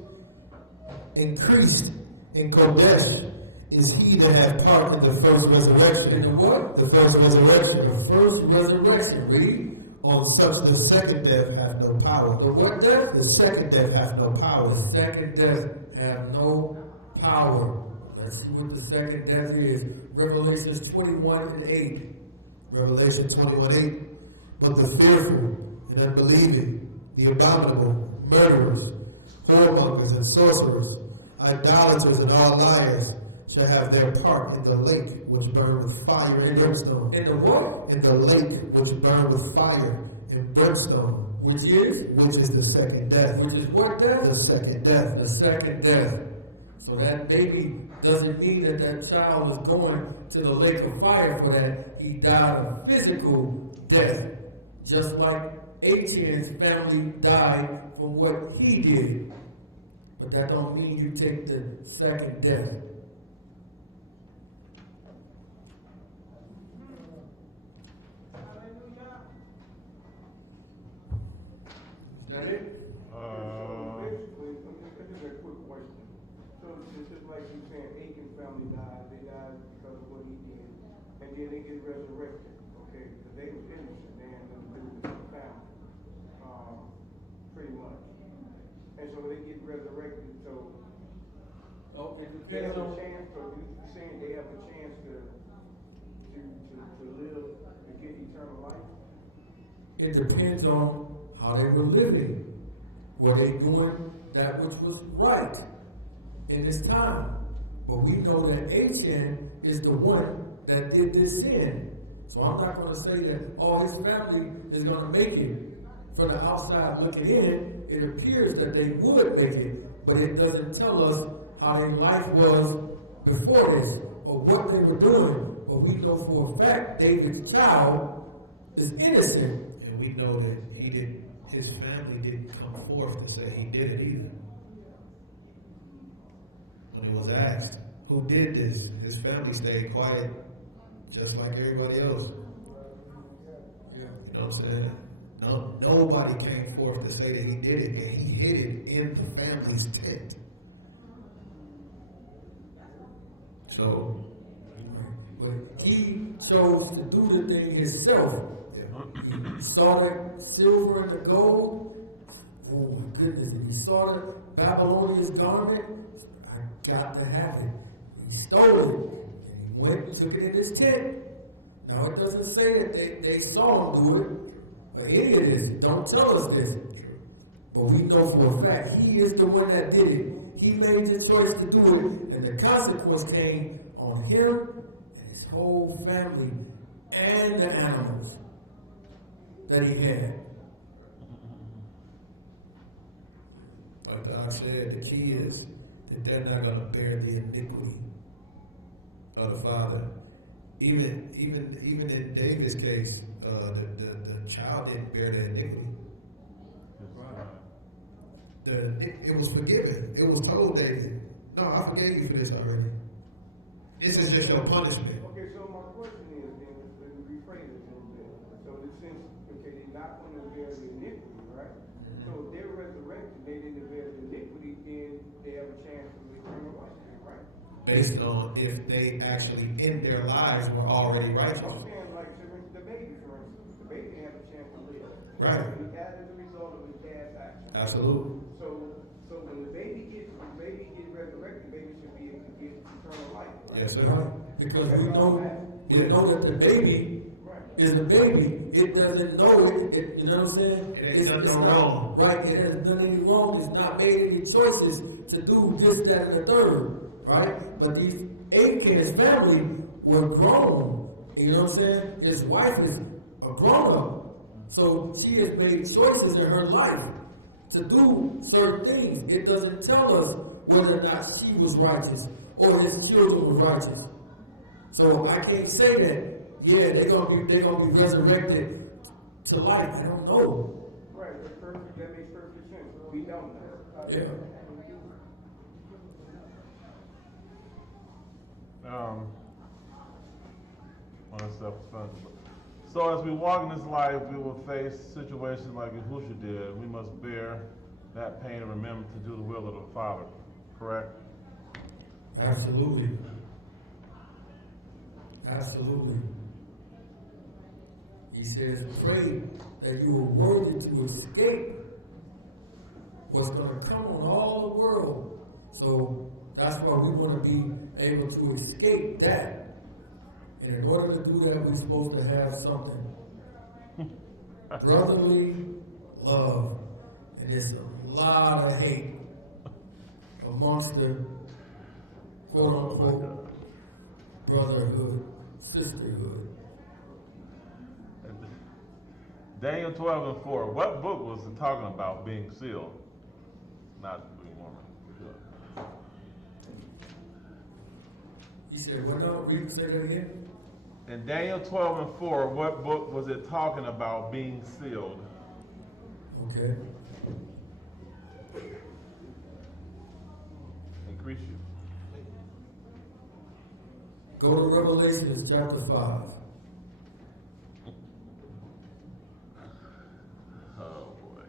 Increased in Kodesh is he that hath part in the first resurrection. In the what? The first resurrection. The first resurrection. Read. On such the second death hath no power. The what death? The second death hath no power. The second death have no power. Let's see what the second death is. Revelation 21 and 8. Revelation 21, 8. But the fearful and unbelieving, the abominable, murderers, whoremongers and sorcerers, idolaters and all liars, shall have their part in the lake which burn with fire and brimstone. In the what? In the lake which burn with fire and brimstone. Which is? Which is the second death. Which is what death? The second death. The second death. So that baby doesn't mean that that child was going to the lake of fire for that. He died a physical death. Just like Achan's family died for what he did. But that don't mean you take the second death. Is that it? Basically, this is a quick question. So it's just like you saying, Achan's family died. They died because of what he did, and then they get resurrected. Okay, because they was innocent. They had nothing to do with the family, pretty much. And so they get resurrected. So Oh, it they have depends a on. chance. So you saying they have a chance to live and get eternal life? It depends on how they were living. Were they doing that which was right in this time? But we know that Achan is the one that did this sin. So I'm not going to say that all his family is going to make it. From the outside looking in, it appears that they would make it, but it doesn't tell us how their life was before this or what they were doing. But we know for a fact David's child is innocent. And we know that his family didn't come forth to say he did it either. When he was asked, who did this? His family stayed quiet, just like everybody else. You know what I'm saying? No, nobody came forth to say that he did it, and he hid it in the family's tent. So, But he chose to do the thing himself. He saw the silver and the gold. Oh my goodness. And he saw the Babylonian garment. I got to have it. He stole it. And he went and took it in his tent. Now it doesn't say that they saw him do it. Or any of this. Don't tell us this. But we know for a fact he is the one that did it. He made the choice to do it. And the consequence came on him and his whole family and the animals that he had. like God said, the key is that they're not going to bear the iniquity of the father. Even in David's case, the child didn't bear the iniquity. It was forgiven. It was told David, no, I forgave you for this already. This is just your punishment. Okay, so my question is then, let me rephrase it a little bit. So in the sense, okay, they're not going to bear the iniquity, right? So if they're resurrected, they didn't bear the iniquity, then they have a chance of eternal life, right? Based on if they actually in their lives were already righteous. I'm saying like the baby, for instance. The baby didn't have a chance to live. Right. As a result of his dad's action. Absolutely. So when the baby gets resurrected, the baby should be able to get eternal life. Right? Yes, sir. Because we know that the baby is a baby. It doesn't know it. You know what I'm saying? It ain't nothing wrong. Right. It has nothing wrong. It's not made any choices to do this, that, and the third. Right? But these Achan's family were grown. You know what I'm saying? His wife is a grown up. So she has made choices in her life to do certain things. It doesn't tell us whether or not she was righteous or his children were righteous. So I can't say that, yeah, they're gonna be resurrected to life. I don't know. Right, that's perfect, that makes perfect sense. We don't know. Yeah. All that stuff is fun. So as we walk in this life, we will face situations like Yahushua did. We must bear that pain and remember to do the will of the Father. Correct? Absolutely. Absolutely. He says, pray that you are worthy to escape what's going to come on all the world. So that's why we want to be able to escape that. And in order to do that, we're supposed to have something. Brotherly love. And there's a lot of hate amongst the quote-unquote brotherhood, sisterhood. Daniel 12:4. What book was it talking about being sealed? Not being Mormon. He said, what now? Read, say that again. In Daniel 12:4, what book was it talking about being sealed? Okay. Increase you. Go to Revelation chapter 5. Oh boy.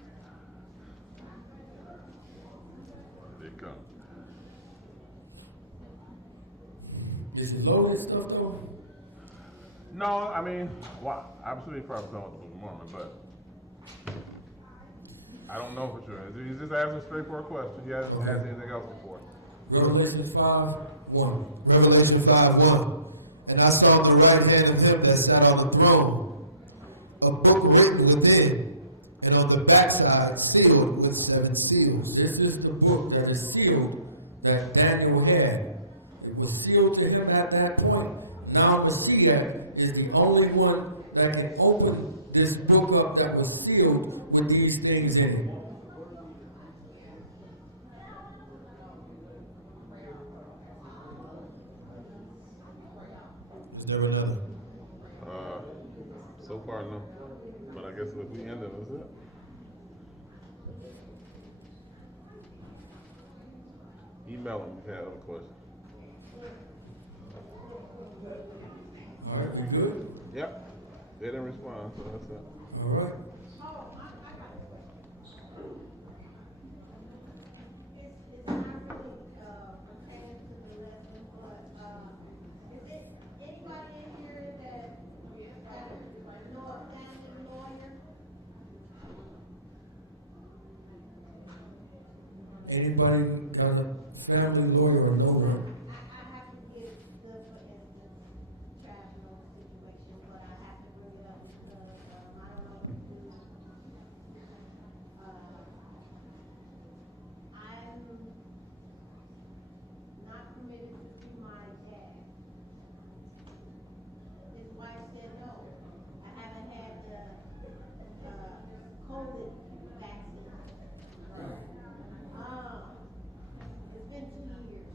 Here it comes. Is it loaded stuff though? No, I mean, well, I'm sure he probably talking about the Book of Mormon, but I don't know for sure. He's just asking a straightforward question. He hasn't asked anything else before. Revelation 5:1. Revelation 5:1. And I saw on the right hand of him that sat on the throne a book written within, and on the backside sealed with 7 seals. This is the book that is sealed that Daniel had. It was sealed to him at that point. Now Mashiach is the only one that can open this book up that was sealed with these things in it. Is there another? So far, no. But I guess if we end it, that's it. Email him if you have other questions. All right, we good? Yep. They didn't respond, so that's it. All right. Oh, I got a question. It's not really pertaining to the lesson, but is it anybody in here that know a family lawyer? Anybody got a family lawyer or know her? I have to give the, for instance, tribunal situation, but I have to bring it up because, I don't know if you, I'm not permitted to do my dad. His wife said no. I haven't had the, COVID vaccine. It's been 2 years.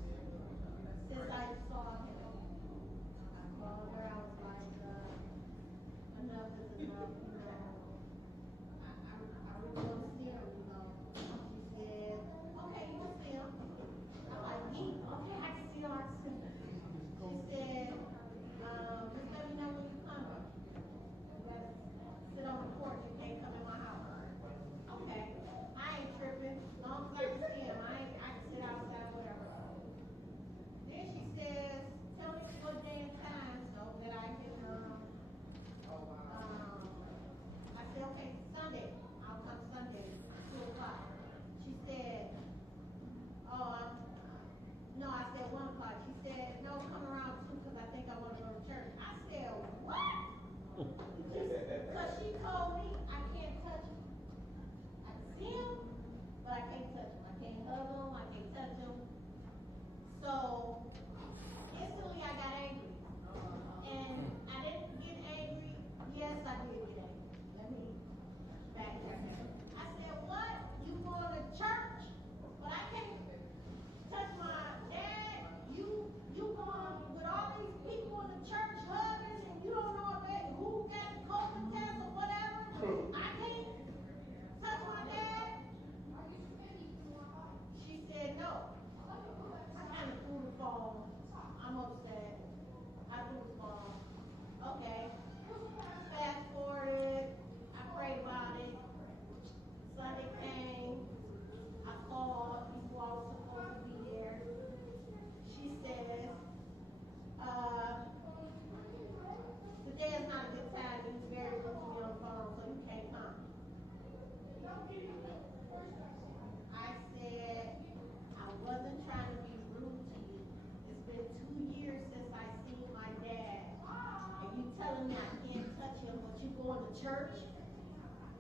to church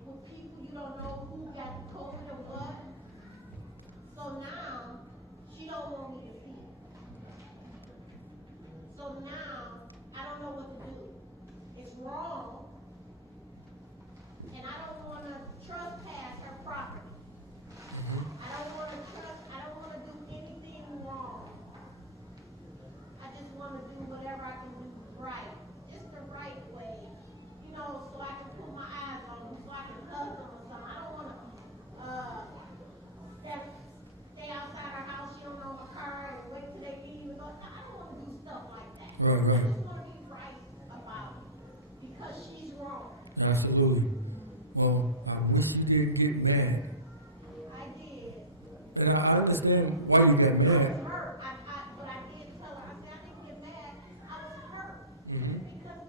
with people you don't know who got COVID or what. So now, she don't want me to see it. So now, I don't know what to do. It's wrong, and I don't want to trespass her property. I don't want to do anything wrong. I just want to do whatever I can do right. Just the right way. You know, so I can put my eyes on them, so I can hug them or something. I don't want to stay outside her house, she don't know my car, and wait till they leave. I don't want to do stuff like that. Right. I just want to be right about it. Because she's wrong. Absolutely. Well, I wish you didn't get mad. I did. And I understand why you got I was mad. hurt. But I did tell her, I said, I didn't get mad. I was hurt. Mhm. Because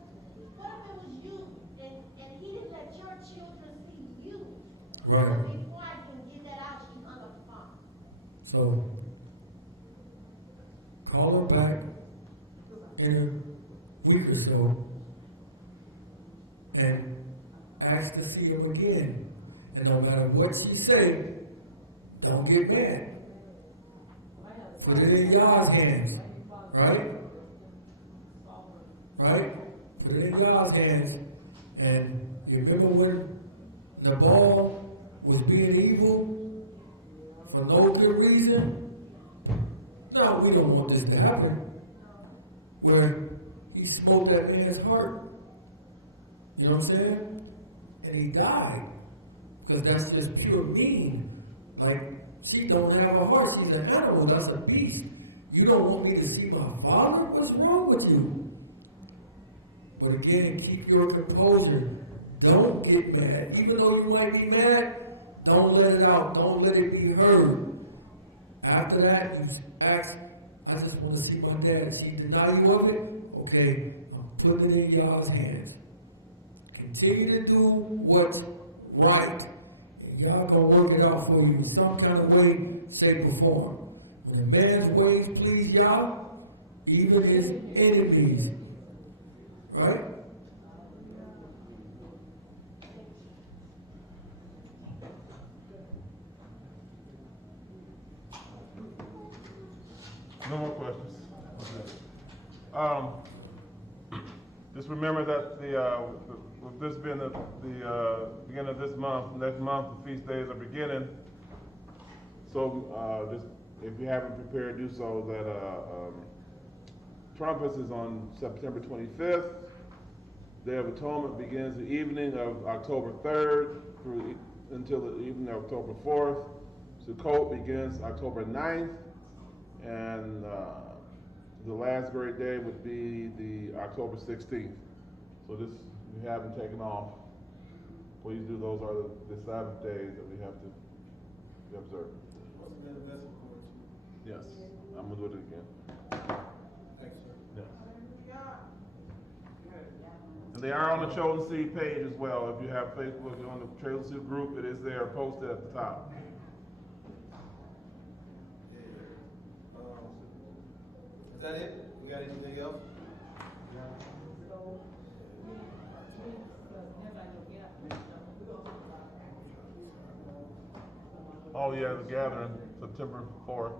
what if it was you and he didn't let your children see you? Right. But before I can get that out, she hung up the phone. So, call her back in a week or so and ask to see him again. And no matter what she say, don't get mad. Put it in God's hands. Right? Right? Put it in God's hands. And you remember when Nabal was being evil for no good reason? No, we don't want this to happen. Where he smote that in his heart. You know what I'm saying? And he died. Because that's just pure mean. Like, she don't have a heart. She's an animal. That's a beast. You don't want me to see my father? What's wrong with you? But again, keep your composure. Don't get mad. Even though you might be mad, don't let it out. Don't let it be heard. After that, you ask, I just want to see my dad. She deny you of it? Okay, I'm putting it in y'all's hands. Continue to do what's right. And y'all gonna work it out for you in some kind of way, shape, or form. When a man's ways please y'all, even his enemies. Right? No more questions. Just remember that with this being the beginning of this month, next month the feast days are beginning. So just if you haven't prepared, do so. That trumpets is on September 25th. Day of Atonement begins the evening of October 3rd through until the evening of October 4th. Sukkot begins October 9th. And the last great day would be the October 16th. So this, you haven't taken off. Please do, those are the Sabbath days that we have to observe. Yes, I'm gonna do it again. Thanks, sir. Yes. And they are on the Chosen Seed page as well. If you have Facebook on the Chosen Seed group, it is there posted at the top. Is that it? We got anything else? Oh yeah, the gathering, September 4th.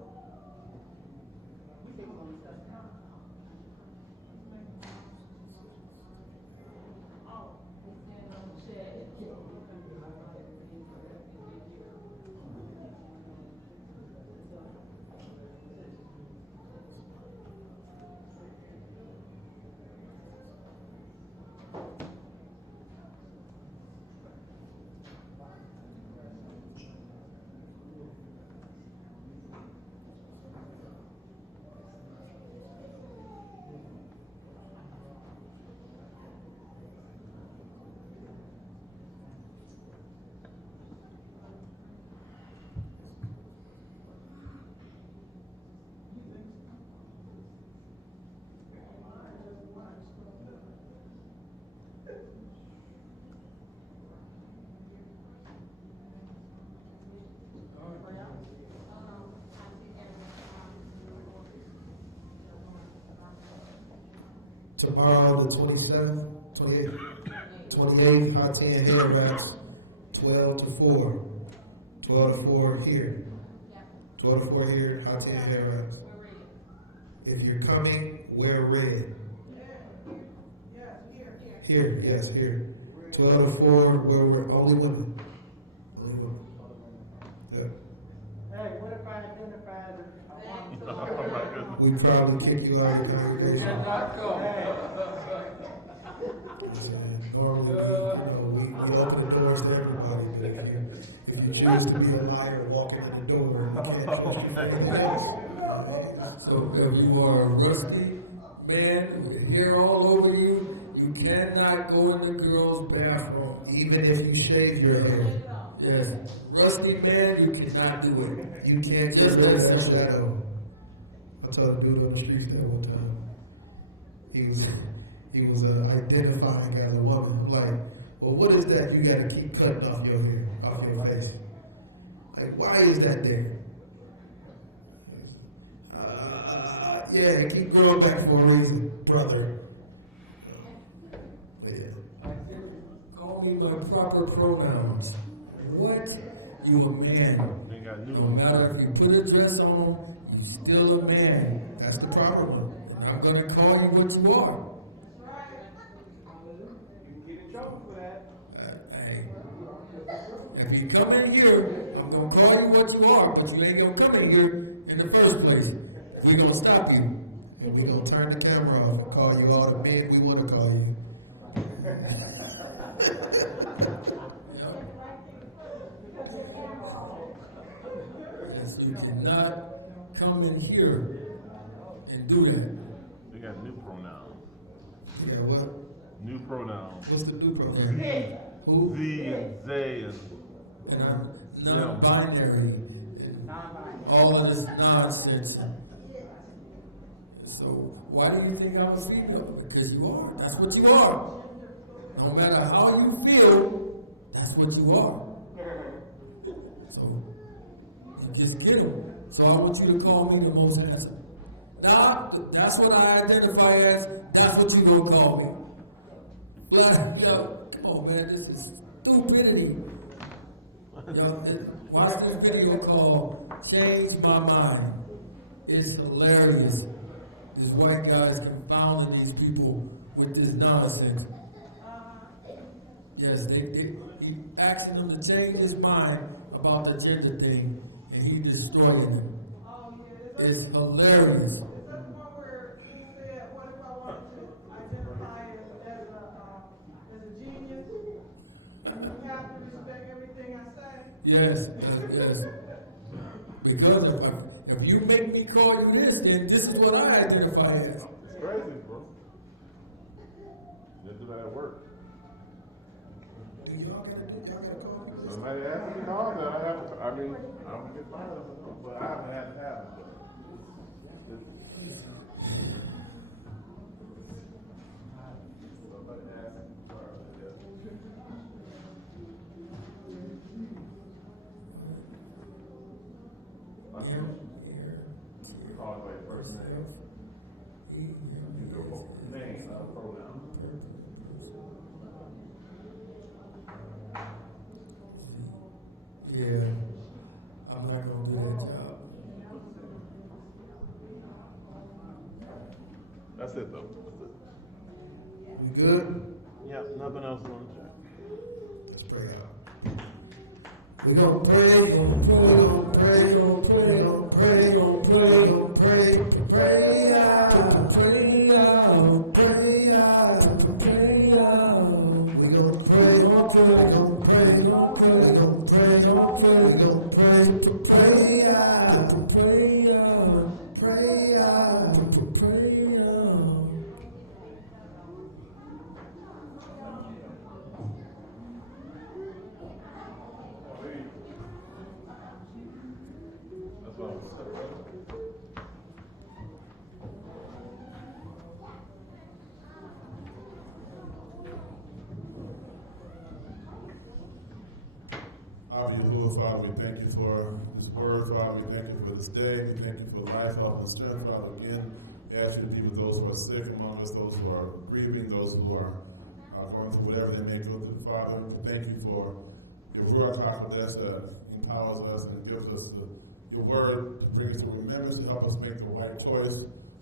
Tomorrow, the 27th, 28th, 28th, hot 10 hair wraps, 12 to 4. 12 to 4 here. 12 to 4 here, hot 10 hair wraps. If you're coming, wear red. Here, yes, here. 12 to 4, where we're only women. Only women. Yeah. Hey, what if I identify as a woman? We probably kick you out of the congregation. Cannot go. Normally, we open the doors to everybody, but if you choose to be a liar walking in the door, you can't trust you for anything else. So if you are a rusty man with hair all over you, you cannot go in the girls' bathroom. Even if you shave your hair, Yes, rusty man, you cannot do it. you can't get rid of that shadow. I told a dude on the streets that one time. He was identifying as a woman. I'm like, well, what is that you got to keep cutting off your hair, off your face? Like, why is that there? Yeah, keep growing back for a reason, brother. Yeah. Call me by proper pronouns. What? You a man. They got new No ones. matter if you put a dress on, you still a man. That's the problem. I'm not gonna call you what you are. You can get in trouble for that. Hey, if you come in here, I'm gonna call you what you are, but you ain't gonna come in here in the first place. We're gonna stop you. And we're going to turn the camera off and call you all the men we want to call you. Yes, you cannot come in here and do that. They got new pronouns. Yeah, what? New pronouns. What's the new program? Who? Thee and they and And I'm non-binary. And all of this nonsense. So why do you think I'm a female? Because you are. That's what you are. No matter how you feel, that's what you are. So you just get them. So I want you to call me the most handsome. Now, that's what I identify as. That's what you gonna call me. Right? Yo, come on, man. This is stupidity. Watch this video called "Change My Mind." It's hilarious. These white guys confounding these people with this nonsense. Yes, he asking them to change his mind about the gender thing, and he destroying them. It's hilarious. Is that the one where he said, what if I wanted to identify as a genius? You have to respect everything I say? Yes, yes. Because if you make me call you this, then this is what I identify as. it's crazy, bro. They do that at work. Y'all gotta call me. Somebody asked me to call that. I mean, I'm gonna get fired of it, but I haven't had to have it. Somebody asked me to fire it, call it by your first name. You go for name, not a pronoun. Yeah, I'm not gonna do that job. That's it, though. That's it. You good? Yep, nothing else on the check. Let's pray out. We gon' pray, gon' pray, gon' pray, gon' pray, gon' pray, gon' pray, gon' pray, pray out, pray out, pray out, pray out. We gon' pray, gon' pray, gon' pray, gon' pray, gon' pray, gon' pray, gon' pray, pray out, pray out, pray out, pray out. That's what I was saying. Hallelujah, Father, we thank you for this word, Father. We thank you for this day. We thank you for life, health, and strength, Father. Again, we ask you to be with those who are sick among us, those who are grieving, those who are going through whatever they may go through. Father, we thank you for your Ruach HaKodesh that empowers us and gives us your word to bring us to remembrance, to help us make the right choice.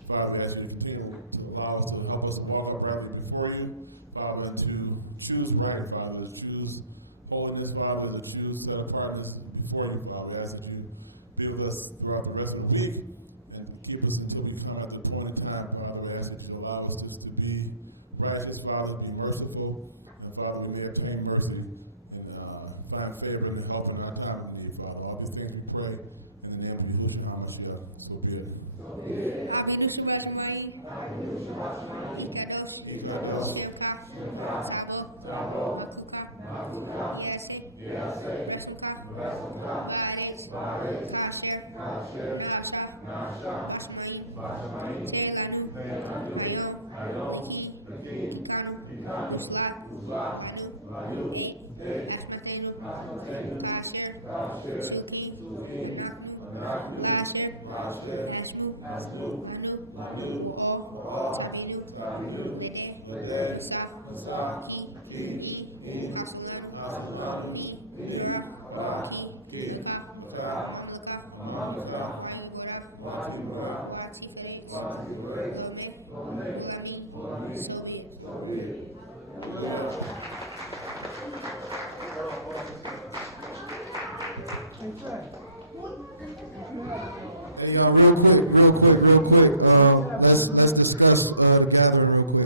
Father, we ask you to continue to allow us to help us walk uprightly before you, Father, and to choose right, Father, to choose holiness, Father, to choose set apartness before you, Father. We ask that you be with us throughout the rest of the week and keep us until we come at the appointed time, Father. We ask that you allow us just to be righteous, Father, be merciful, and Father, we may obtain mercy and find favor and help in our time of need, Father. All these things we pray in the name of Yahushua HaMashiach. So be it. Hey, y'all, real quick, let's discuss the gathering real quick.